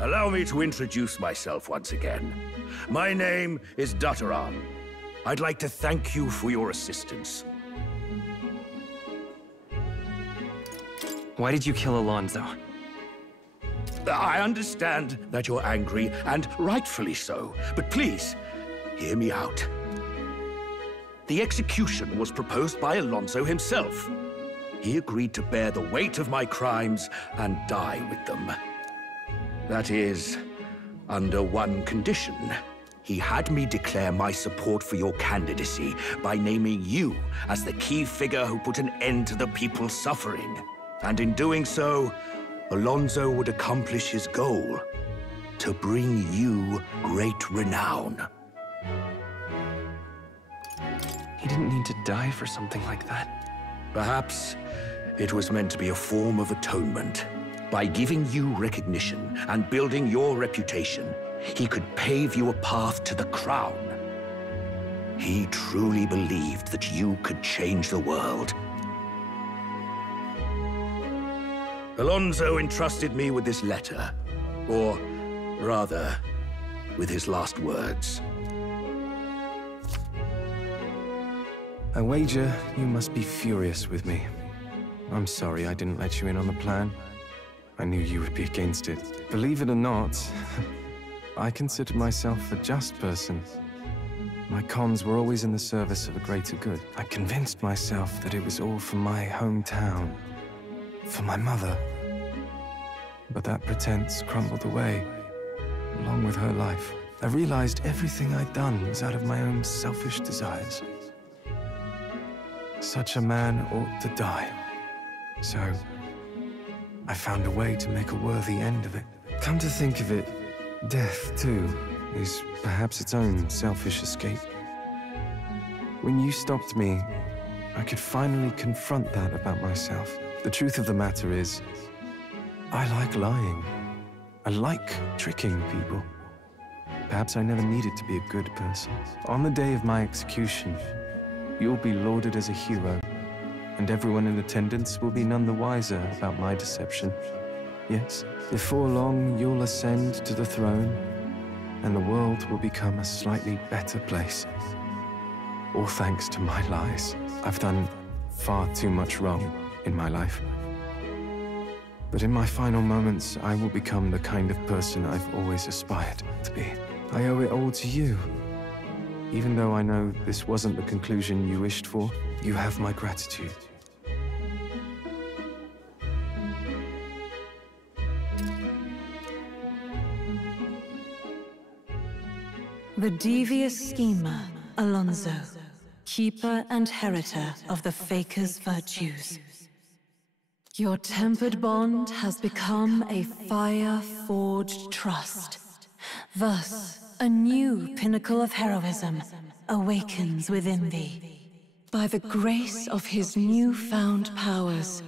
Allow me to introduce myself once again. My name is Dutteran. I'd like to thank you for your assistance. Why did you kill Alonso? I understand that you're angry, and rightfully so, but please, hear me out. The execution was proposed by Alonso himself. He agreed to bear the weight of my crimes and die with them. That is, under one condition. He had me declare my support for your candidacy by naming you as the key figure who put an end to the people's suffering. And in doing so, Alonso would accomplish his goal, to bring you great renown. He didn't need to die for something like that. Perhaps it was meant to be a form of atonement. By giving you recognition and building your reputation, he could pave you a path to the crown. He truly believed that you could change the world. Alonso entrusted me with this letter, or rather, with his last words. I wager you must be furious with me. I'm sorry I didn't let you in on the plan. I knew you would be against it. Believe it or not, I considered myself a just person. My cons were always in the service of a greater good. I convinced myself that it was all for my hometown, for my mother. But that pretense crumbled away, along with her life. I realized everything I'd done was out of my own selfish desires. Such a man ought to die. So, I found a way to make a worthy end of it. Come to think of it, death, too, is perhaps its own selfish escape. When you stopped me, I could finally confront that about myself. The truth of the matter is, I like lying. I like tricking people. Perhaps I never needed to be a good person. On the day of my execution, you'll be lauded as a hero, and everyone in attendance will be none the wiser about my deception. Yes, before long, you'll ascend to the throne, and the world will become a slightly better place. All thanks to my lies. I've done far too much wrong in my life. But in my final moments, I will become the kind of person I've always aspired to be. I owe it all to you. Even though I know this wasn't the conclusion you wished for, you have my gratitude. The devious schemer, Alonso, keeper and heritor of the Faker's virtues. Your tempered bond has become a fire-forged trust. Thus, a new pinnacle of heroism awakens within thee. By the grace of his newfound powers,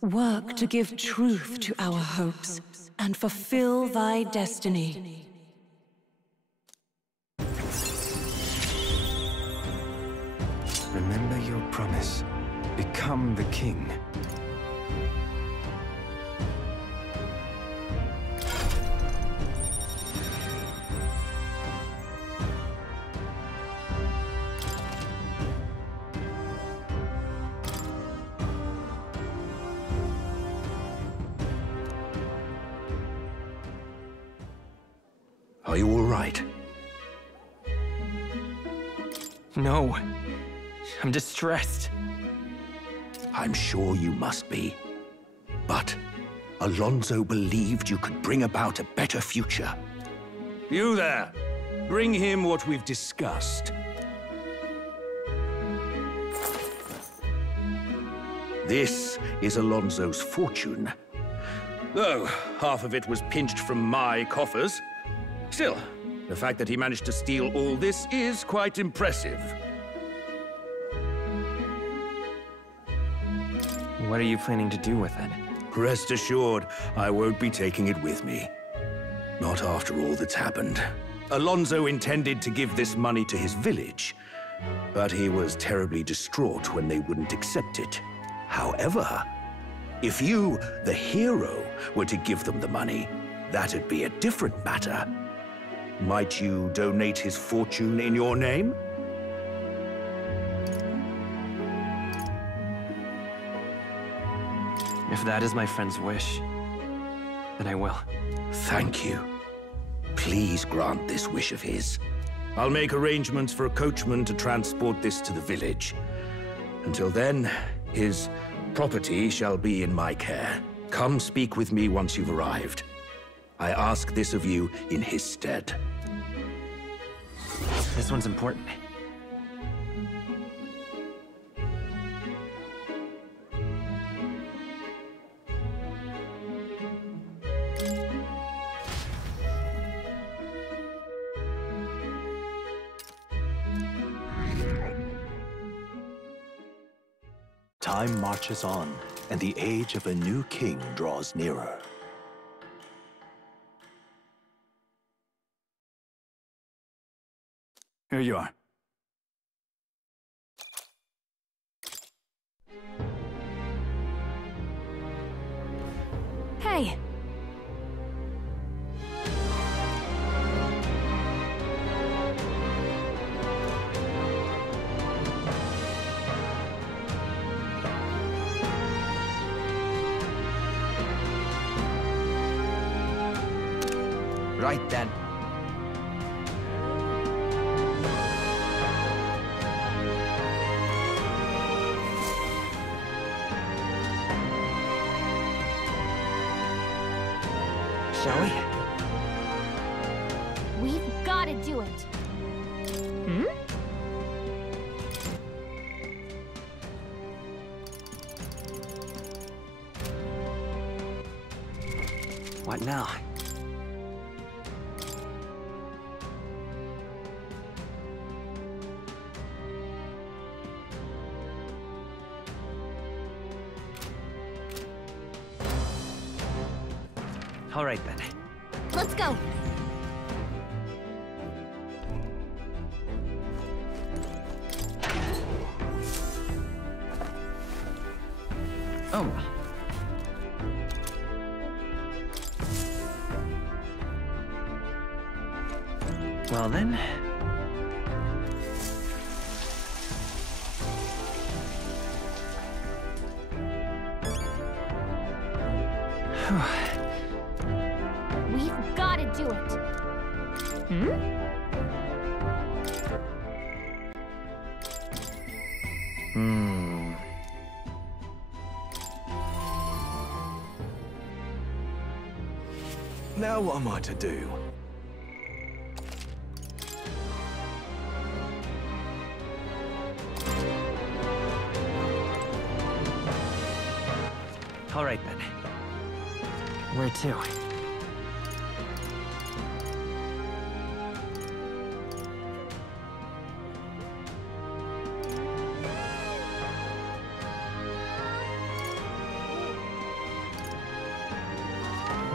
work to give truth to our hopes and fulfill thy destiny. Remember your promise. Become the king. Are you all right? No. I'm distressed. I'm sure you must be. But Alonso believed you could bring about a better future. You there! Bring him what we've discussed. This is Alonso's fortune. Though half of it was pinched from my coffers. Still, the fact that he managed to steal all this is quite impressive. What are you planning to do with it? Rest assured, I won't be taking it with me. Not after all that's happened. Alonso intended to give this money to his village, but he was terribly distraught when they wouldn't accept it. However, if you, the hero, were to give them the money, that'd be a different matter. Might you donate his fortune in your name? If that is my friend's wish, then I will. Thank you. Please grant this wish of his. I'll make arrangements for a coachman to transport this to the village. Until then, his property shall be in my care. Come speak with me once you've arrived. I ask this of you in his stead. This one's important. Time marches on, and the age of a new king draws nearer. Here you are. Hey! Right then. Shall we? We've got to do it. Hmm? What now? All right then. Let's go. Oh. Well then. We've got to do it. Hmm? Now what am I to do? All right then. Where to?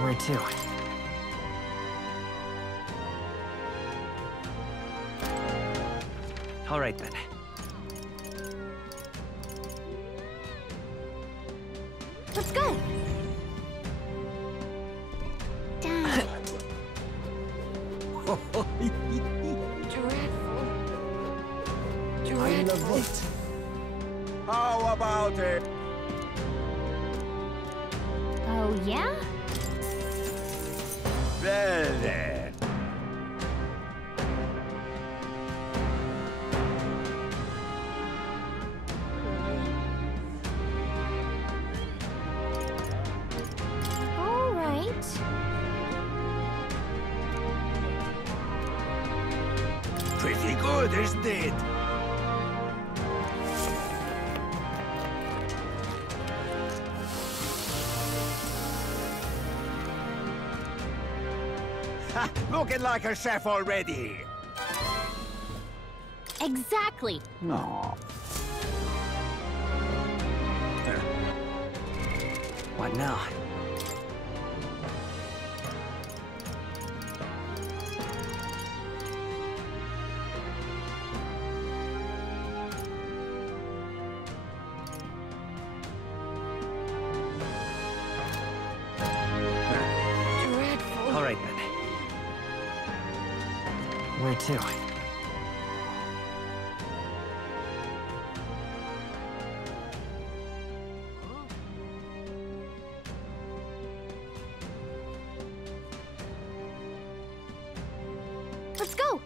Where to? All right then. Let's go. Damn. Dreadful. I love it. How about it? Oh, yeah? Well then. All right. Pretty good, isn't it? Ha! Looking like a chef already. Exactly. No. What now? Dreadful. All right, then. Where to? Let's go!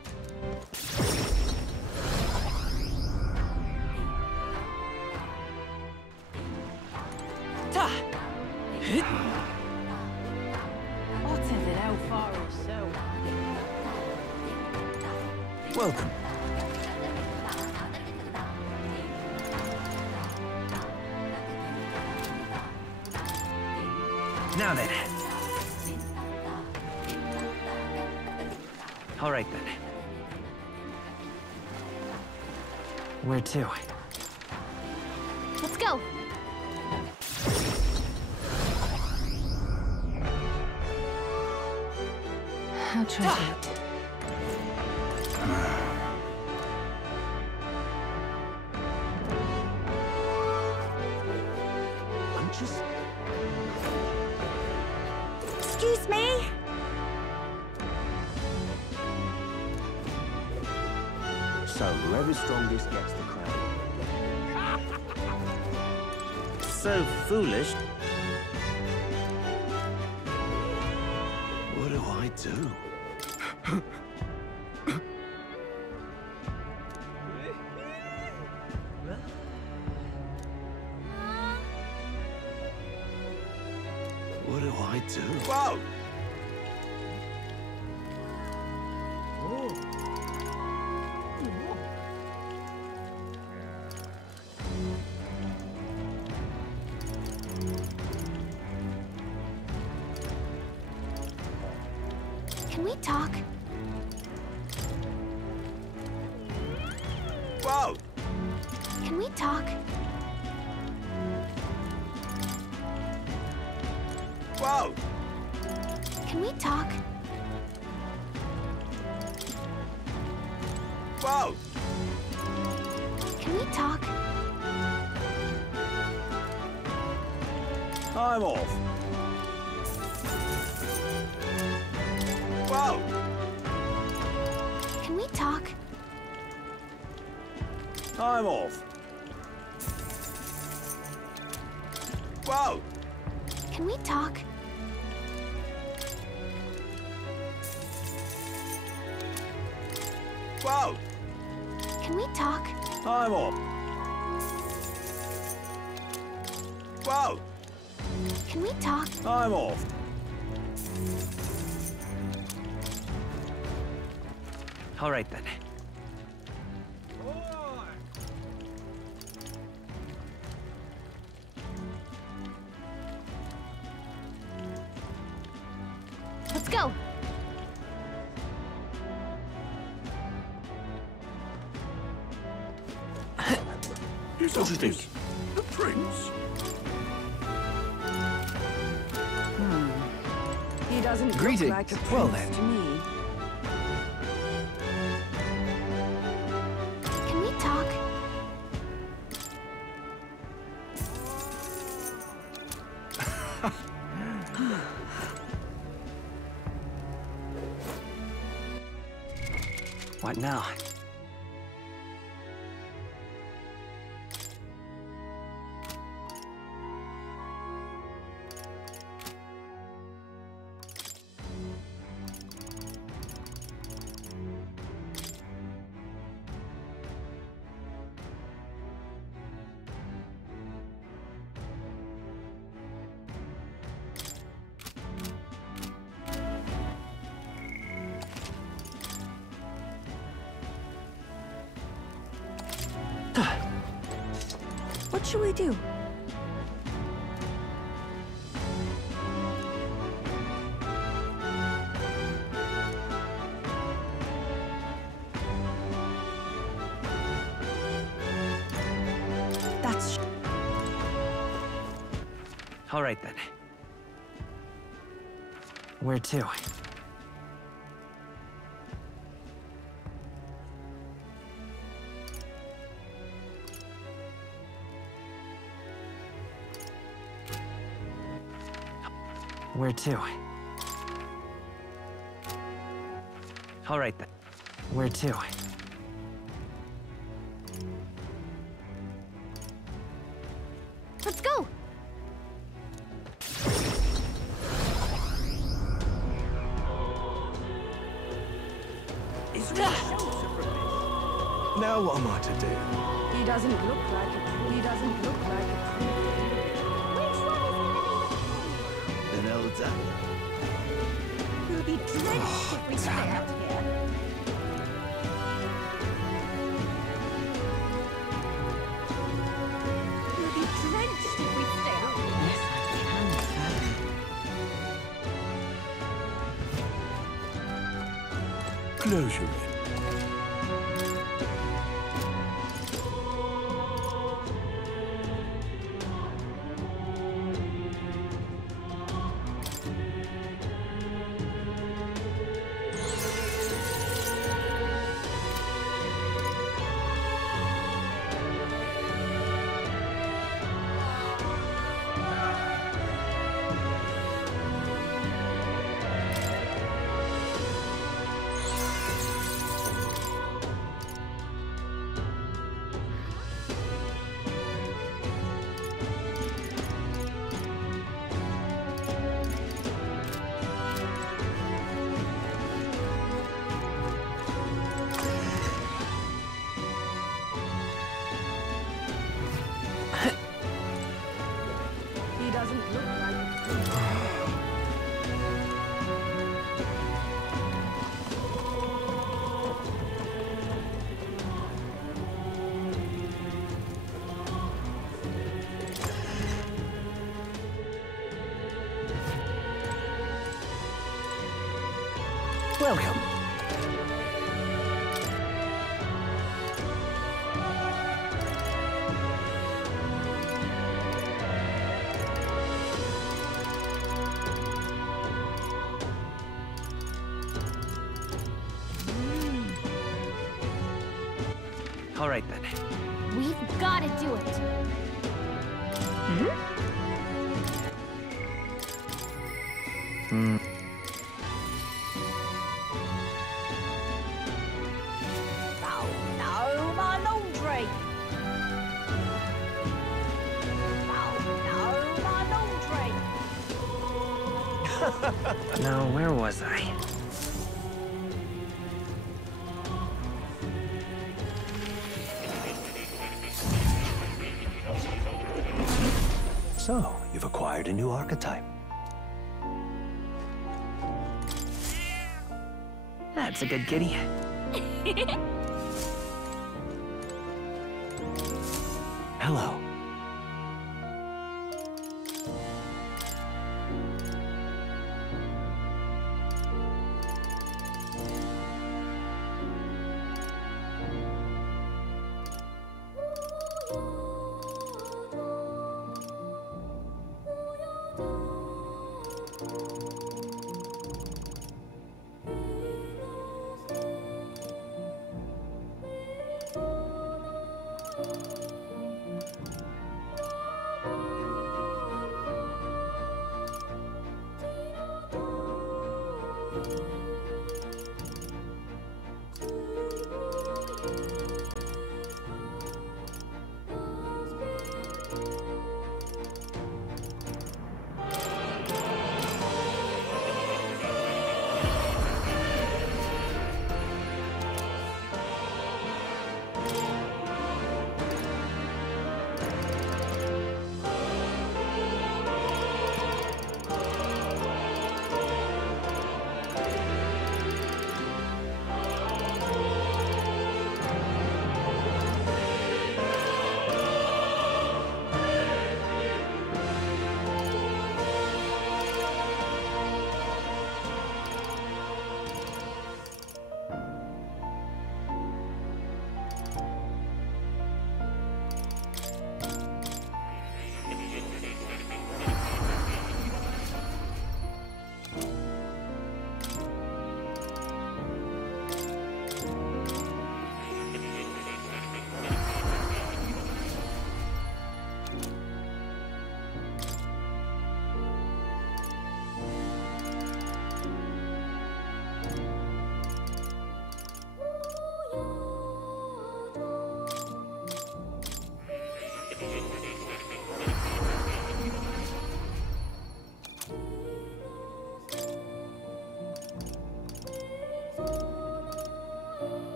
Whatever, how far or so? Welcome. Now then. All right, then. Where to? Let's go! How tragic. Lunches? Excuse me? So whoever's strongest gets the crown. So foolish. What do I do? What do I do? Whoa! Can we talk? Whoa! Can we talk? Whoa! Can we talk? Whoa! Can we talk? I'm off. Whoa! Can we talk? I'm off. Whoa! Can we talk? Whoa! Can we talk? I'm off. Whoa! Can we talk? I'm off. All right, then. Let's go! Is that this? The prince? He doesn't Greetings. look like a Well, prince then. to me. Can we talk? What now? What should we do? That's... All right, then. Where to? Where to? All right then. Where to? Let's go! Now what am I to do? He doesn't look like it. He doesn't look like it. Which one is An elder. We'll be drenched if we stay out here. We'll be drenched if we stay out here. Yes, I can. Close your eyes. He doesn't look like it. Welcome. All right then. We've got to do it. Oh no, my laundry! Oh no, my laundry! Now, where was I? So, you've acquired a new archetype. That's a good kitty. Hello.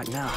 What now?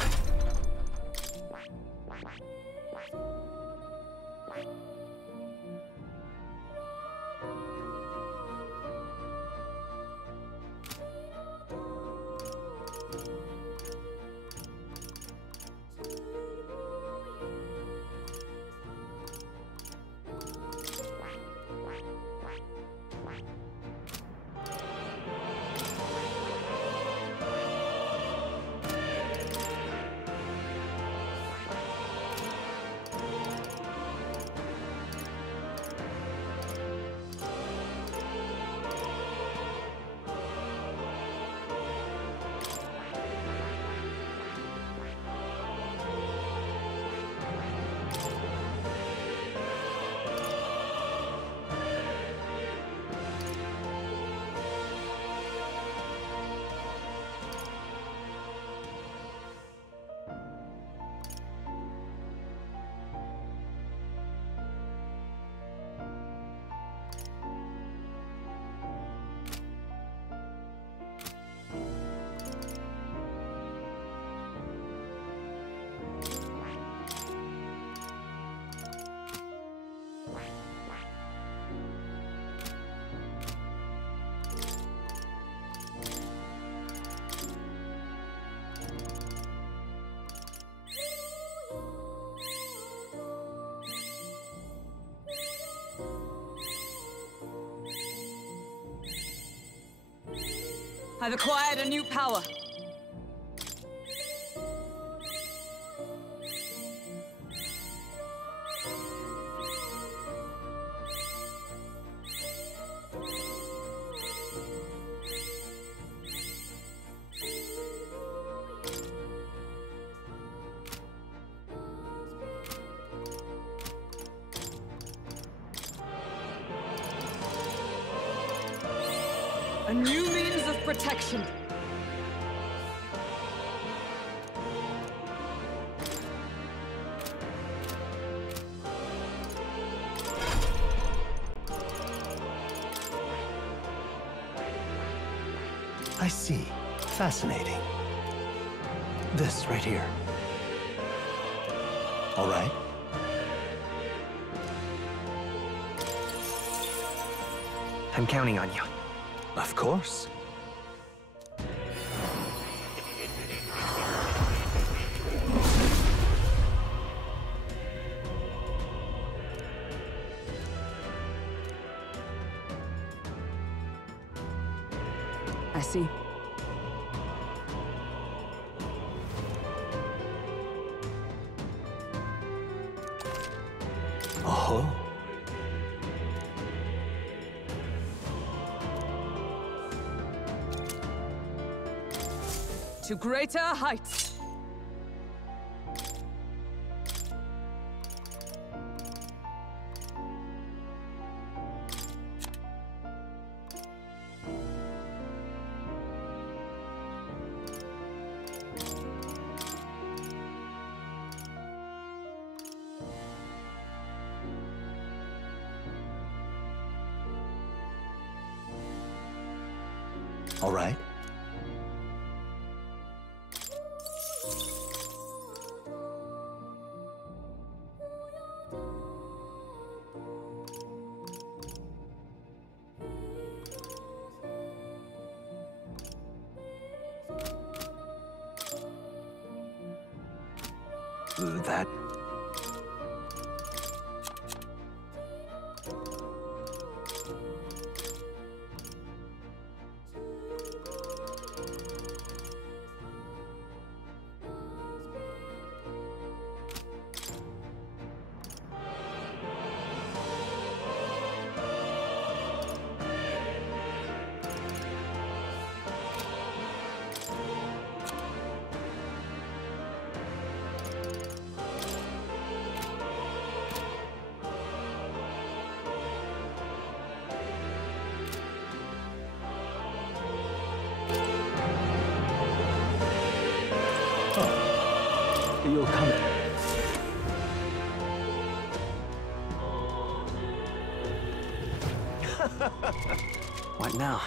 I've acquired a new power. A new means of protection. I see. Fascinating. This right here. All right. I'm counting on you. Of course. I see. Oh. To greater heights. All right. That... You're coming. What now?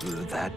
That...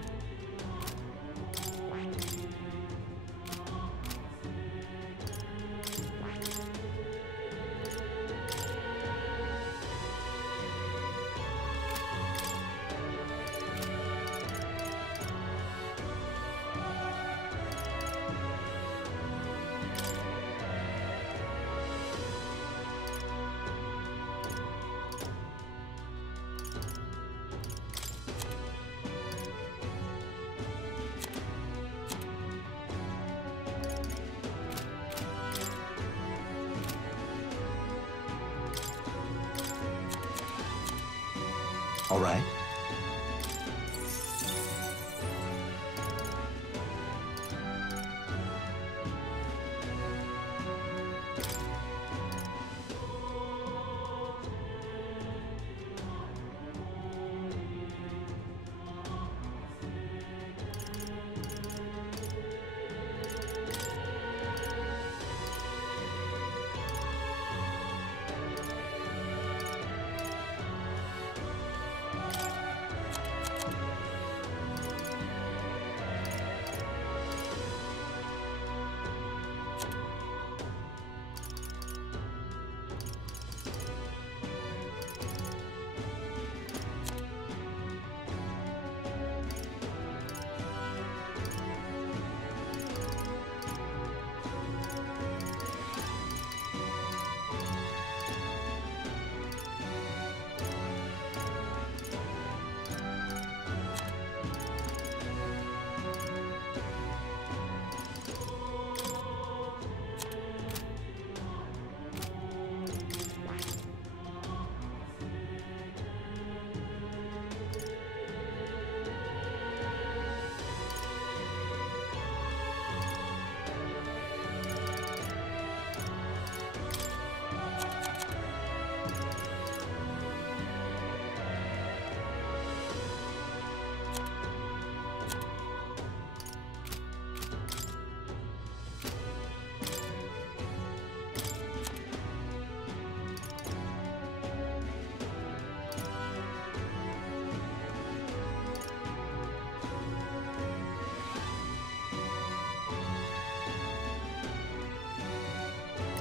All right.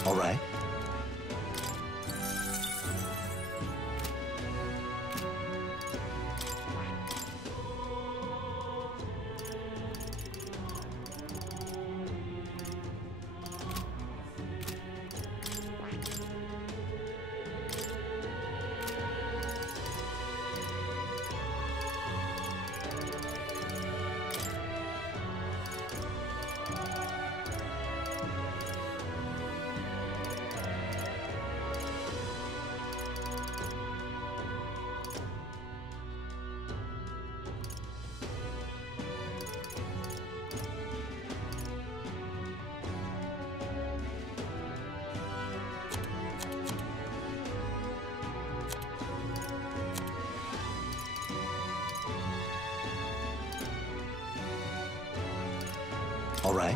All right. All right.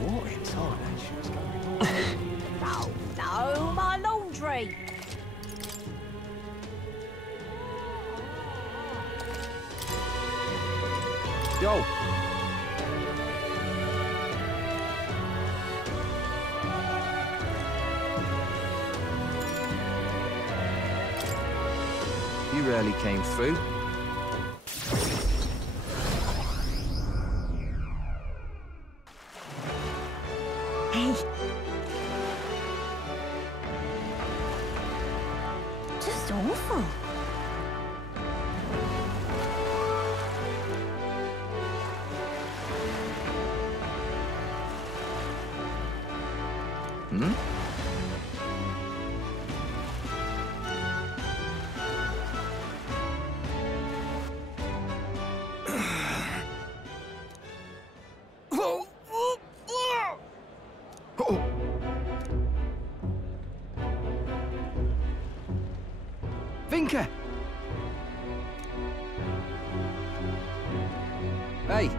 What in tarnation is going on? No, my laundry. Yo! You rarely came through. Hey. Just awful. Hmm? Vinka! Hey!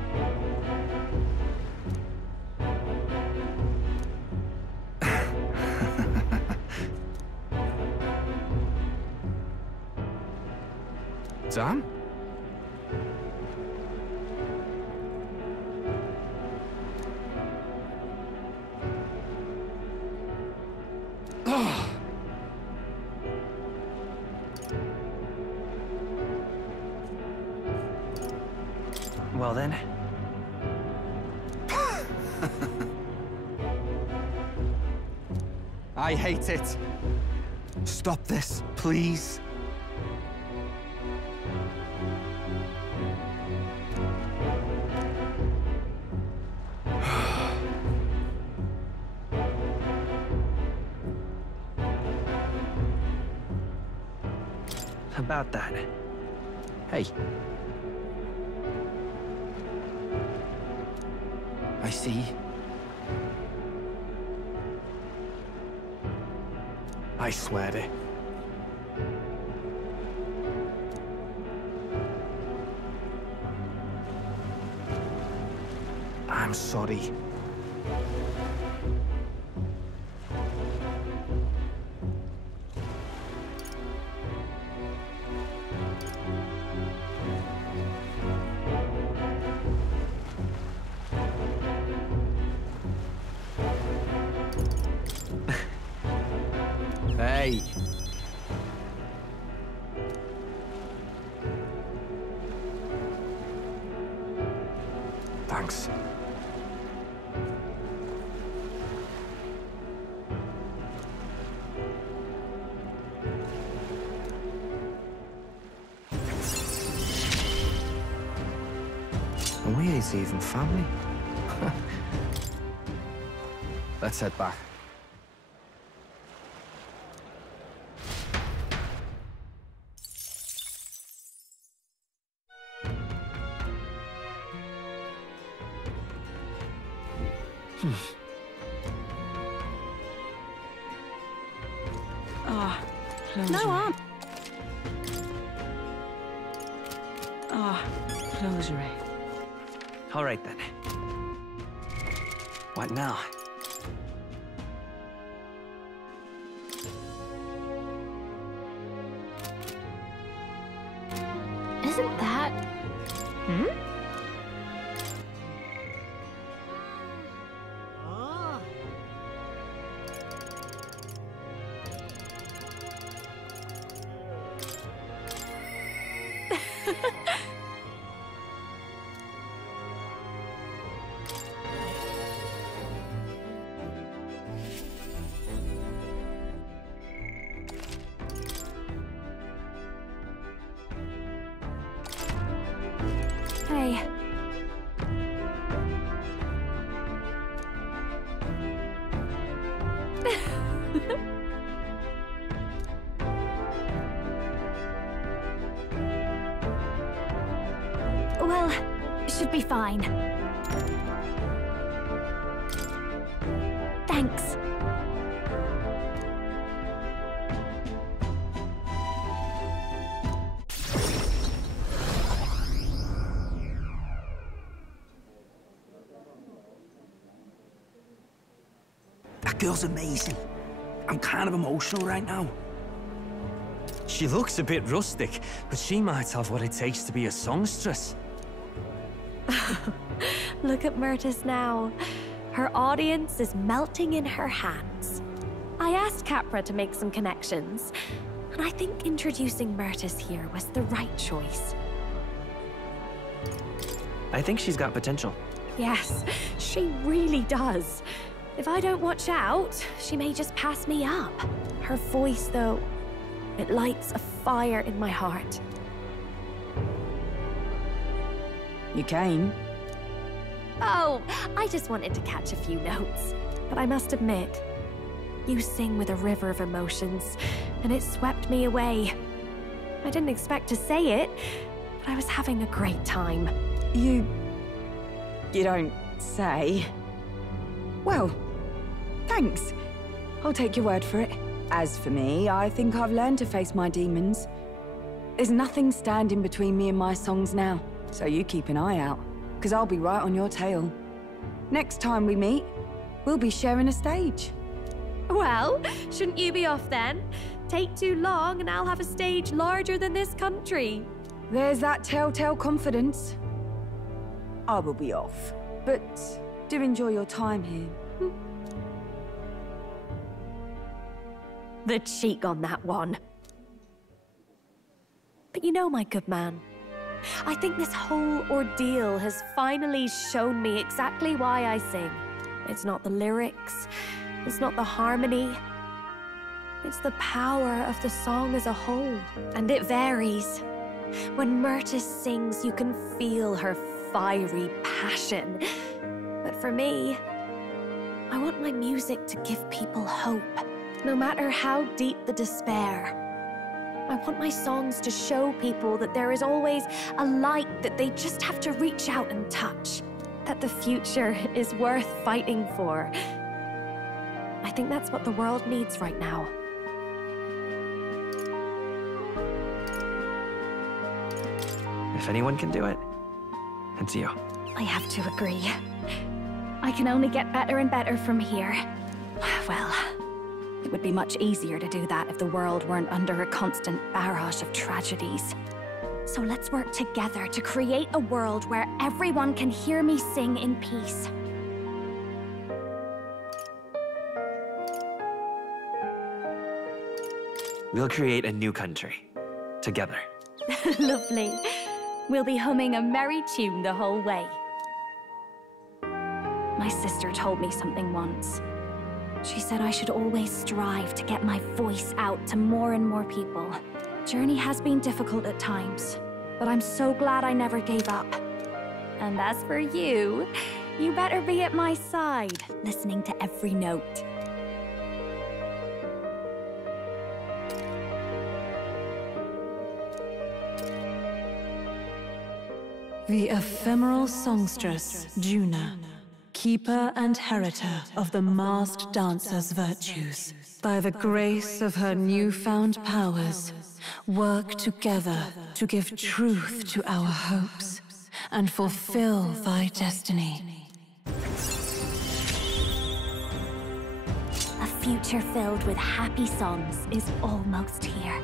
Sam? Well then. I hate it. Stop this, please. About that. Hey. I see. I swear it. I'm sorry. Hey. Thanks. And we ain't even family. Let's head back. No, I'm... Closure. All right then. What now? Isn't that... Hmm? Hey. Well, should be fine. Thanks. That girl's amazing. I'm kind of emotional right now. She looks a bit rustic, but she might have what it takes to be a songstress. Look at Myrtis now. Her audience is melting in her hands. I asked Capra to make some connections, and I think introducing Myrtis here was the right choice. I think she's got potential. Yes, she really does. If I don't watch out, she may just pass me up. Her voice, though, it lights a fire in my heart. You came? Oh, I just wanted to catch a few notes. But I must admit, you sing with a river of emotions, and it swept me away. I didn't expect to say it, but I was having a great time. You don't say. Well, thanks. I'll take your word for it. As for me, I think I've learned to face my demons. There's nothing standing between me and my songs now, so you keep an eye out, because I'll be right on your tail. Next time we meet, we'll be sharing a stage. Well, shouldn't you be off then? Take too long and I'll have a stage larger than this country. There's that telltale confidence. I will be off, but do enjoy your time here. The cheek on that one. But you know, my good man, I think this whole ordeal has finally shown me exactly why I sing. It's not the lyrics, it's not the harmony, it's the power of the song as a whole. And it varies. When Myrtis sings, you can feel her fiery passion. But for me, I want my music to give people hope, no matter how deep the despair. I want my songs to show people that there is always a light that they just have to reach out and touch. That the future is worth fighting for. I think that's what the world needs right now. If anyone can do it, it's you. I have to agree. I can only get better and better from here. Well, it would be much easier to do that if the world weren't under a constant barrage of tragedies. So let's work together to create a world where everyone can hear me sing in peace. We'll create a new country. Together. Lovely. We'll be humming a merry tune the whole way. My sister told me something once. She said I should always strive to get my voice out to more and more people. Journey has been difficult at times, but I'm so glad I never gave up. And as for you, you better be at my side, listening to every note. The ephemeral songstress, Juna, keeper and heritor of the masked dancer's virtues. By the grace of her newfound powers, work together to give truth to our hopes and fulfill thy destiny. A future filled with happy songs is almost here.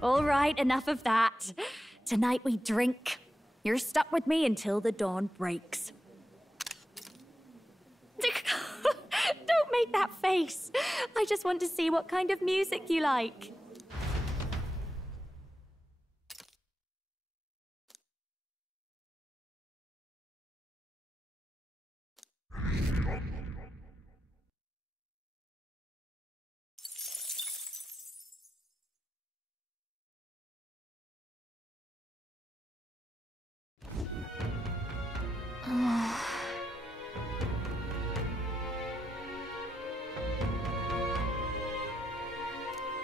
All right, enough of that. Tonight we drink. You're stuck with me until the dawn breaks. Don't make that face. I just want to see what kind of music you like.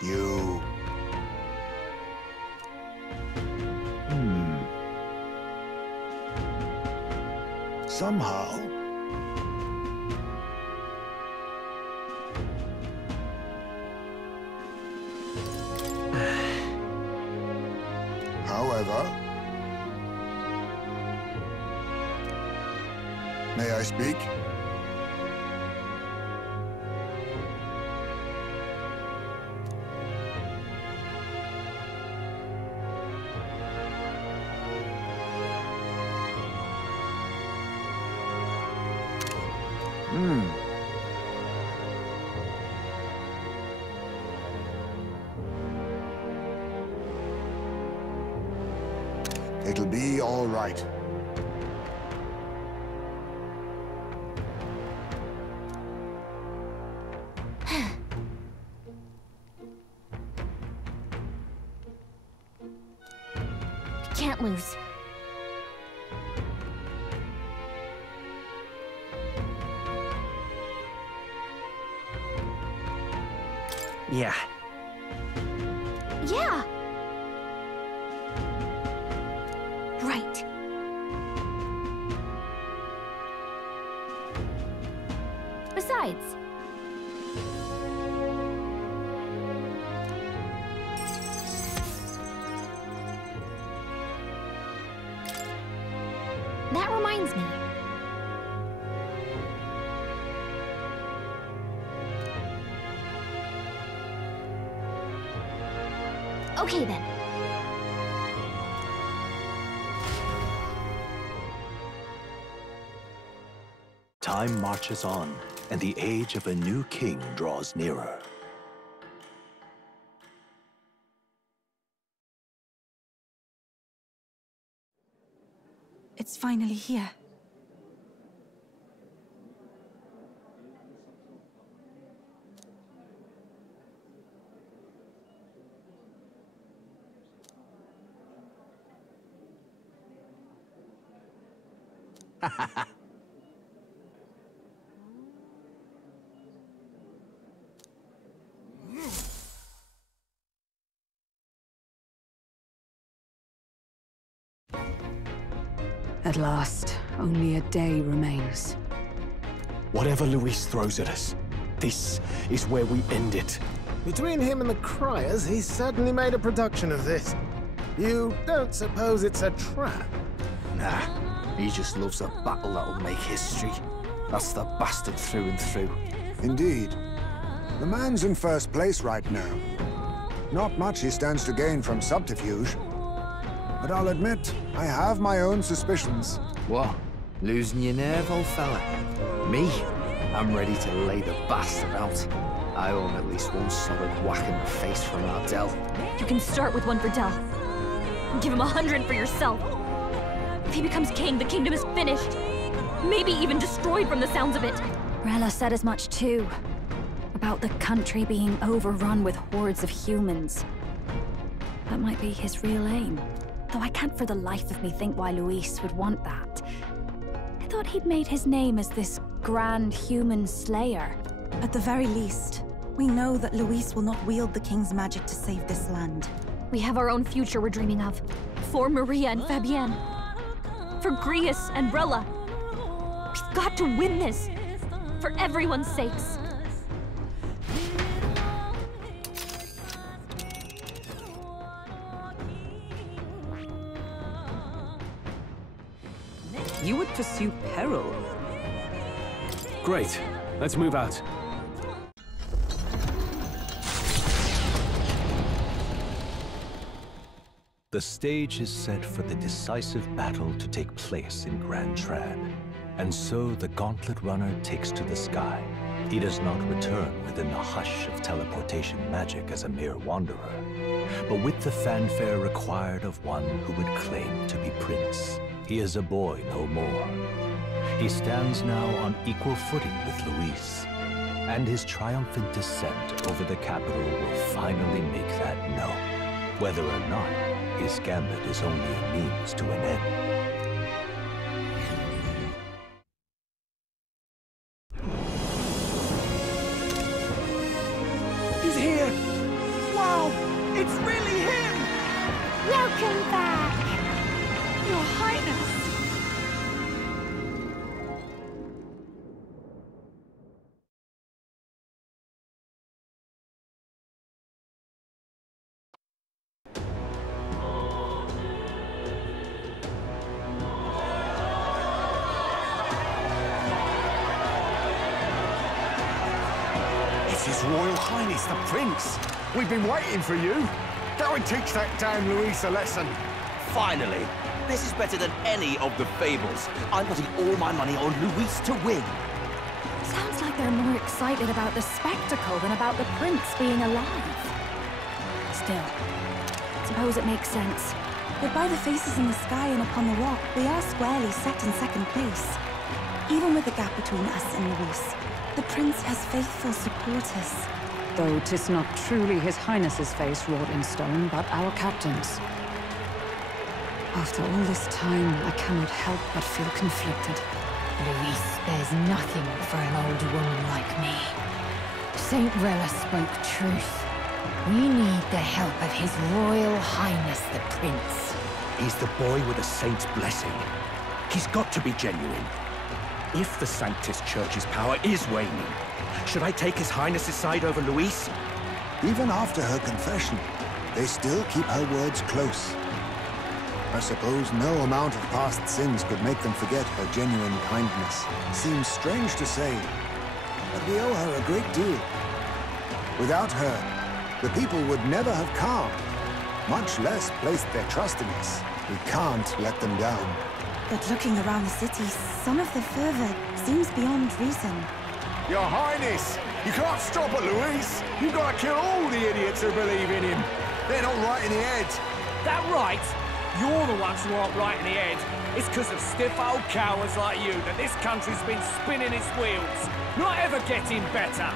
You... Somehow... However... May I speak? It'll be all right. Can't lose. Yeah. Yeah. Right. Besides, That reminds me. Okay then. Time marches on, and the age of a new king draws nearer. It's finally here. At last, only a day remains. Whatever Luis throws at us, this is where we end it. Between him and the Criers, he's certainly made a production of this. You don't suppose it's a trap? Nah, he just loves a battle that'll make history. That's the bastard through and through. Indeed. The man's in first place right now. Not much he stands to gain from subterfuge. But I'll admit, I have my own suspicions. What? Losing your nerve, old fella? Me? I'm ready to lay the bastard out. I owe him at least one solid whack in the face from Ardell. You can start with one for Del. Give him 100 for yourself. If he becomes king, the kingdom is finished. Maybe even destroyed from the sounds of it. Rella said as much too. About the country being overrun with hordes of humans. That might be his real aim. Though I can't for the life of me think why Luis would want that. I thought he'd made his name as this grand human slayer. At the very least, we know that Luis will not wield the king's magic to save this land. We have our own future we're dreaming of. For Maria and Fabienne. For Grius and Rella. We've got to win this. For everyone's sakes. You would pursue peril? Great. Let's move out. The stage is set for the decisive battle to take place in Grand Trad. And so the Gauntlet Runner takes to the sky. He does not return within the hush of teleportation magic as a mere wanderer, but with the fanfare required of one who would claim to be prince. He is a boy no more. He stands now on equal footing with Luis, and his triumphant descent over the capital will finally make that known, whether or not his gambit is only a means to an end. He's here! Wow! It's really him! Welcome back! Your Highness! It's His Royal Highness the Prince! We've been waiting for you! Go and teach that damn Luis a lesson! Finally! This is better than any of the fables. I'm putting all my money on Luis to win. Sounds like they're more excited about the spectacle than about the prince being alive. Still, suppose it makes sense. But by the faces in the sky and upon the rock, we are squarely set in second place. Even with the gap between us and Luis, the prince has faithful supporters. Though 'tis not truly His Highness's face wrought in stone, but our captain's. After all this time, I cannot help but feel conflicted. Luis spares nothing for an old woman like me. Saint Rella spoke truth. We need the help of His Royal Highness the Prince. He's the boy with a saint's blessing. He's got to be genuine. If the Sanctus Church's power is waning, should I take His Highness's side over Luis? Even after her confession, they still keep her words close. I suppose no amount of past sins could make them forget her genuine kindness. Seems strange to say, but we owe her a great deal. Without her, the people would never have calmed, much less placed their trust in us. We can't let them down. But looking around the city, some of the fervor seems beyond reason. Your Highness, you can't stop it, Luis. You've got to kill all the idiots who believe in him. They're not right in the head. That right? You're the ones who aren't right in the head. It's because of stiff old cowards like you that this country's been spinning its wheels. Not ever getting better.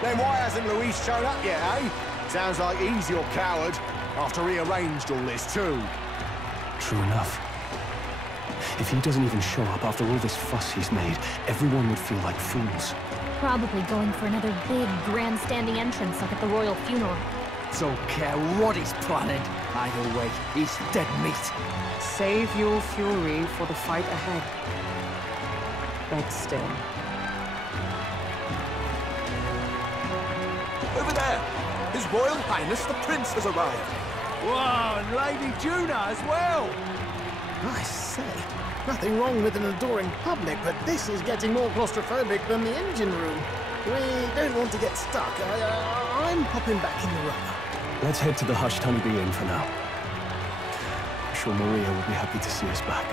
Then why hasn't Luis shown up yet, eh? Sounds like he's your coward, after he arranged all this too. True enough. If he doesn't even show up after all this fuss he's made, everyone would feel like fools. Probably going for another big, grandstanding entrance like at the royal funeral. Don't care what he's planning. Either way, he's dead meat. Save your fury for the fight ahead. But still. Over there! His Royal Highness the Prince has arrived. Whoa, and Lady Juna as well! I say, nothing wrong with an adoring public, but this is getting more claustrophobic than the engine room. We don't want to get stuck. I'm popping back in the rover. Let's head to the Hushed Honeybee Inn for now. I'm sure Maria will be happy to see us back.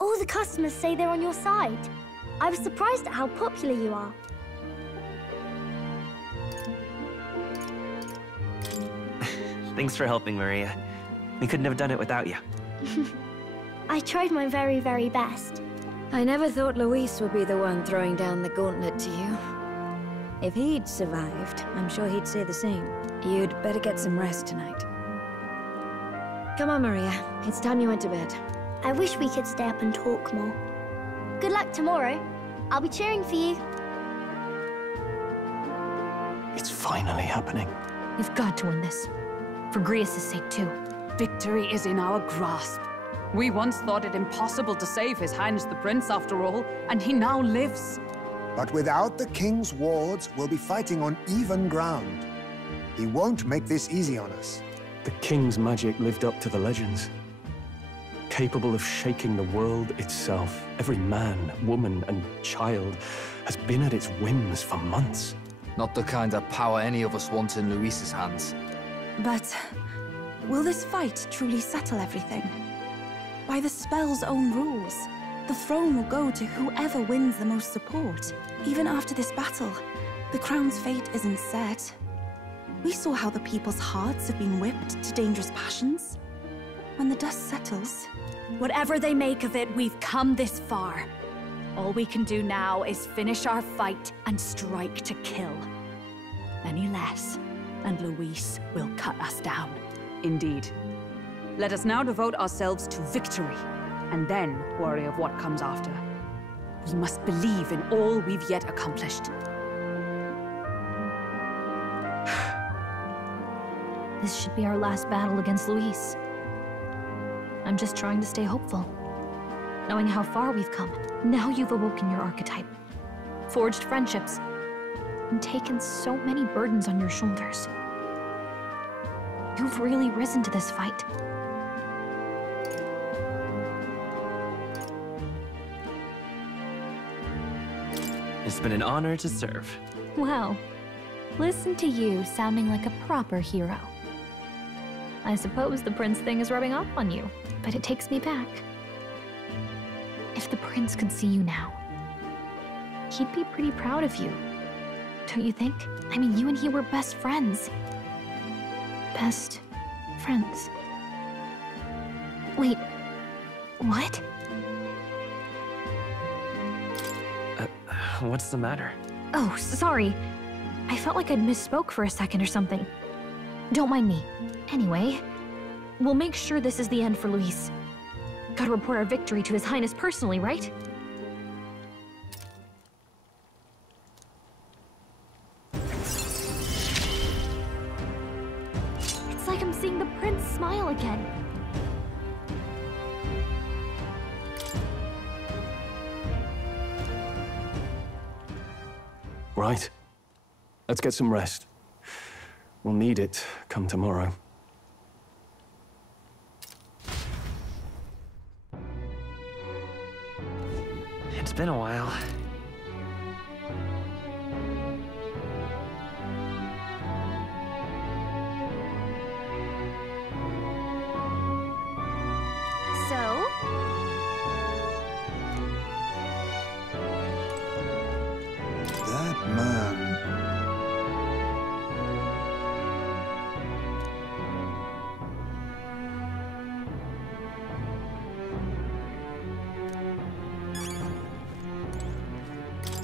All the customers say they're on your side. I was surprised at how popular you are. Thanks for helping, Maria. We couldn't have done it without you. I tried my very, very best. I never thought Luis would be the one throwing down the gauntlet to you. If he'd survived, I'm sure he'd say the same. You'd better get some rest tonight. Come on, Maria. It's time you went to bed. I wish we could stay up and talk more. Good luck tomorrow. I'll be cheering for you. It's finally happening. You've got to win this. For Grius' sake, too. Victory is in our grasp. We once thought it impossible to save His Highness the Prince, after all, and he now lives. But without the King's wards, we'll be fighting on even ground. He won't make this easy on us. The King's magic lived up to the legends. Capable of shaking the world itself. Every man, woman, and child has been at its whims for months. Not the kind of power any of us want in Luis's hands. But will this fight truly settle everything? By the spell's own rules, the throne will go to whoever wins the most support. Even after this battle, the crown's fate isn't set. We saw how the people's hearts have been whipped to dangerous passions. When the dust settles... Whatever they make of it, we've come this far. All we can do now is finish our fight and strike to kill. Any less, and Luis will cut us down. Indeed. Let us now devote ourselves to victory, and then worry of what comes after. We must believe in all we've yet accomplished. This should be our last battle against Luis. I'm just trying to stay hopeful. Knowing how far we've come. Now you've awoken your archetype. Forged friendships. And taken so many burdens on your shoulders. You've really risen to this fight. It's been an honor to serve. Wow. Listen to you sounding like a proper hero. I suppose the prince thing is rubbing off on you, but it takes me back. If the prince could see you now, he'd be pretty proud of you. Don't you think? I mean, you and he were best friends. Best friends. Wait, what? What's the matter? Oh, sorry. I felt like I'd misspoke for a second or something. Don't mind me. Anyway, we'll make sure this is the end for Luis. Gotta report our victory to His Highness personally, right? It's like I'm seeing the prince smile again. Right. Let's get some rest. We'll need it come tomorrow. It's been a while. So? That man...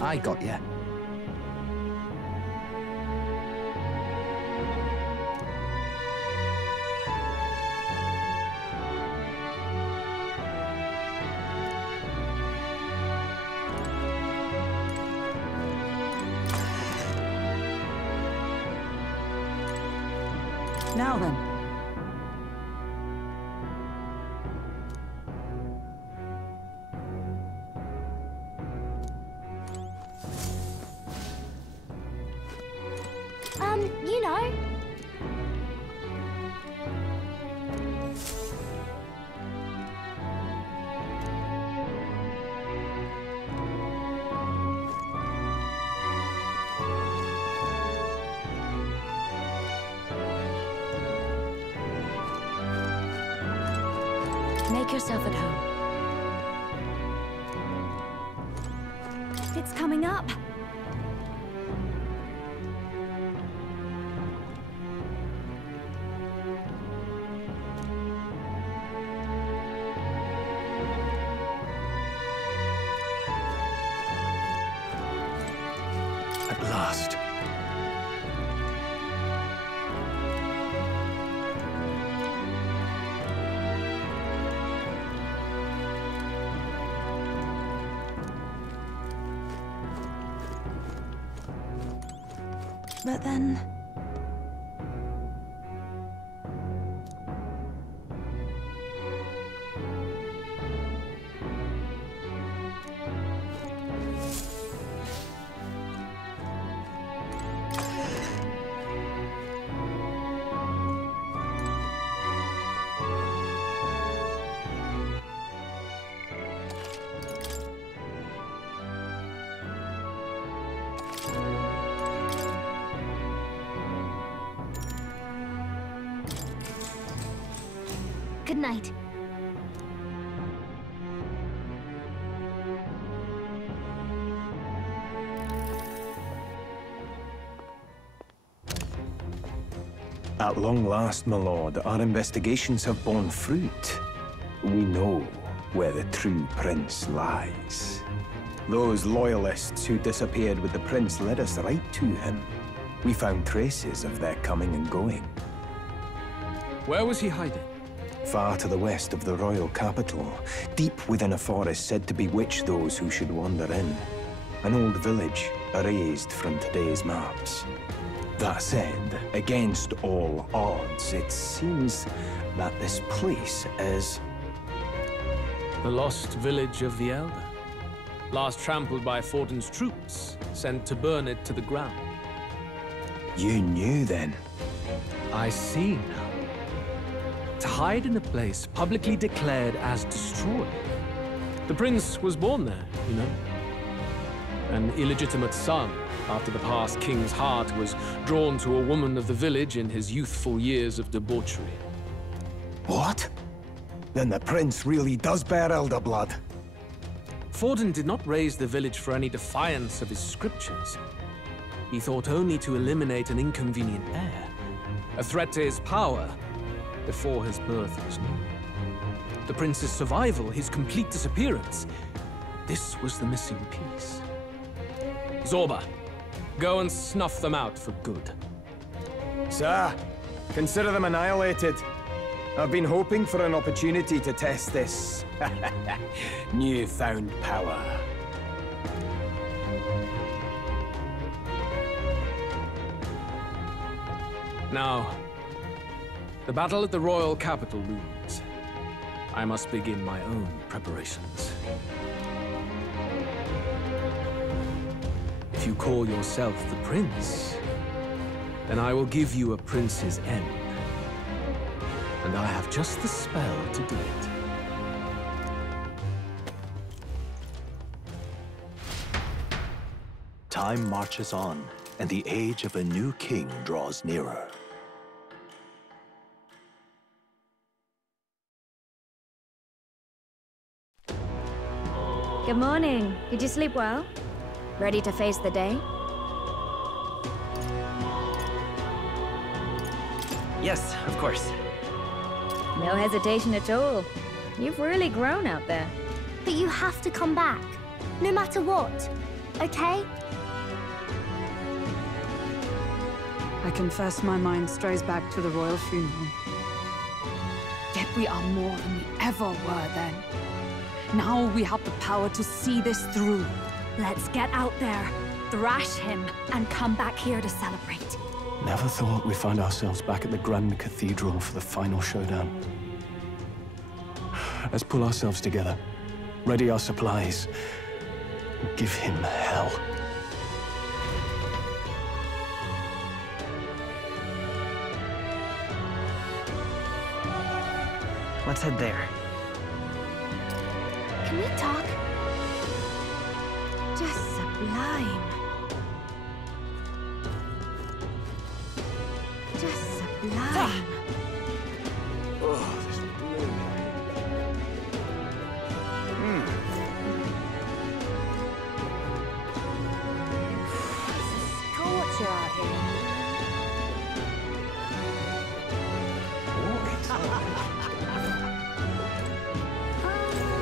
I got you. Now then. You know. Make yourself at home. It's coming up. At last. But then... Good night. At long last, my lord, our investigations have borne fruit. We know where the true prince lies. Those loyalists who disappeared with the prince led us right to him. We found traces of their coming and going. Where was he hiding? Far to the west of the royal capital, deep within a forest said to bewitch those who should wander in. An old village, erased from today's maps. That said, against all odds, it seems that this place is... The lost village of the Elder. Last trampled by Fortin's troops, sent to burn it to the ground. You knew then? I see now. To hide in a place publicly declared as destroyed. The prince was born there, you know. An illegitimate son, after the past king's heart was drawn to a woman of the village in his youthful years of debauchery. What? Then the prince really does bear elder blood. Fortin did not raise the village for any defiance of his scriptures. He thought only to eliminate an inconvenient heir, a threat to his power, before his birth was known. The prince's survival, his complete disappearance, this was the missing piece. Zorba, go and snuff them out for good. Sir, consider them annihilated. I've been hoping for an opportunity to test this newfound power. Now, the battle at the royal capital looms. I must begin my own preparations. If you call yourself the prince, then I will give you a prince's end. And I have just the spell to do it. Time marches on, and the age of a new king draws nearer. Good morning. Did you sleep well? Ready to face the day? Yes, of course. No hesitation at all. You've really grown out there. But you have to come back, no matter what, okay? I confess my mind strays back to the royal funeral. Yet we are more than we ever were then. Now we have the power to see this through. Let's get out there, thrash him, and come back here to celebrate. Never thought we'd find ourselves back at the Grand Cathedral for the final showdown. Let's pull ourselves together, ready our supplies, and give him hell. Let's head there. Can we talk? Just sublime. Just sublime. Oh, this blew me. Torture out here.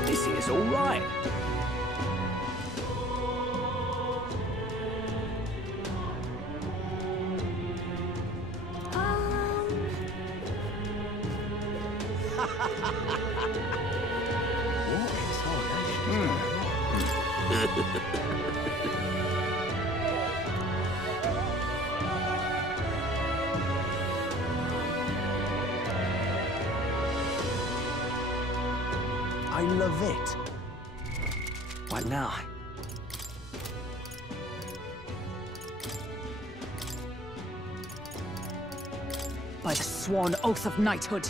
This is all right. I love it. What now? By the sworn oath of knighthood.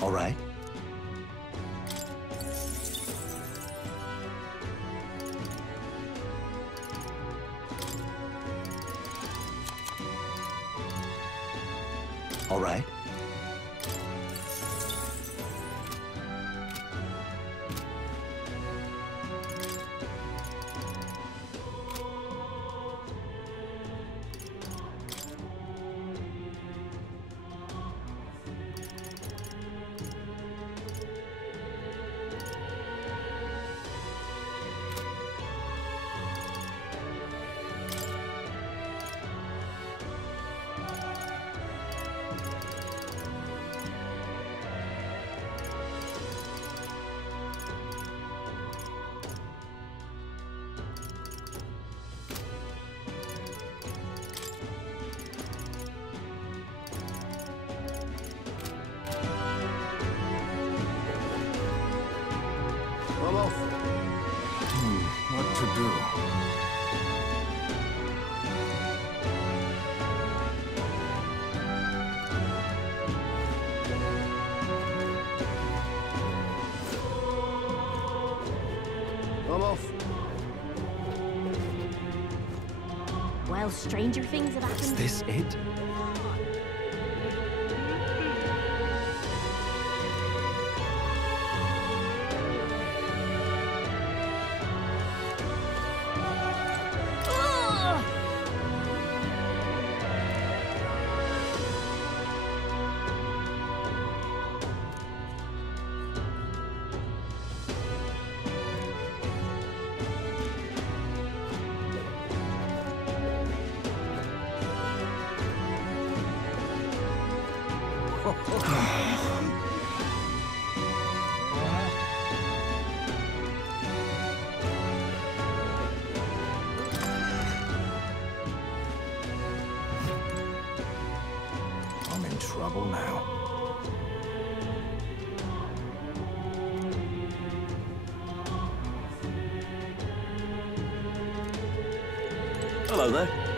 All right. All right. I'm off. What to do? I'm off. Well, stranger things have happened. Is this it? I'm in trouble now. Hello there.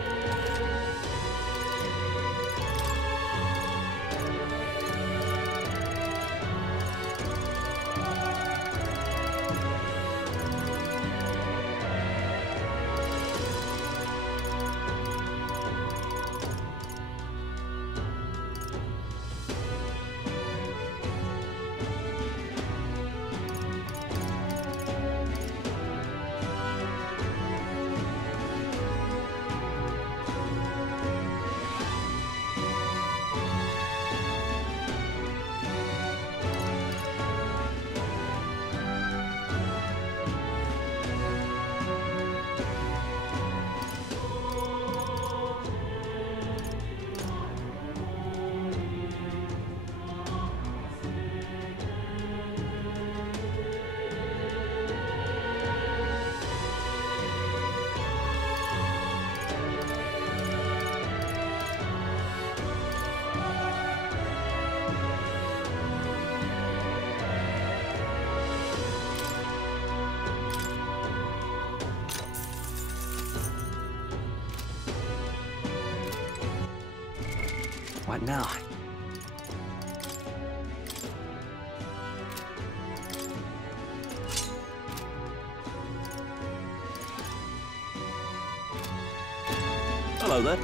What now? Hello there.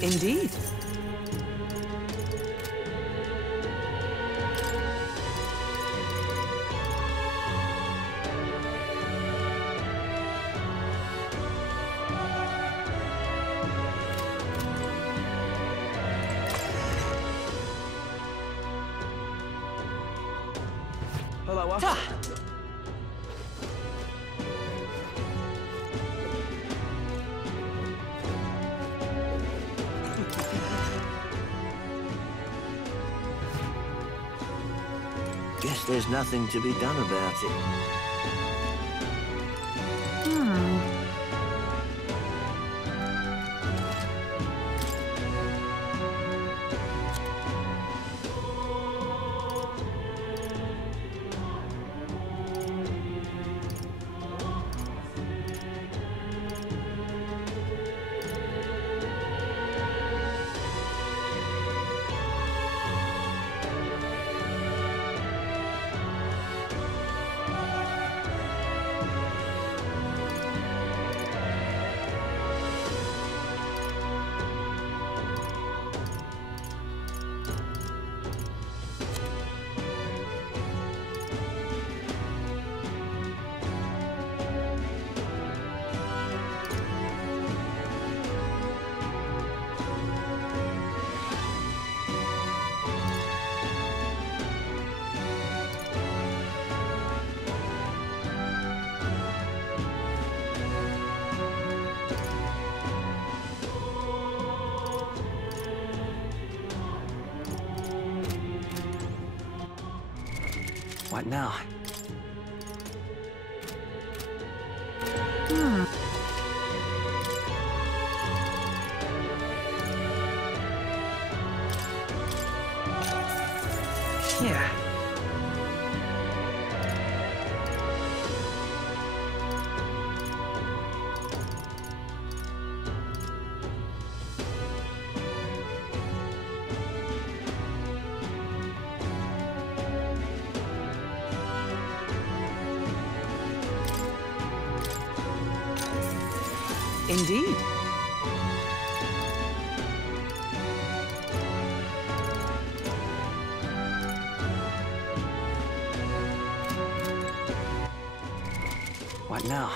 Indeed. Hello, Guess there's nothing to be done about it. What now? Here. Indeed. What now?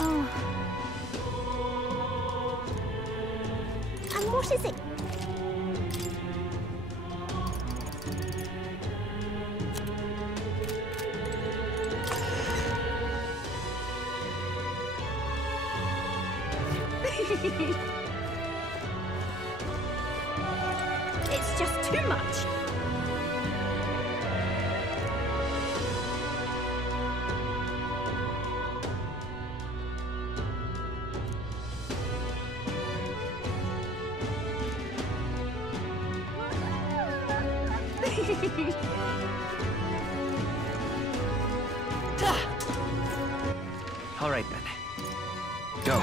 Oh. And what is it? It's just too much. All right then. Go.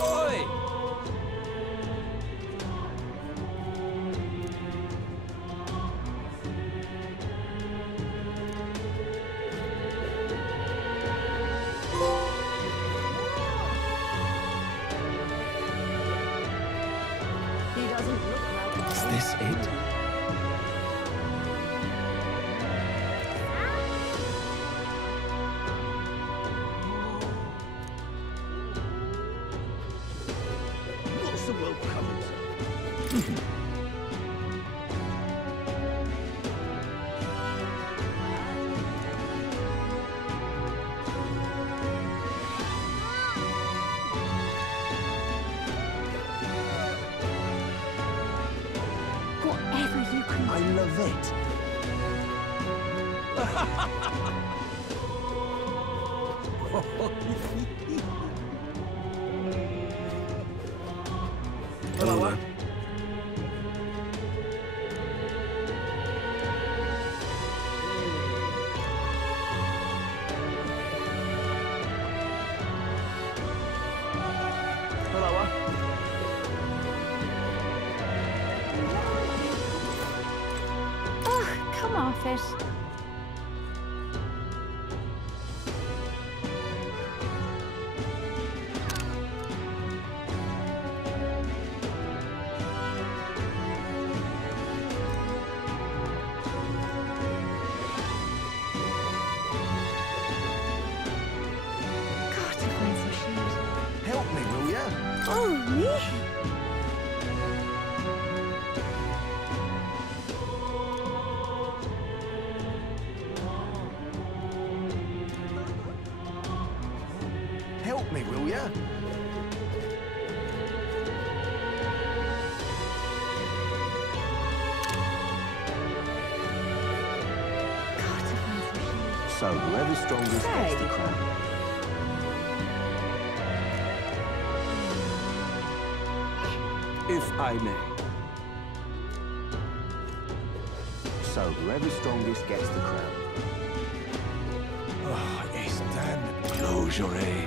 Oi! He doesn't look like... Is this it? What's the world coming to? Whatever you can I love it. Hello. Oh, come off it. me, will ya? So whoever's strongest gets the crown. If I may. So whoever's strongest gets the crown. Oh, it's damn closure, eh?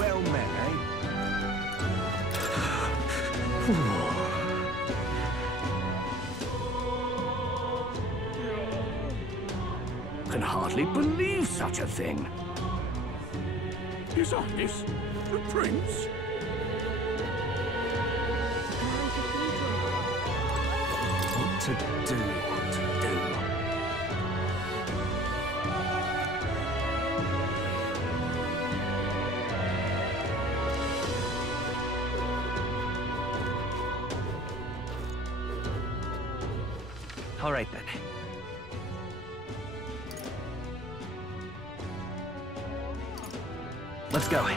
Well met, eh? Can hardly believe such a thing. His Highness, the Prince. What to do? What to do? All right, then. Let's go.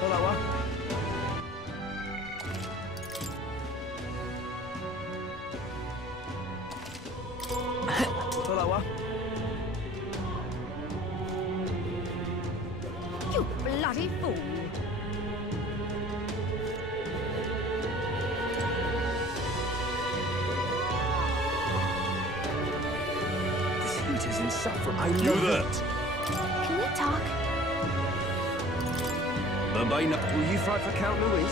Hello. Hello. You bloody fool! This heat is insufferable. I knew that. Can we talk? Will you fight for Count Louis?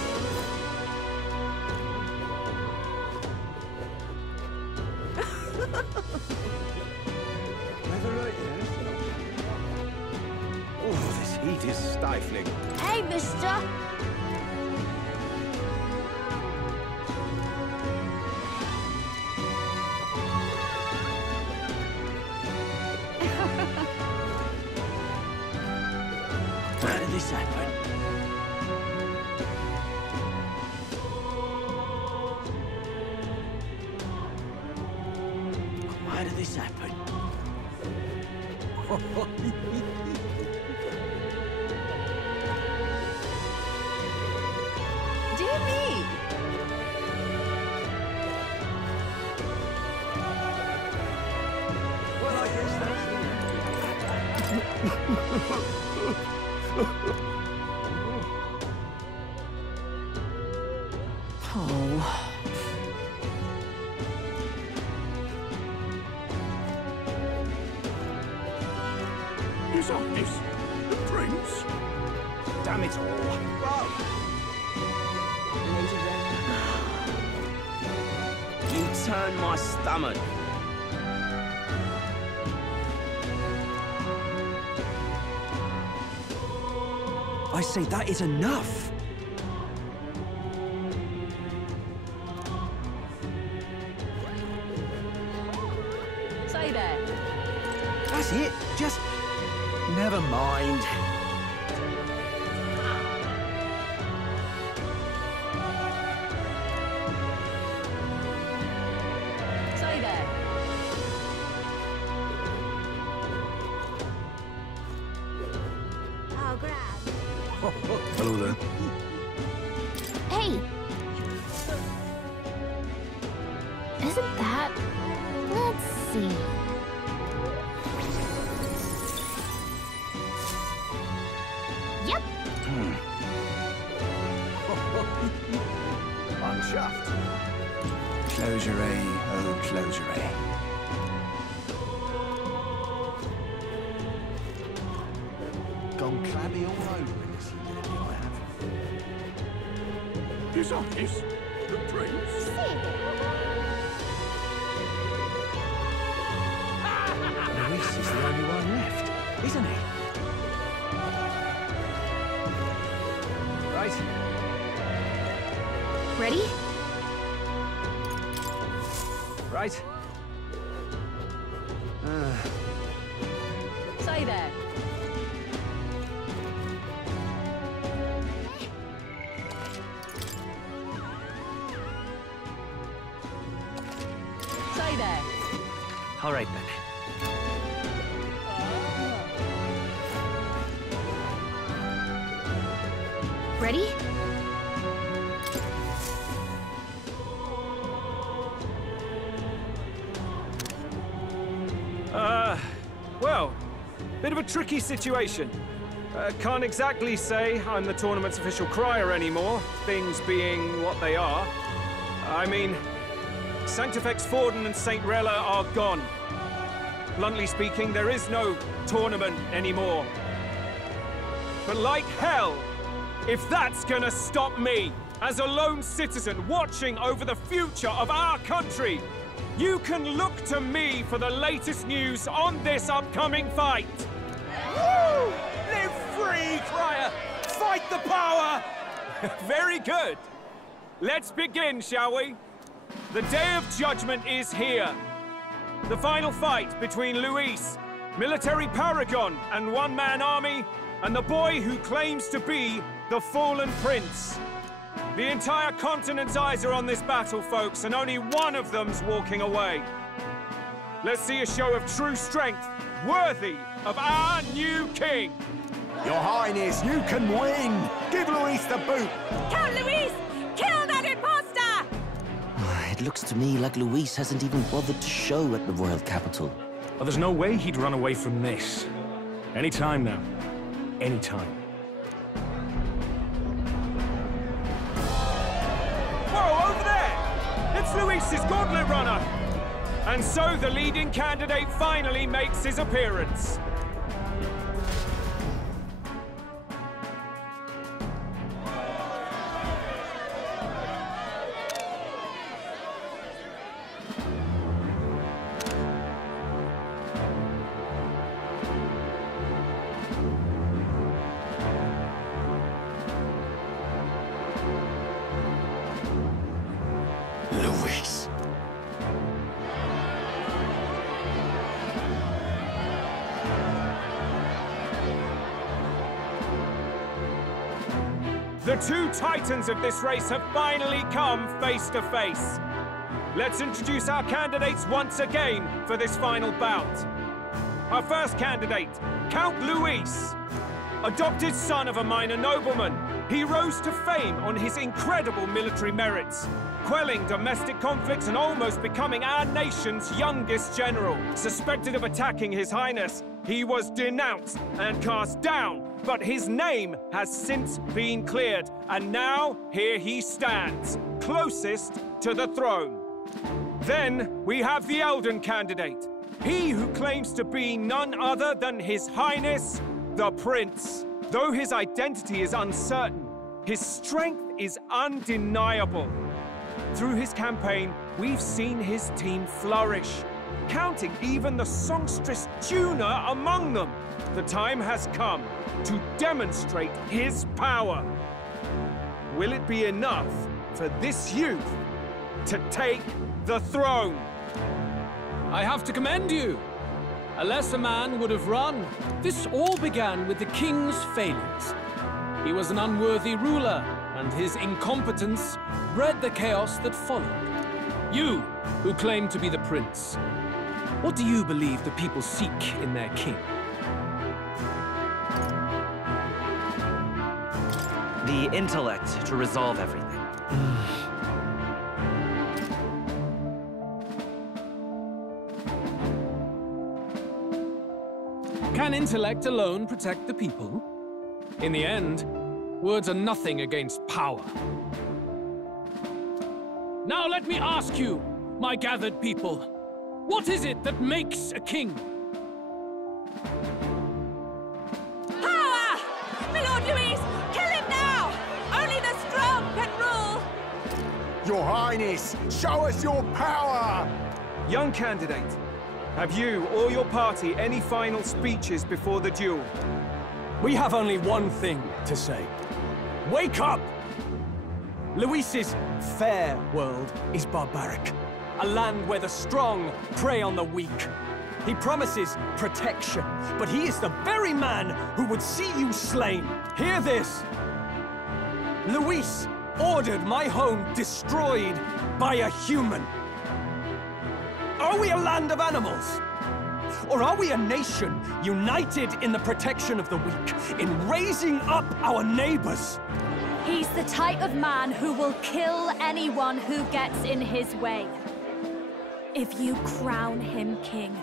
Oh, this heat is stifling. Hey, mister! Where did this happen? Why did this happen? Dear me! Well, I guess Oh. His Highness, the Prince. Damn it all. You turn my stomach. I say that is enough. Say there. That's it. Just never mind. Say there. Oh, grab. Hello there. Hey! Isn't that... Let's see... Yep! I'm chuffed. Closure, oh closure. Gone clammy all over in this humidity I have. His Highness, the Prince. Luis is the only one left, isn't he? Right. Ready? Right. Say there. Say there. All right, then. Ready? Well, bit of a tricky situation. Can't exactly say I'm the tournament's official crier anymore, things being what they are. I mean, Sanctifex Forden and St. Rella are gone. Bluntly speaking, there is no tournament anymore. But like hell, if that's gonna stop me, as a lone citizen watching over the future of our country, you can look to me for the latest news on this upcoming fight. Woo! Live free, crier! Fight the power! Very good. Let's begin, shall we? The Day of Judgment is here. The final fight between Luis, military paragon and one-man army, and the boy who claims to be the fallen prince. The entire continent's eyes are on this battle, folks, and only one of them's walking away. Let's see a show of true strength, worthy of our new king. Your Highness, you can win! Give Luis the boot! Count Luis! Kill that imposter! It looks to me like Luis hasn't even bothered to show at the royal capital. Well, there's no way he'd run away from this. Any time now. Any time. Whoa, over there! It's Luis's gauntlet runner! And so the leading candidate finally makes his appearance. Luis. The two titans of this race have finally come face to face. Let's introduce our candidates once again for this final bout. Our first candidate, Count Luis. Adopted son of a minor nobleman, he rose to fame on his incredible military merits, quelling domestic conflicts and almost becoming our nation's youngest general. Suspected of attacking His Highness, he was denounced and cast down, but his name has since been cleared, and now here he stands, closest to the throne. Then we have the Elden candidate, he who claims to be none other than His Highness, the Prince. Though his identity is uncertain, his strength is undeniable. Through his campaign, we've seen his team flourish, counting even the songstress Juna among them. The time has come to demonstrate his power. Will it be enough for this youth to take the throne? I have to commend you. A lesser man would have run. This all began with the king's failures. He was an unworthy ruler, and his incompetence bred the chaos that followed. You, who claim to be the prince, what do you believe the people seek in their king? The intellect to resolve everything. Can intellect alone protect the people? In the end, words are nothing against power. Now let me ask you, my gathered people, what is it that makes a king? Power! My Lord Luis, kill him now! Only the strong can rule! Your Highness, show us your power! Young candidate, have you or your party any final speeches before the duel? We have only one thing to say. Wake up! Luis's fair world is barbaric. A land where the strong prey on the weak. He promises protection, but he is the very man who would see you slain. Hear this. Luis ordered my home destroyed by a human. Are we a land of animals? Or are we a nation united in the protection of the weak, in raising up our neighbors? He's the type of man who will kill anyone who gets in his way. If you crown him king,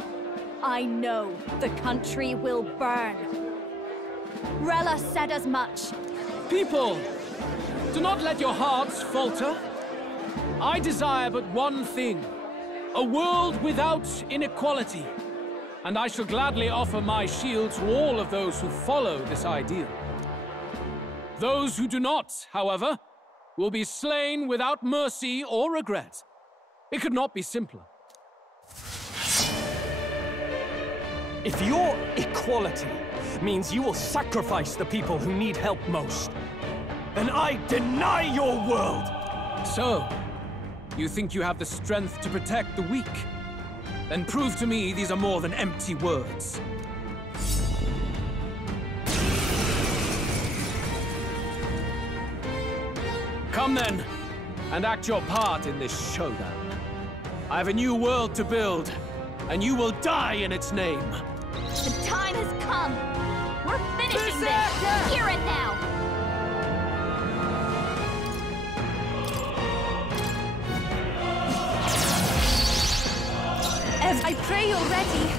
I know the country will burn. Rella said as much. People, do not let your hearts falter. I desire but one thing, a world without inequality. And I shall gladly offer my shield to all of those who follow this ideal. Those who do not, however, will be slain without mercy or regret. It could not be simpler. If your equality means you will sacrifice the people who need help most, then I deny your world! So, you think you have the strength to protect the weak? Then prove to me these are more than empty words. Come then, and act your part in this showdown. I have a new world to build, and you will die in its name. The time has come. We're finishing this, here and now. I pray you're ready.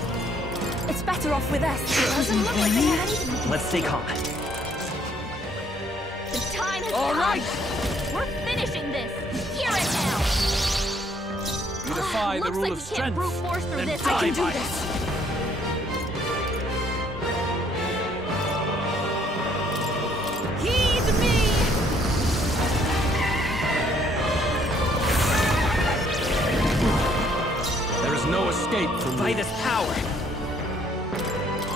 It's better off with us. It doesn't look like they had anything. Let's stay calm. The time has All come. right. We're finishing this, here and now. You defy the Looks rule like of we strength, can't brute force through then this. die I can do by this. Heed me! There is no escape from By this power.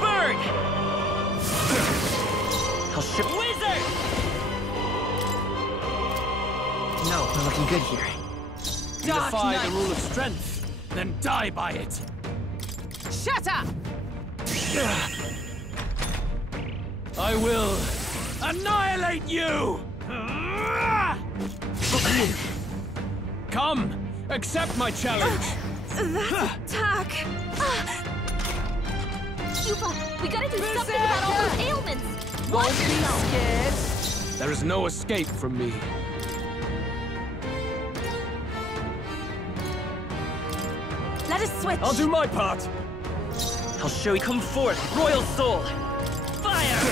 Burn! I'll show... Wizard! No, we're looking good here. You defy the rule of strength, then die by it. Shut up! I will annihilate you! Come, accept my challenge. That attack! Yuba, we gotta do something about all those ailments. Don't be scared. There is no escape from me. Let us switch. I'll do my part. I'll show you. Come forth, royal soul. Fire!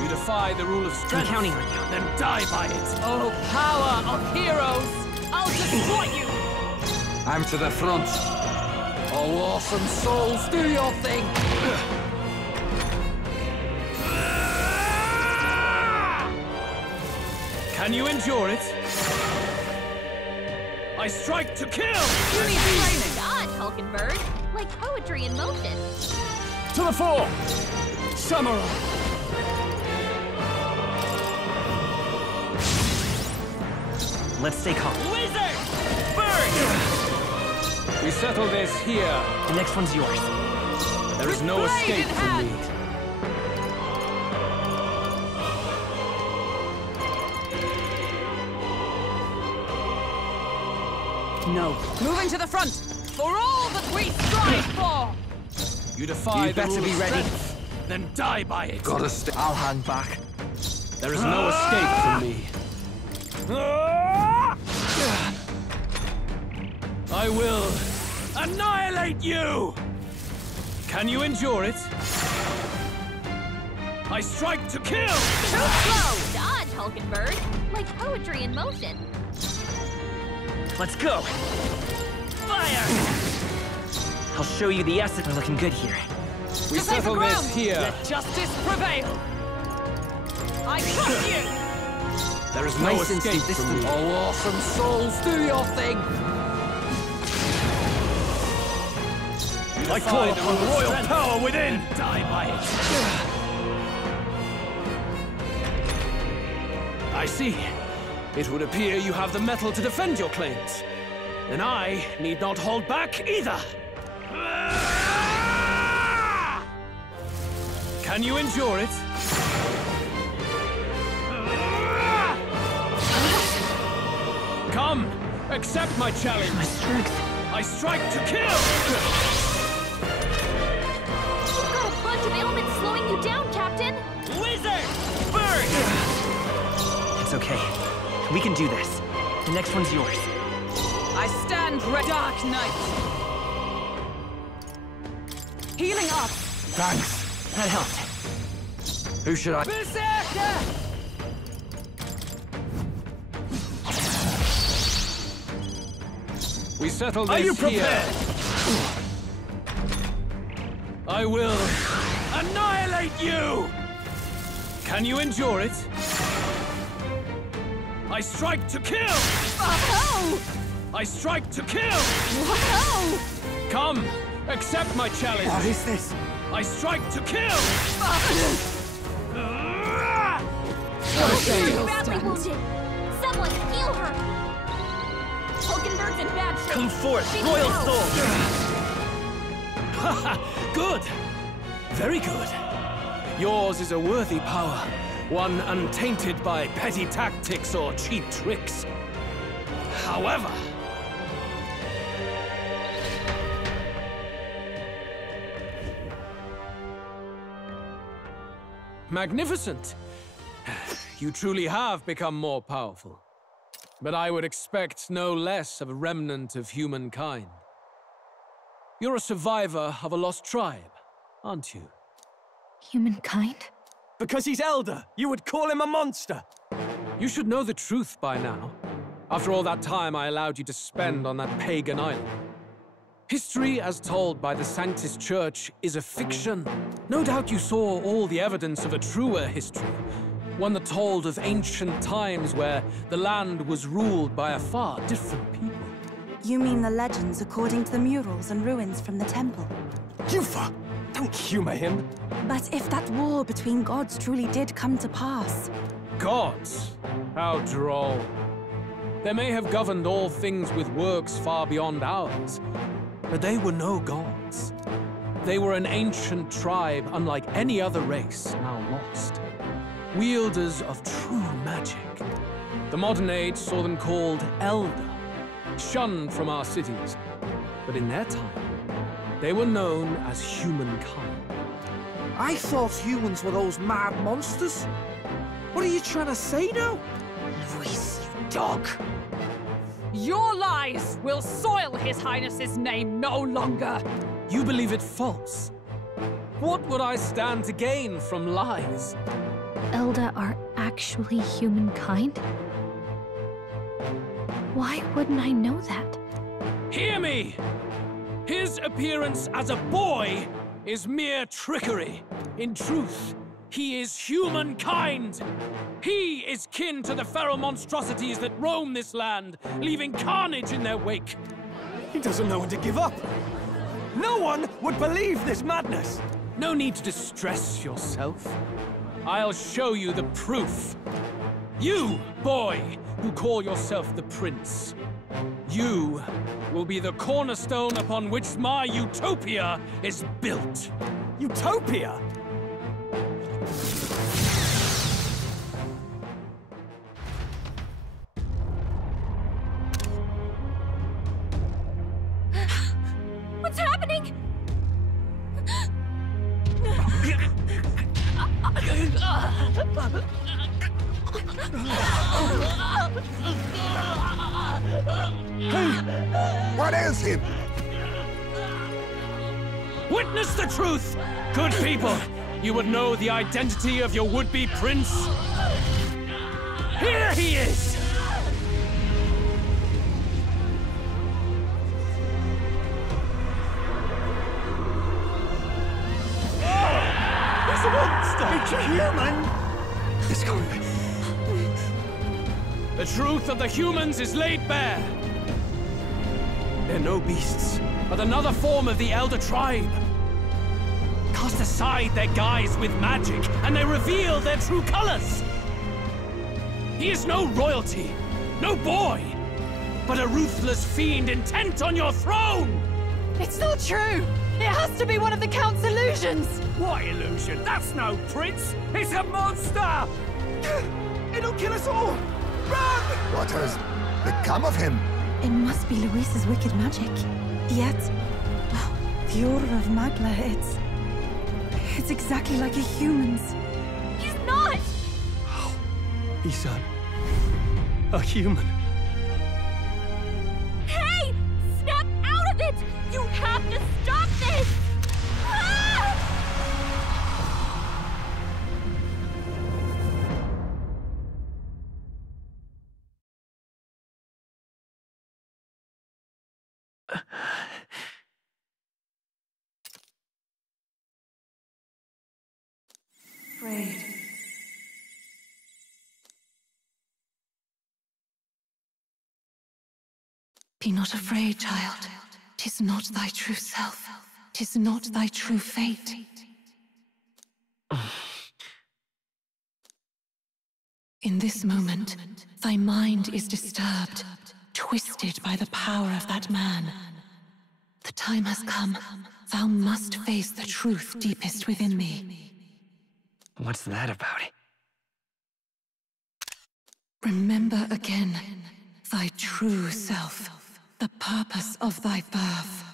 You defy the rule of strength, I'm counting on you. Then die by it. Oh, power of heroes! I'll destroy you! I'm to the front. Oh, awesome souls, do your thing! Can you endure it? I strike to kill! You need training. Dodge, Hulkenberg. Like poetry in motion. To the fore! Samurai! Let's stay calm. Wizard! Burn! We settle this here. The next one's yours. There is no escape from me. No. Moving to the front! For all that we strive for! You defy You the better rule be of ready. strength, then die by it. Gotta stay. I'll hang back. There is no escape from me. I will annihilate you! Can you endure it? I strike to kill! Too slow! Dodge, Hulkenberg. Like poetry in motion. Let's go. Fire! I'll show you the essence. We're looking good here. We settle this here. Let justice prevail! I trust you! There is no Nice and escape distant. from me. Oh, awesome souls, do your thing! I call upon royal power within! Die by it. I see. It would appear you have the mettle to defend your claims. Then I need not hold back either. Can you endure it? Come, accept my challenge. My strength. I strike to kill! You've got a bunch of ailments slowing you down, Captain! Wizard! Burn! It's okay. We can do this. The next one's yours. I stand ready. Dark Knight. Healing up. Thanks. That helped. Who should I... Berserker! We settle this. Are you prepared? Here. I will annihilate you! Can you endure it? I strike to kill! Oh! I strike to kill! Whoa! Come, accept my challenge. What is this? I strike to kill! She's badly wounded! Someone heal her! Hulkenberg's in bad shape! Come forth, She's royal low. soul! Good! Very good. Yours is a worthy power, one untainted by petty tactics or cheap tricks. However... Magnificent! You truly have become more powerful. But I would expect no less of a remnant of humankind. You're a survivor of a lost tribe, aren't you? Humankind? Because he's elder, you would call him a monster! You should know the truth by now. After all that time I allowed you to spend on that pagan island. History as told by the Sanctus Church is a fiction. No doubt you saw all the evidence of a truer history. One that told of ancient times where the land was ruled by a far different people. You mean the legends according to the murals and ruins from the temple? Yufa! Don't humor him! But if that war between gods truly did come to pass... Gods? How droll. They may have governed all things with works far beyond ours, but they were no gods. They were an ancient tribe unlike any other race, now lost. Wielders of true magic. The modern age saw them called Elder, shunned from our cities. But in their time, they were known as humankind. I thought humans were those mad monsters. What are you trying to say now? Luis, you dog! Your lies will soil His Highness's name no longer! You believe it false? What would I stand to gain from lies? Elda are actually humankind? Why wouldn't I know that? Hear me! His appearance as a boy is mere trickery. In truth, he is humankind. He is kin to the feral monstrosities that roam this land, leaving carnage in their wake. He doesn't know when to give up. No one would believe this madness. No need to distress yourself. I'll show you the proof. You, boy, who call yourself the prince. You will be the cornerstone upon which my utopia is built. Utopia? What's happening? What ails him? Witness the truth! Good people, you would know the identity of your would-be prince. Here he is! He's a monster! It's a human! This can't be. The truth of the humans is laid bare. They're no beasts, but another form of the Elder Tribe. Cast aside their guise with magic, and they reveal their true colors. He is no royalty, no boy, but a ruthless fiend intent on your throne! It's not true! It has to be one of the Count's illusions! What illusion? That's no prince! It's a monster! It'll kill us all! Run! What has become of him? It must be Luis's wicked magic. Yet, the Order of Magla, it's exactly like a human's. He's not! He's a human. Hey! Snap out of it! You have to stop this! Ah! Afraid. Be not afraid, child. 'Tis not thy true self. 'Tis not thy true fate. In this moment, thy mind is disturbed, twisted by the power of that man. The time has come. Thou must face the truth deepest within thee. What's that about? Remember again thy true self, the purpose of thy birth.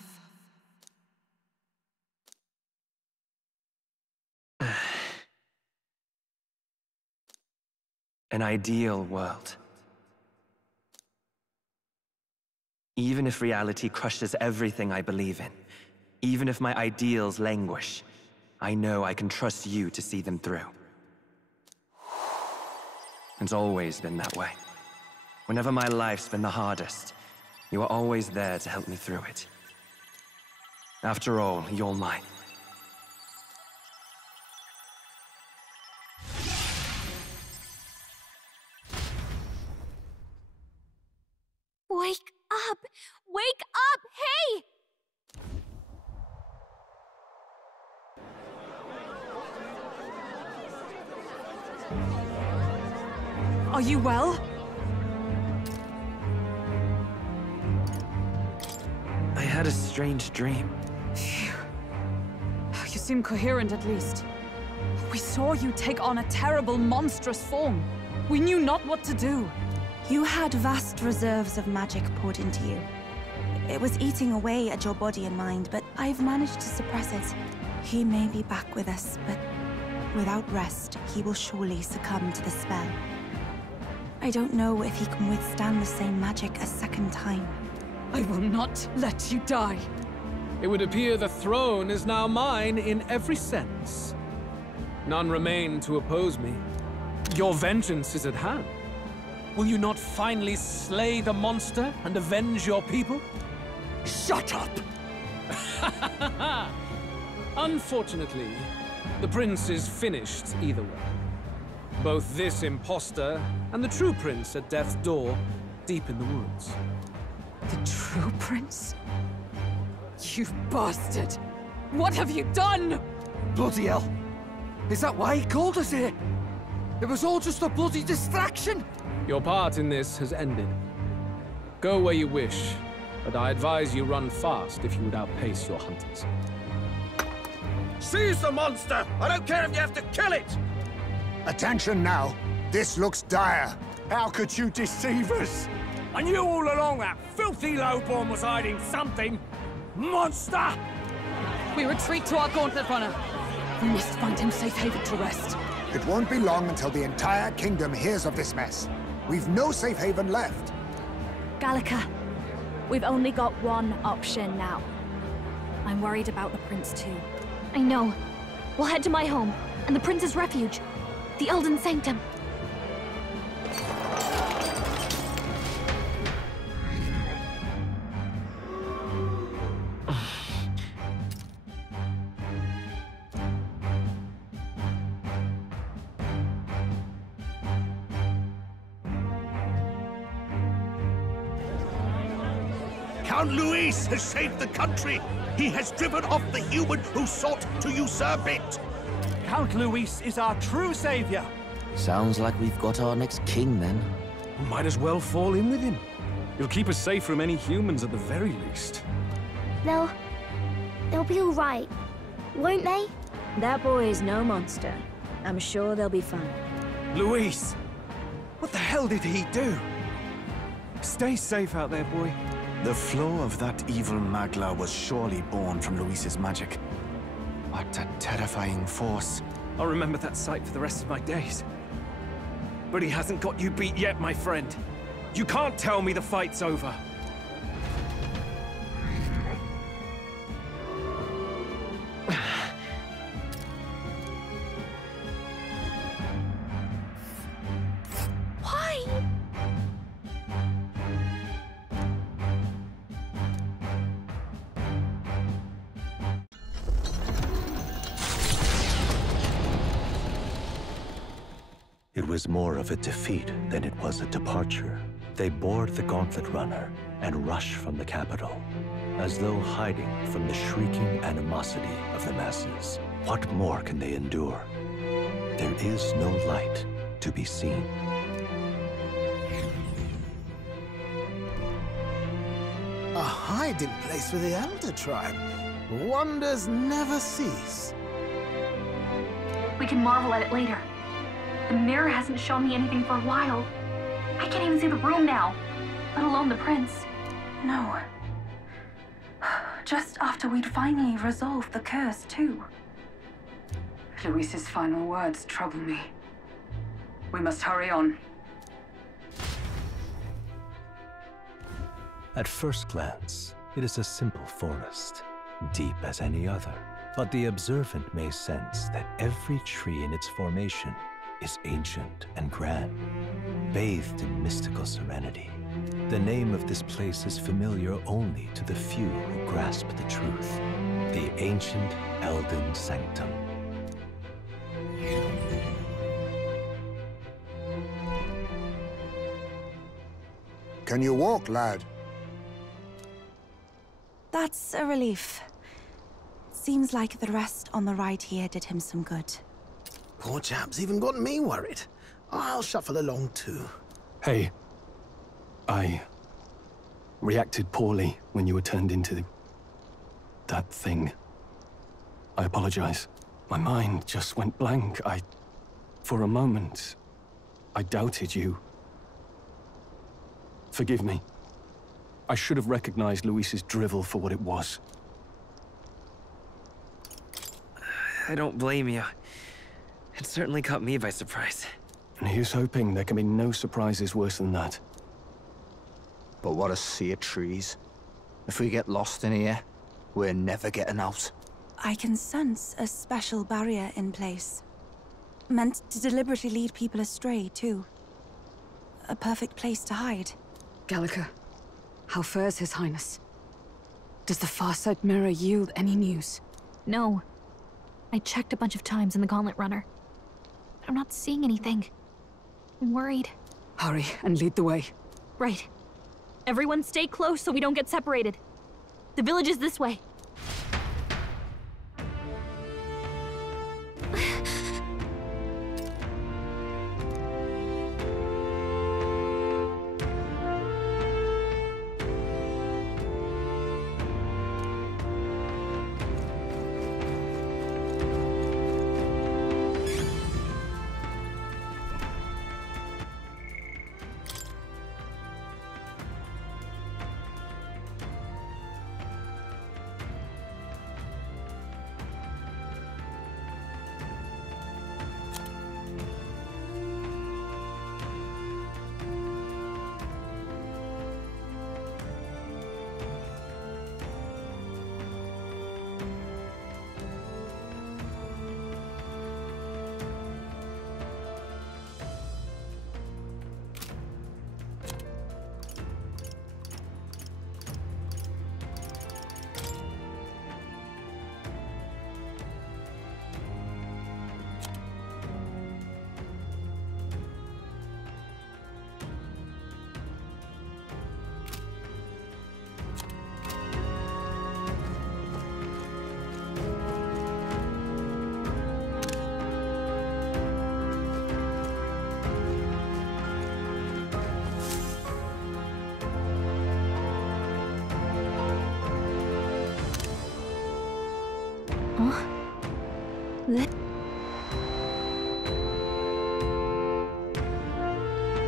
An ideal world. Even if reality crushes everything I believe in, even if my ideals languish, I know I can trust you to see them through. It's always been that way. Whenever my life's been the hardest, you are always there to help me through it. After all, you're mine. Wake up! Wake up! Hey! Are you well? I had a strange dream. Phew. You seem coherent at least. We saw you take on a terrible, monstrous form. We knew not what to do. You had vast reserves of magic poured into you. It was eating away at your body and mind, but I've managed to suppress it. He may be back with us, but without rest, he will surely succumb to the spell. I don't know if he can withstand the same magic a second time. I will not let you die. It would appear the throne is now mine in every sense. None remain to oppose me. Your vengeance is at hand. Will you not finally slay the monster and avenge your people? Shut up! Unfortunately, the prince is finished either way. Both this imposter and the true prince at death's door, deep in the woods. The true prince? You bastard! What have you done? Bloody hell! Is that why he called us here? It was all just a bloody distraction! Your part in this has ended. Go where you wish, but I advise you run fast if you would outpace your hunters. Seize the monster! I don't care if you have to kill it! Attention now. This looks dire. How could you deceive us? I knew all along that filthy lowborn was hiding something! Monster! We retreat to our gauntlet runner. We must find him safe haven to rest. It won't be long until the entire kingdom hears of this mess. We've no safe haven left. Gallica, we've only got one option now. I'm worried about the prince too. I know. We'll head to my home, and the prince's refuge, the Elden Sanctum. Count Luis has saved the country. He has driven off the human who sought to usurp it. Count Luis is our true savior. Sounds like we've got our next king, then. Might as well fall in with him. He'll keep us safe from any humans at the very least. They'll They'll be all right, won't they? That boy is no monster. I'm sure they'll be fine. Luis! What the hell did he do? Stay safe out there, boy. The flow of that evil Magla was surely born from Luis's magic. What a terrifying force. I'll remember that sight for the rest of my days. But he hasn't got you beat yet, my friend. You can't tell me the fight's over. It was more of a defeat than it was a departure. They board the Gauntlet Runner and rush from the capital, as though hiding from the shrieking animosity of the masses. What more can they endure? There is no light to be seen. A hiding place for the Elder Tribe. Wonders never cease. We can marvel at it later. The mirror hasn't shown me anything for a while. I can't even see the room now, let alone the prince. No. Just after we'd finally resolved the curse, too. Luis's final words trouble me. We must hurry on. At first glance, it is a simple forest, deep as any other. But the observant may sense that every tree in its formation is ancient and grand, bathed in mystical serenity. The name of this place is familiar only to the few who grasp the truth. The ancient Elden Sanctum. Can you walk, lad? That's a relief. Seems like the rest on the ride here did him some good. Poor chap's even got me worried. I'll shuffle along too. Hey, I reacted poorly when you were turned into that thing. I apologize. My mind just went blank. For a moment, I doubted you. Forgive me. I should have recognized Luis's drivel for what it was. I don't blame you. It certainly caught me by surprise. And here's hoping there can be no surprises worse than that. But what a sea of trees. If we get lost in here, we're never getting out. I can sense a special barrier in place. Meant to deliberately lead people astray, too. A perfect place to hide. Gallica, how fares His Highness? Does the Farsight Mirror yield any news? No. I checked a bunch of times in the Gauntlet Runner. But I'm not seeing anything. I'm worried. Hurry and lead the way. Right. Everyone stay close so we don't get separated. The village is this way.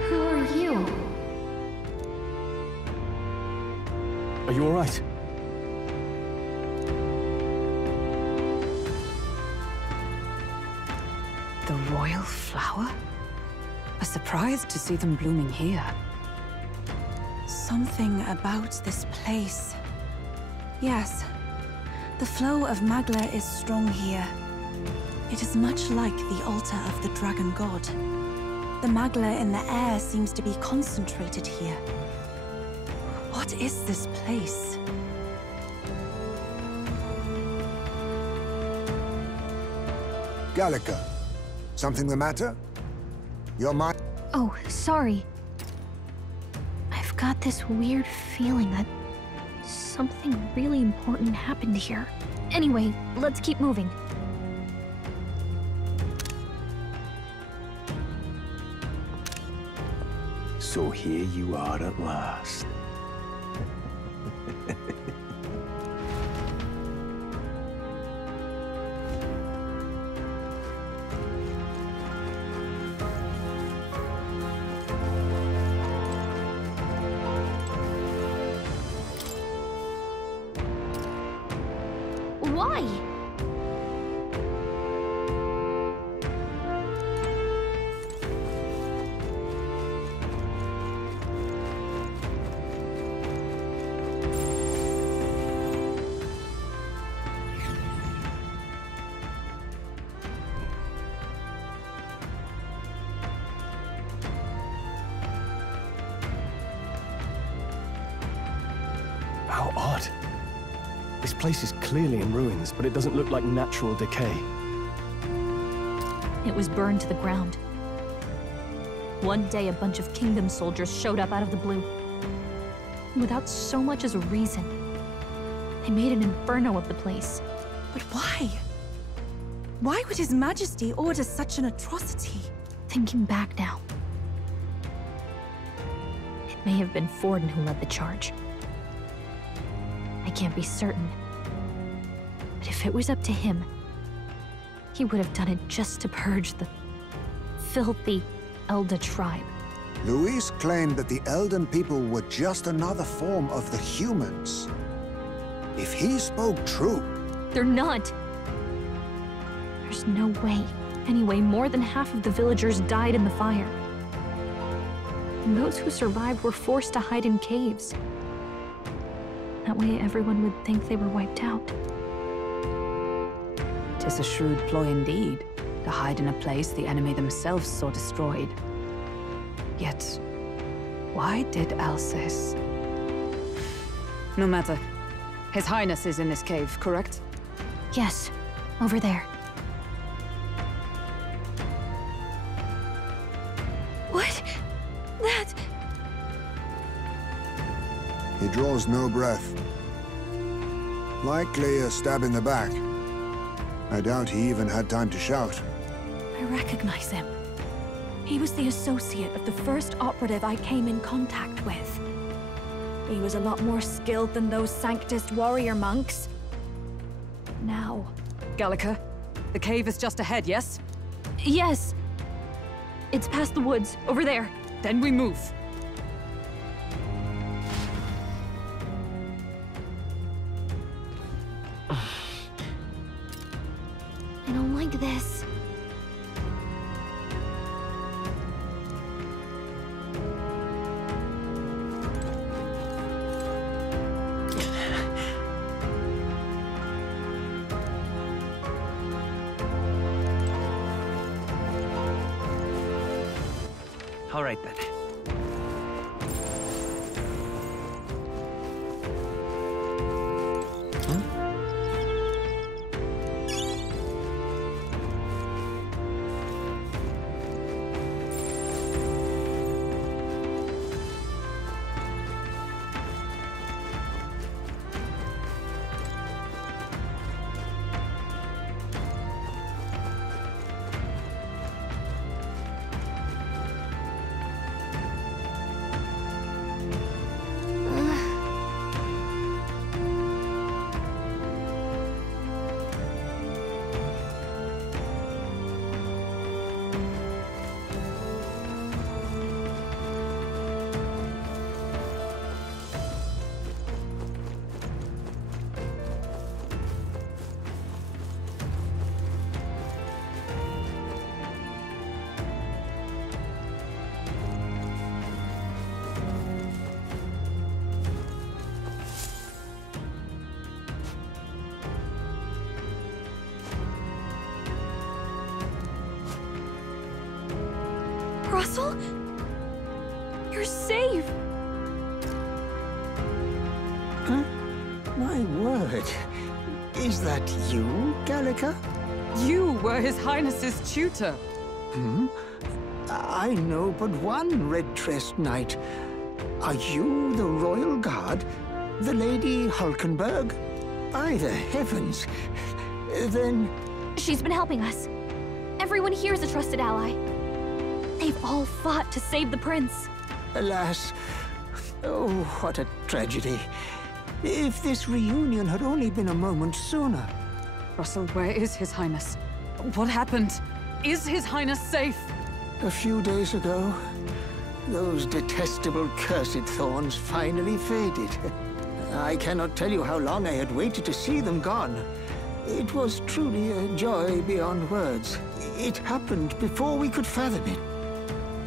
Who are you? Are you all right? The royal flower? A surprise to see them blooming here. Something about this place. Yes. The flow of Magla is strong here. It is much like the altar of the dragon god. The Magla in the air seems to be concentrated here. What is this place? Gallica, something the matter? Your mind? Oh, sorry. I've got this weird feeling that something really important happened here. Anyway, let's keep moving. So here you are at last. Why? How odd. This place is clearly in ruins, but it doesn't look like natural decay. It was burned to the ground. One day, a bunch of kingdom soldiers showed up out of the blue. Without so much as a reason. They made an inferno of the place. But why? Why would His Majesty order such an atrocity? Thinking back now, it may have been Forden who led the charge. I can't be certain. But if it was up to him, he would have done it just to purge the filthy Elda tribe. Luis claimed that the Elden people were just another form of the humans. If he spoke true... They're not. There's no way. Anyway, more than half of the villagers died in the fire. And those who survived were forced to hide in caves. That way everyone would think they were wiped out. 'Tis a shrewd ploy indeed, to hide in a place the enemy themselves saw destroyed. Yet, why did Alcest? No matter. His Highness is in this cave, correct? Yes, over there. What? That... He draws no breath. Likely a stab in the back. I doubt he even had time to shout. I recognize him. He was the associate of the first operative I came in contact with. He was a lot more skilled than those Sanctist warrior monks. Now... Gallica, the cave is just ahead, yes? Yes! It's past the woods, over there. Then we move. I don't like this. All right then. But is that you, Gallica? You were His Highness's tutor. Hmm? I know but one red-dressed knight. Are you the royal guard? The Lady Hulkenberg? By the heavens. Then... She's been helping us. Everyone here is a trusted ally. They've all fought to save the prince. Alas. Oh, what a tragedy. If this reunion had only been a moment sooner. Russell, where is His Highness? What happened? Is His Highness safe? A few days ago, those detestable cursed thorns finally faded. I cannot tell you how long I had waited to see them gone. It was truly a joy beyond words. It happened before we could fathom it.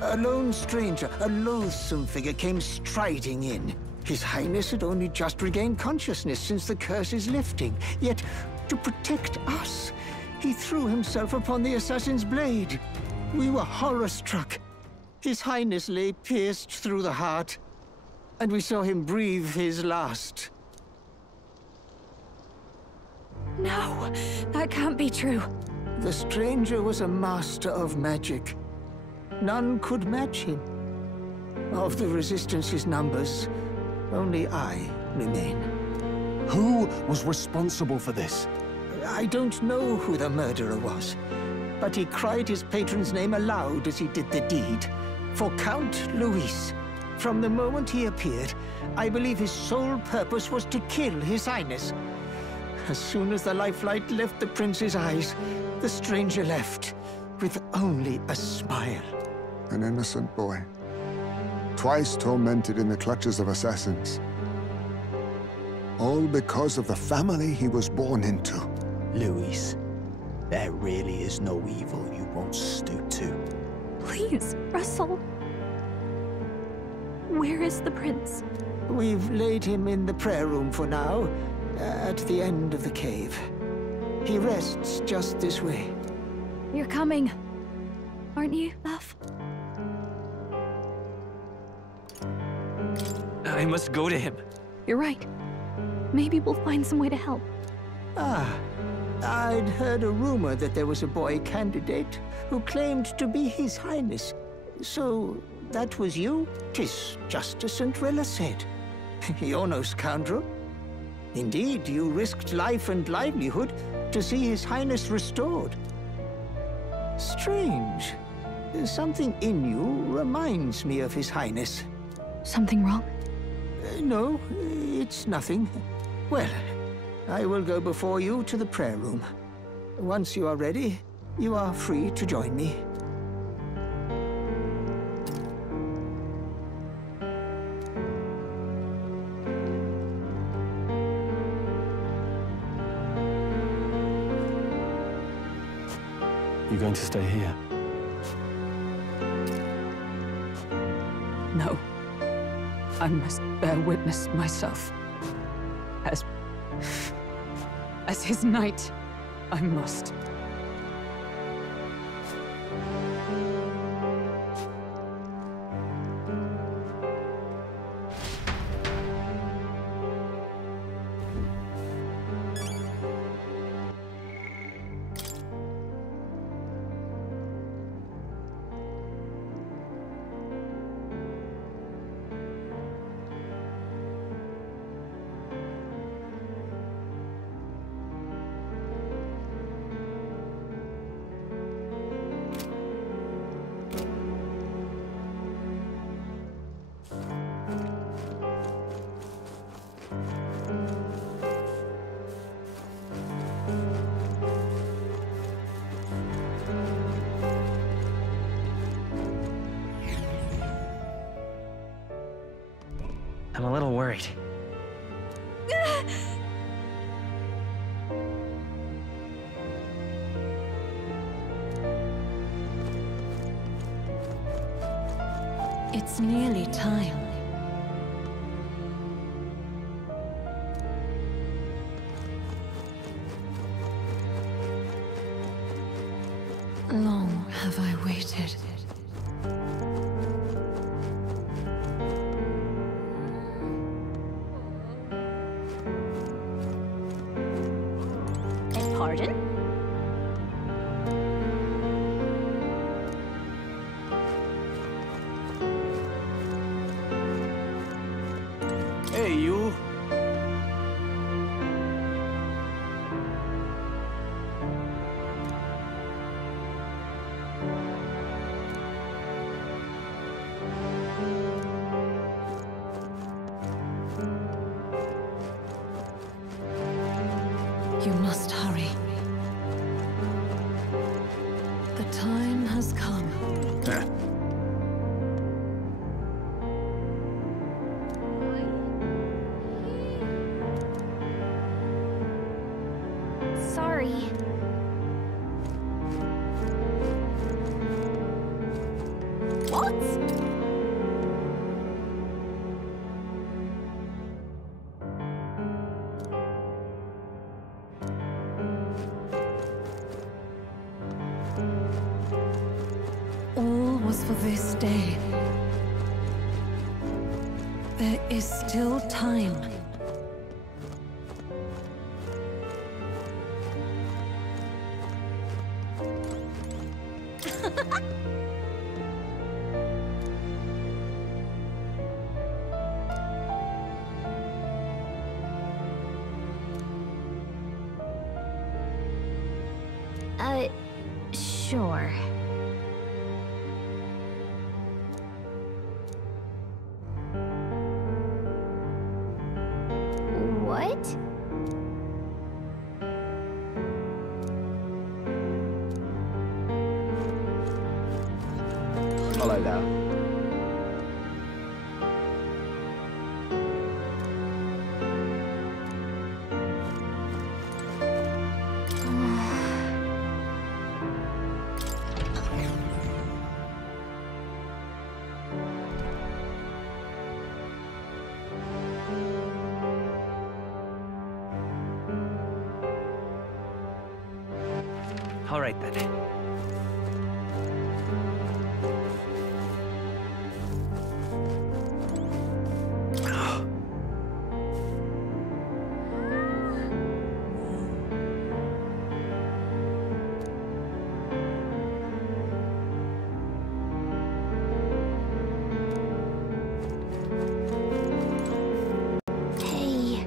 A lone stranger, a loathsome figure, came striding in. His Highness had only just regained consciousness since the curse's lifting. Yet, to protect us, he threw himself upon the assassin's blade. We were horror-struck. His Highness lay pierced through the heart, and we saw him breathe his last. No, that can't be true. The stranger was a master of magic. None could match him. Of the Resistance's numbers, only I remain. Who was responsible for this? I don't know who the murderer was, but he cried his patron's name aloud as he did the deed. For Count Luis. From the moment he appeared, I believe his sole purpose was to kill His Highness. As soon as the lifelight left the prince's eyes, the stranger left, with only a smile. An innocent boy. Twice tormented in the clutches of assassins. All because of the family he was born into. Luis, there really is no evil you won't stoop to. Please, Russell. Where is the prince? We've laid him in the prayer room for now, at the end of the cave. He rests just this way. You're coming, aren't you, love? I must go to him. You're right. Maybe we'll find some way to help. Ah, I'd heard a rumor that there was a boy candidate who claimed to be His Highness. So, that was you? 'Tis just as St. Rilla said. You're no scoundrel. Indeed, you risked life and livelihood to see His Highness restored. Strange. Something in you reminds me of His Highness. Something wrong? No, it's nothing. Well, I will go before you to the prayer room. Once you are ready, you are free to join me. You going to stay here? No. I must bear witness myself. As his knight, I must. I'm a little worried. It's nearly time. Long have I waited. must hurry. The time has come. Sorry. What? All was for this day. There is still time. Sure. What? Hello there. All right then. Hey.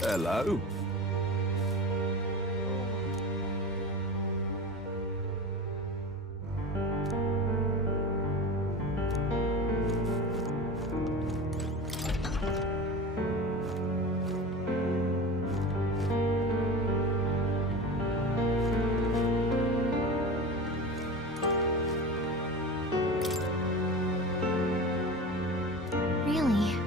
Hello. Really?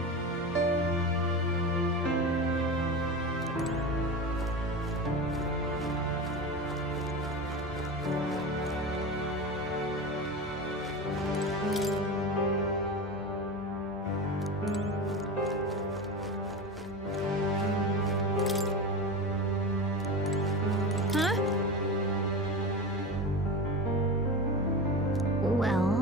Huh? Well...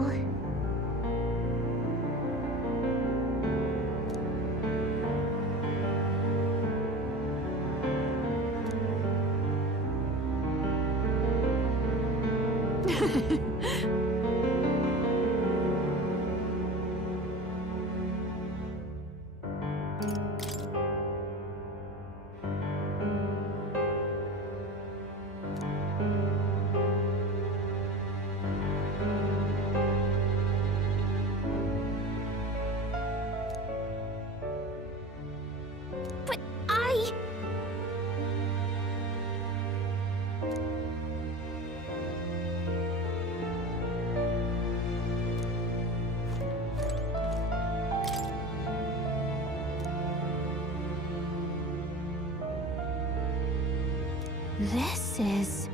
But I... This is...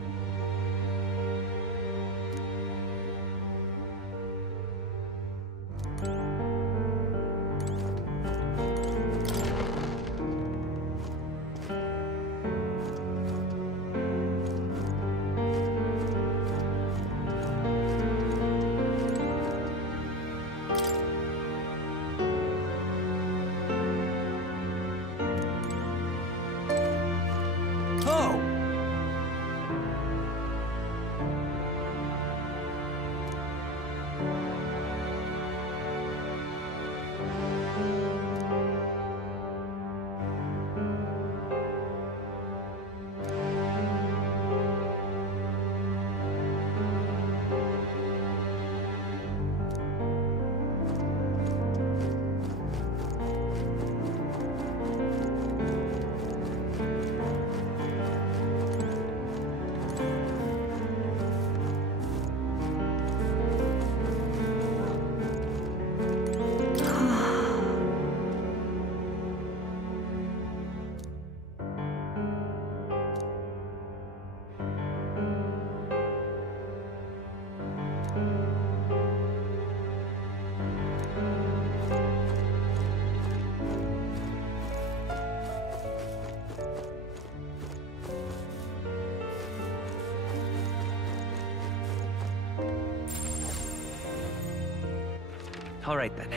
All right then.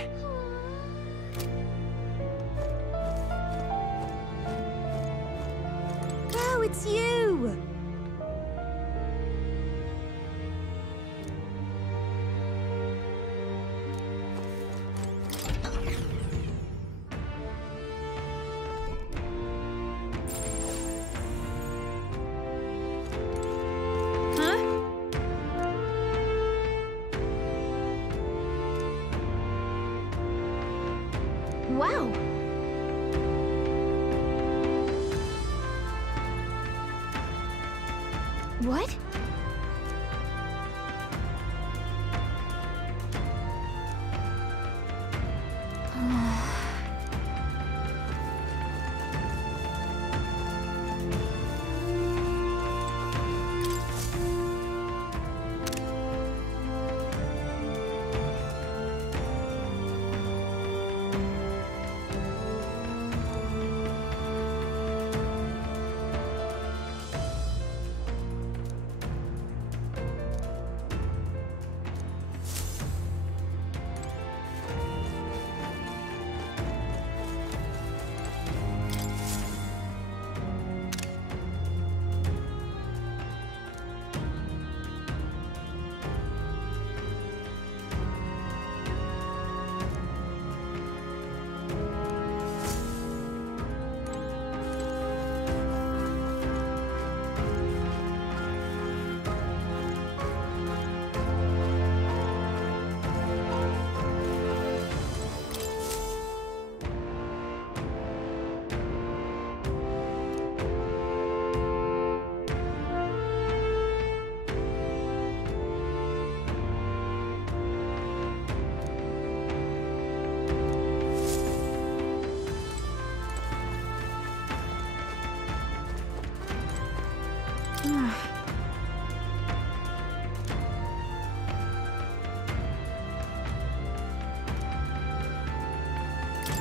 Oh, it's you! Wow. What?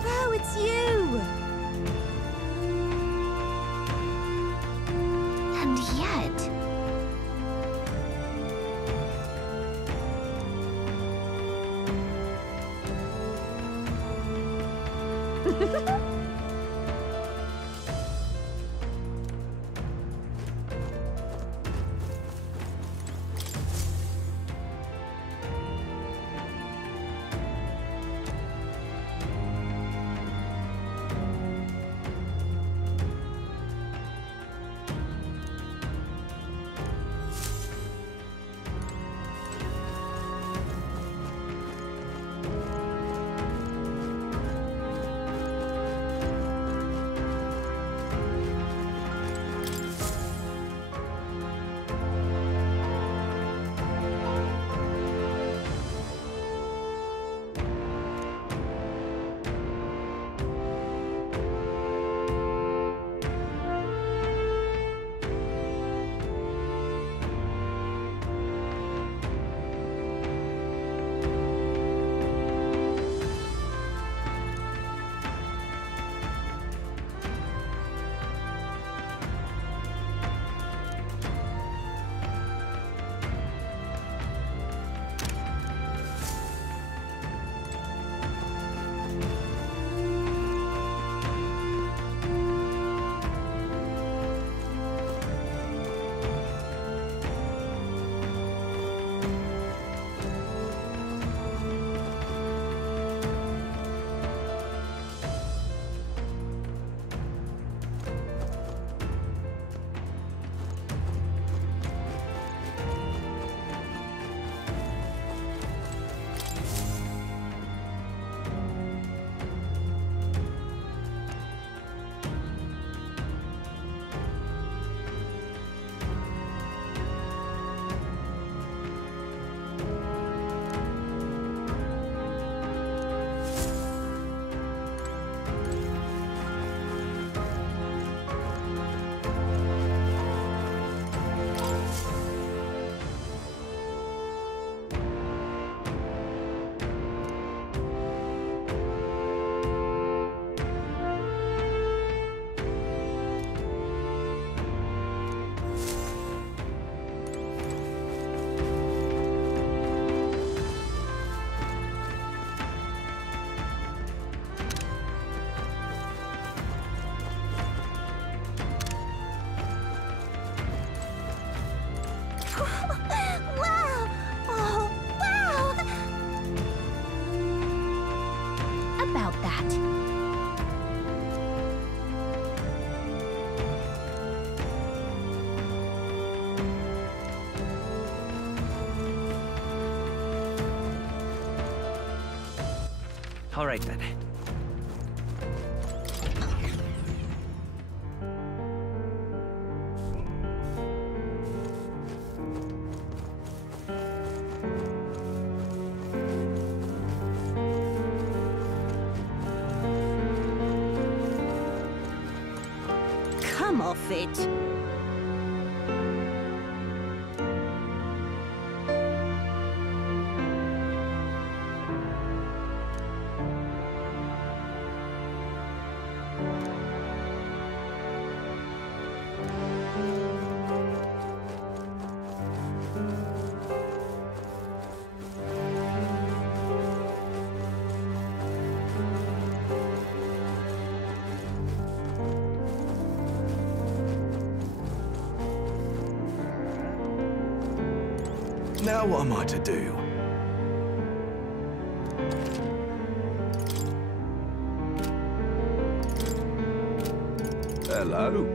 Oh, it's you! And yet... All right then. Come off it. Now what am I to do? Hello.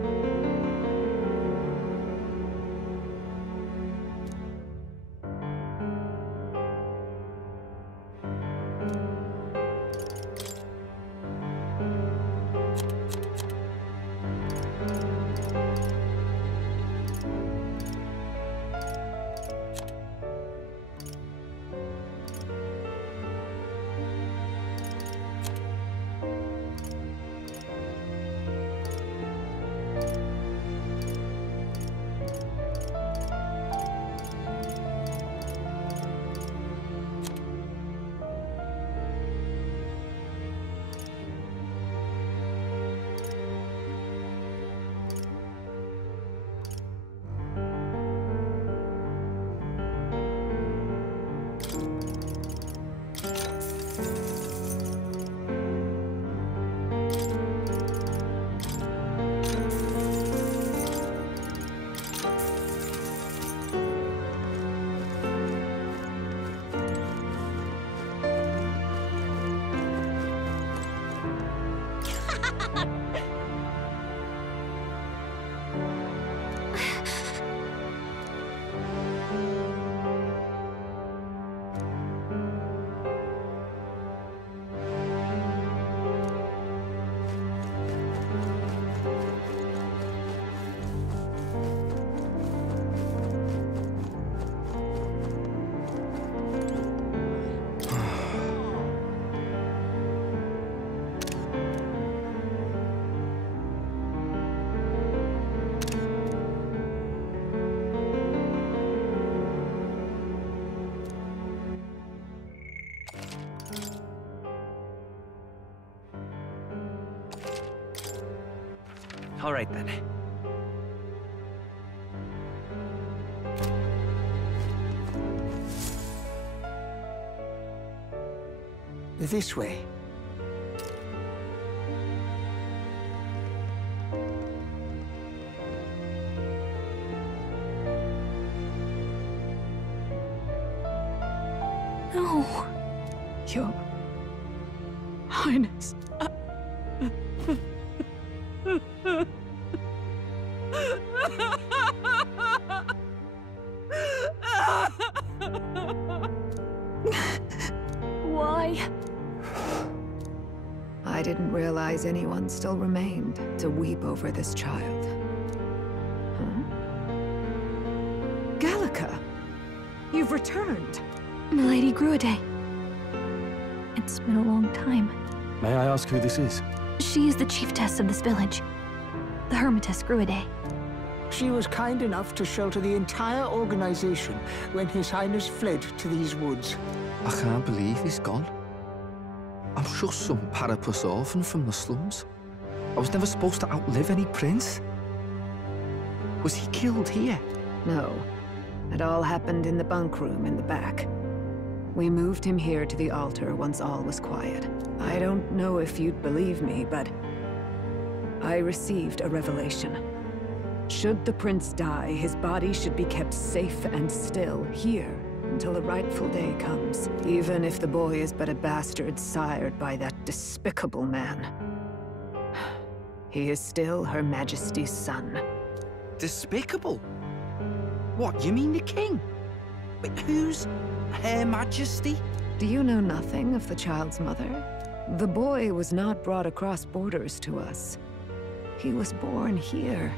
All right then. This way. No. Your Highness. Why? I didn't realize anyone still remained to weep over this child. Huh? Gallica! You've returned! Milady Gruide. It's been a long time. May I ask who this is? She is the chiefess of this village. The Hermitess Gruide. She was kind enough to shelter the entire organization when His Highness fled to these woods. I can't believe he's gone. I'm just some parapus orphan from the slums. I was never supposed to outlive any prince. Was he killed here? No. It all happened in the bunk room in the back. We moved him here to the altar once all was quiet. I don't know if you'd believe me, but I received a revelation. Should the prince die, his body should be kept safe and still here until the rightful day comes, even if the boy is but a bastard sired by that despicable man. He is still Her Majesty's son. Despicable? What, you mean the king? Wait, who's Her Majesty? Do you know nothing of the child's mother? The boy was not brought across borders to us. He was born here,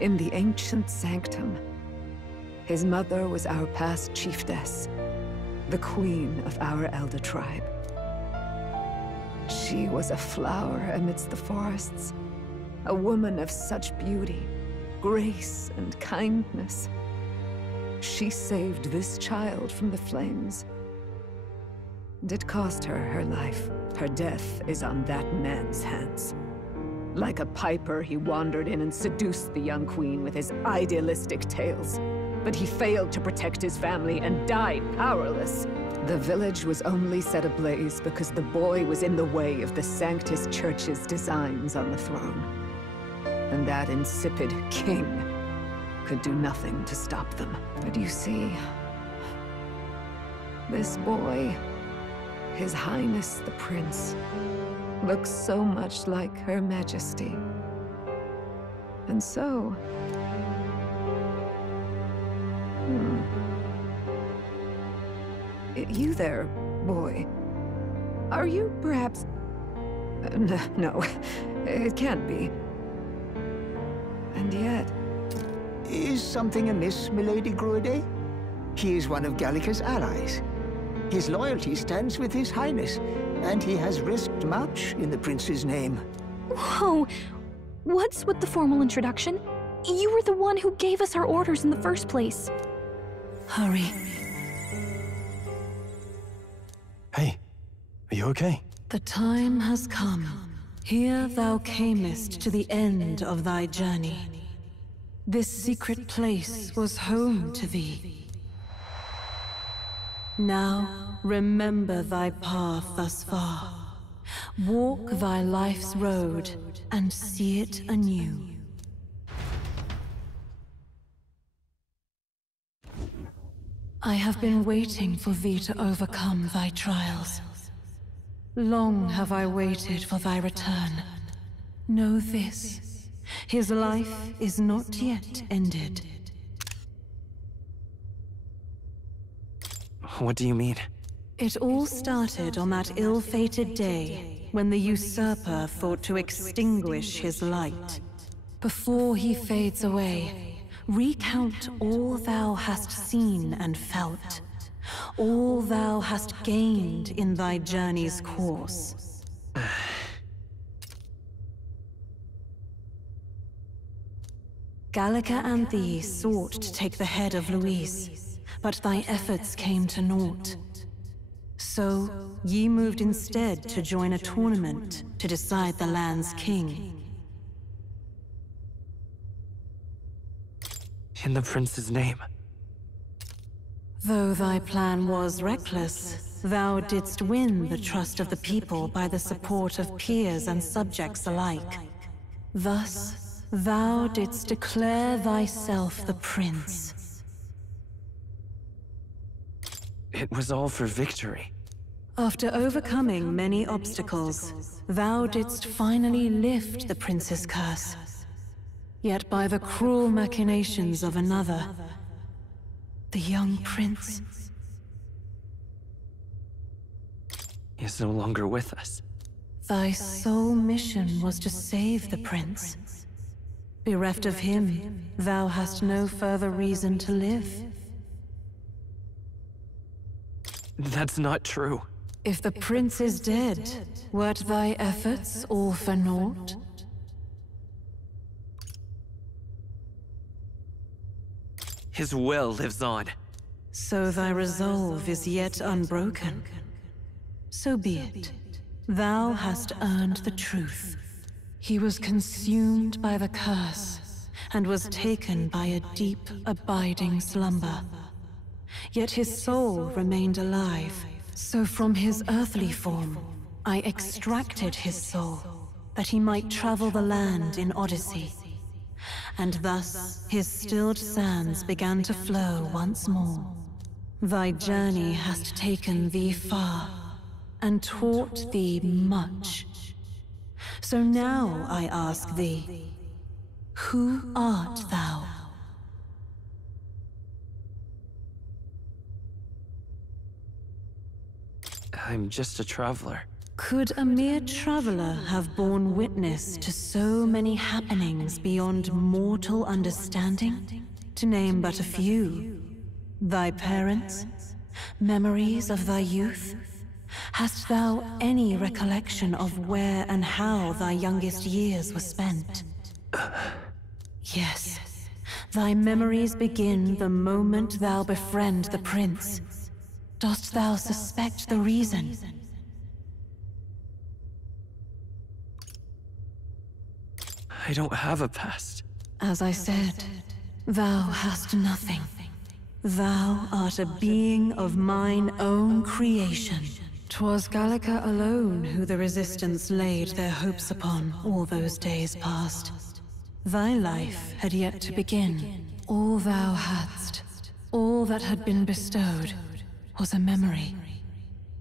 in the ancient sanctum. His mother was our past chiefess, the queen of our elder tribe. She was a flower amidst the forests, a woman of such beauty, grace, and kindness. She saved this child from the flames. And it cost her her life. Her death is on that man's hands. Like a piper, he wandered in and seduced the young queen with his idealistic tales. But he failed to protect his family and died powerless. The village was only set ablaze because the boy was in the way of the Sanctus Church's designs on the throne. And that insipid king could do nothing to stop them. But you see, this boy, His Highness the Prince, looks so much like Her Majesty. And so... You there, boy. Are you perhaps... No, it can't be. And yet... Is something amiss, milady Gruide? He is one of Gallica's allies. His loyalty stands with His Highness, and he has risked much in the prince's name. Whoa! What's with the formal introduction? You were the one who gave us our orders in the first place. Hurry. Hey, are you okay? The time has come. Here thou camest to the end of thy journey. This secret place was home to thee. Now, remember thy path thus far. Walk thy life's road and see it anew. I have been waiting for thee to overcome thy trials. Long have I waited for thy return. Know this, his life is not yet ended. What do you mean? It all started on that ill-fated day when the usurper thought to extinguish his light. Before he fades away, recount all thou hast seen and felt, all thou hast gained in thy journey's course. Gallica and thee sought to take the head of Luis, but thy efforts came to naught. So, ye moved instead to join a tournament to decide the land's king. In the prince's name. Though thy plan was reckless, thou didst win the trust of the people by the support of peers and subjects alike. Thus, thou didst declare thyself the prince. It was all for victory. After overcoming many obstacles, thou didst finally lift the prince's curse. Yet by the cruel machinations of another, the young prince is no longer with us. Thy sole mission was to save the prince. Bereft of him, thou hast no further reason to live. That's not true. If the prince is dead, wert thy efforts all for naught? His will lives on. So thy resolve is yet unbroken. So be it. Thou hast earned the truth. He was consumed by the curse, and was taken by a deep, abiding slumber. Yet his soul remained alive, so from his earthly form, I extracted his soul, that he might travel the land in Odyssey. And thus, his stilled sands began to flow once more. Thy journey hast taken thee far, and taught thee much. So now I ask thee, who art thou? I'm just a traveler. Could a mere traveler have borne witness to so many happenings beyond mortal understanding? To name but a few. Thy parents? Memories of thy youth? Hast thou any recollection of where and how thy youngest years were spent? Yes. Thy memories begin the moment thou befriend the prince. Dost thou suspect the reason? I don't have a past. As I said, thou hast nothing. Thou art a being of mine own creation. 'Twas Gallica alone who the Resistance laid their hopes upon all those days past. Thy life had yet to begin. All thou hadst, all that had been bestowed, was a memory.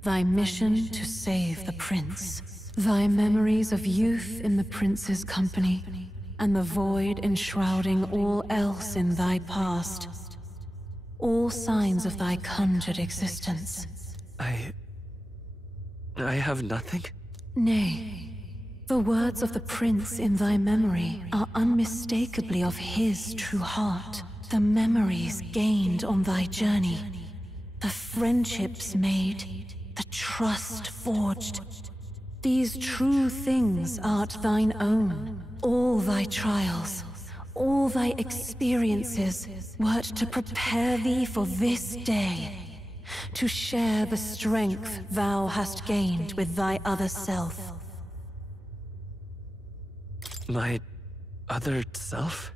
Thy mission to save the prince. Thy memories of youth in the prince's company, and the void enshrouding all else in thy past. All signs of thy conjured existence. I have nothing? Nay. The words of the prince in thy memory are unmistakably of his true heart. The memories gained on thy journey. The friendships made. The trust forged. These true things art thine own. All thy trials, all thy experiences wert to prepare thee for this day. To share the strength thou hast gained with thy other self. My other self?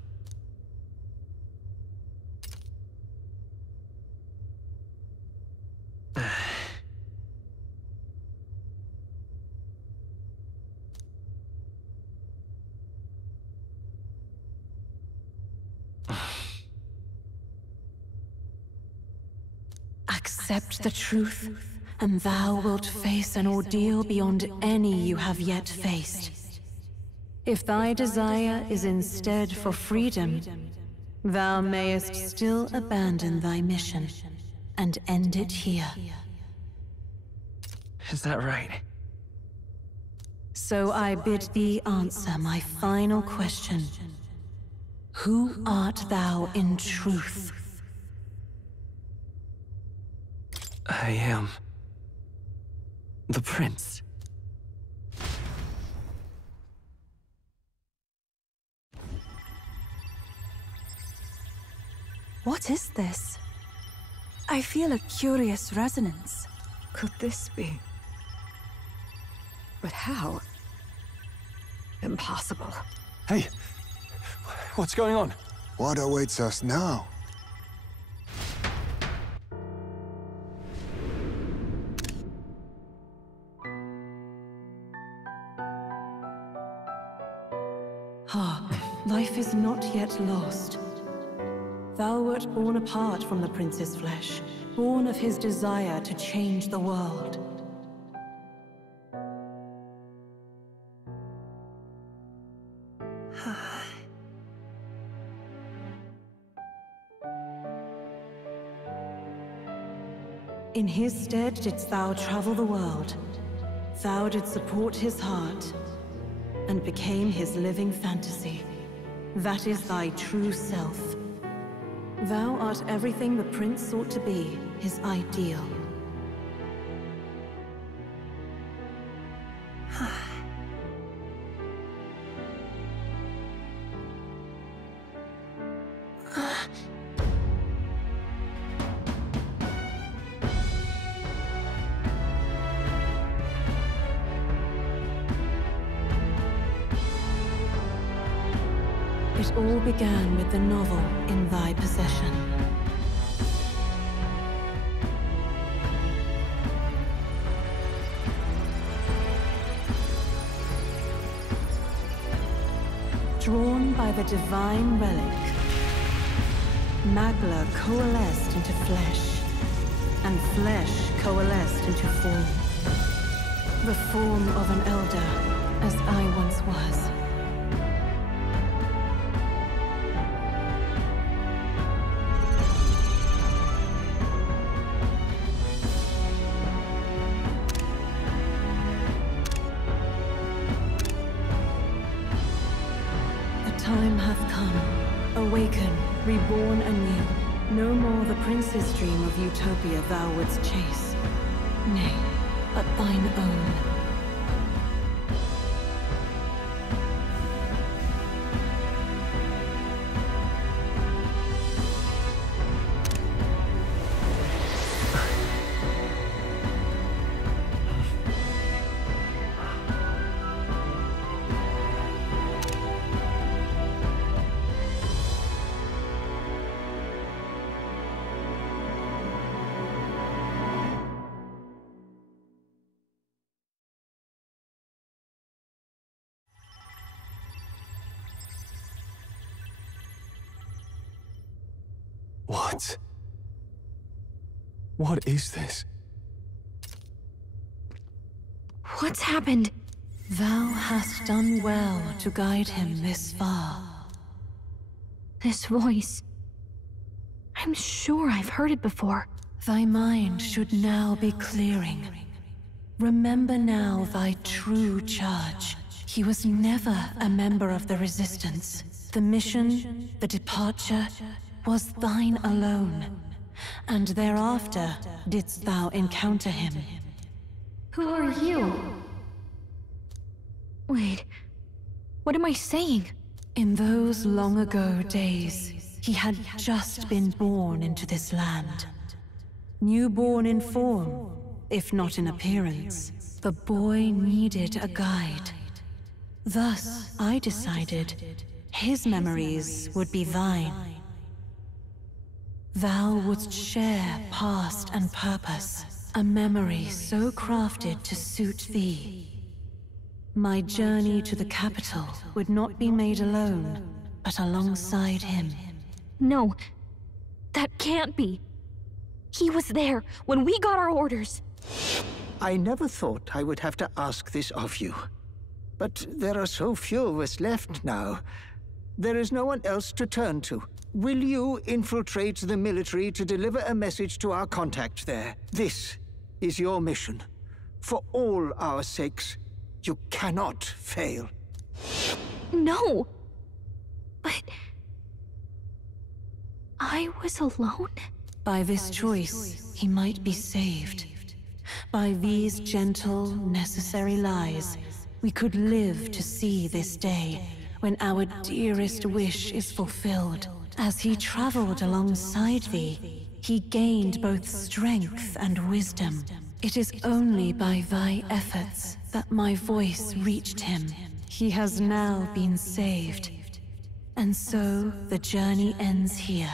Accept the truth, and thou wilt face an ordeal beyond any you have yet faced. If thy desire is instead for freedom, thou mayest still abandon thy mission and end it here. Is that right? So I bid thee answer my final question. Who art thou in truth? I am the prince. What is this? I feel a curious resonance. Could this be? But how? Impossible. Hey, what's going on? What awaits us now? Hark, life is not yet lost. Thou wert born apart from the prince's flesh, born of his desire to change the world. In his stead didst thou travel the world. Thou didst support his heart, and became his living fantasy. That is thy true self. Thou art everything the prince sought to be, his ideal. It all began with the novel in thy possession. Drawn by the divine relic, Magla coalesced into flesh, and flesh coalesced into form. The form of an elder, as I once was. reborn anew. No more the prince's dream of utopia thou wouldst chase. Nay, but thine own. What? What is this? What's happened? Thou hast done well to guide him this far. This voice. I'm sure I've heard it before. Thy mind should now be clearing. Remember now thy true charge. He was never a member of the Resistance. The mission, the departure, was thine alone. And thereafter didst thou encounter him. Who are you? Wait, what am I saying? In those long ago days, he had just been born into this land. Newborn in form, if not in appearance, the boy needed a guide. Thus, I decided his memories would be thine. Thou wouldst share past and purpose, a memory so crafted to suit thee. My journey to the capital would not be made alone, but alongside him. No, that can't be. He was there when we got our orders. I never thought I would have to ask this of you. But there are so few of us left now. There is no one else to turn to. Will you infiltrate the military to deliver a message to our contact there? This is your mission. For all our sakes, you cannot fail. No! But... I was alone? By this choice, he might be saved. By these gentle, necessary lies, we could live to see this day, when our dearest wish is fulfilled. As he traveled alongside thee, he gained both strength and wisdom. It is only by thy efforts that my voice reached him. He has now been saved. And so the journey ends here.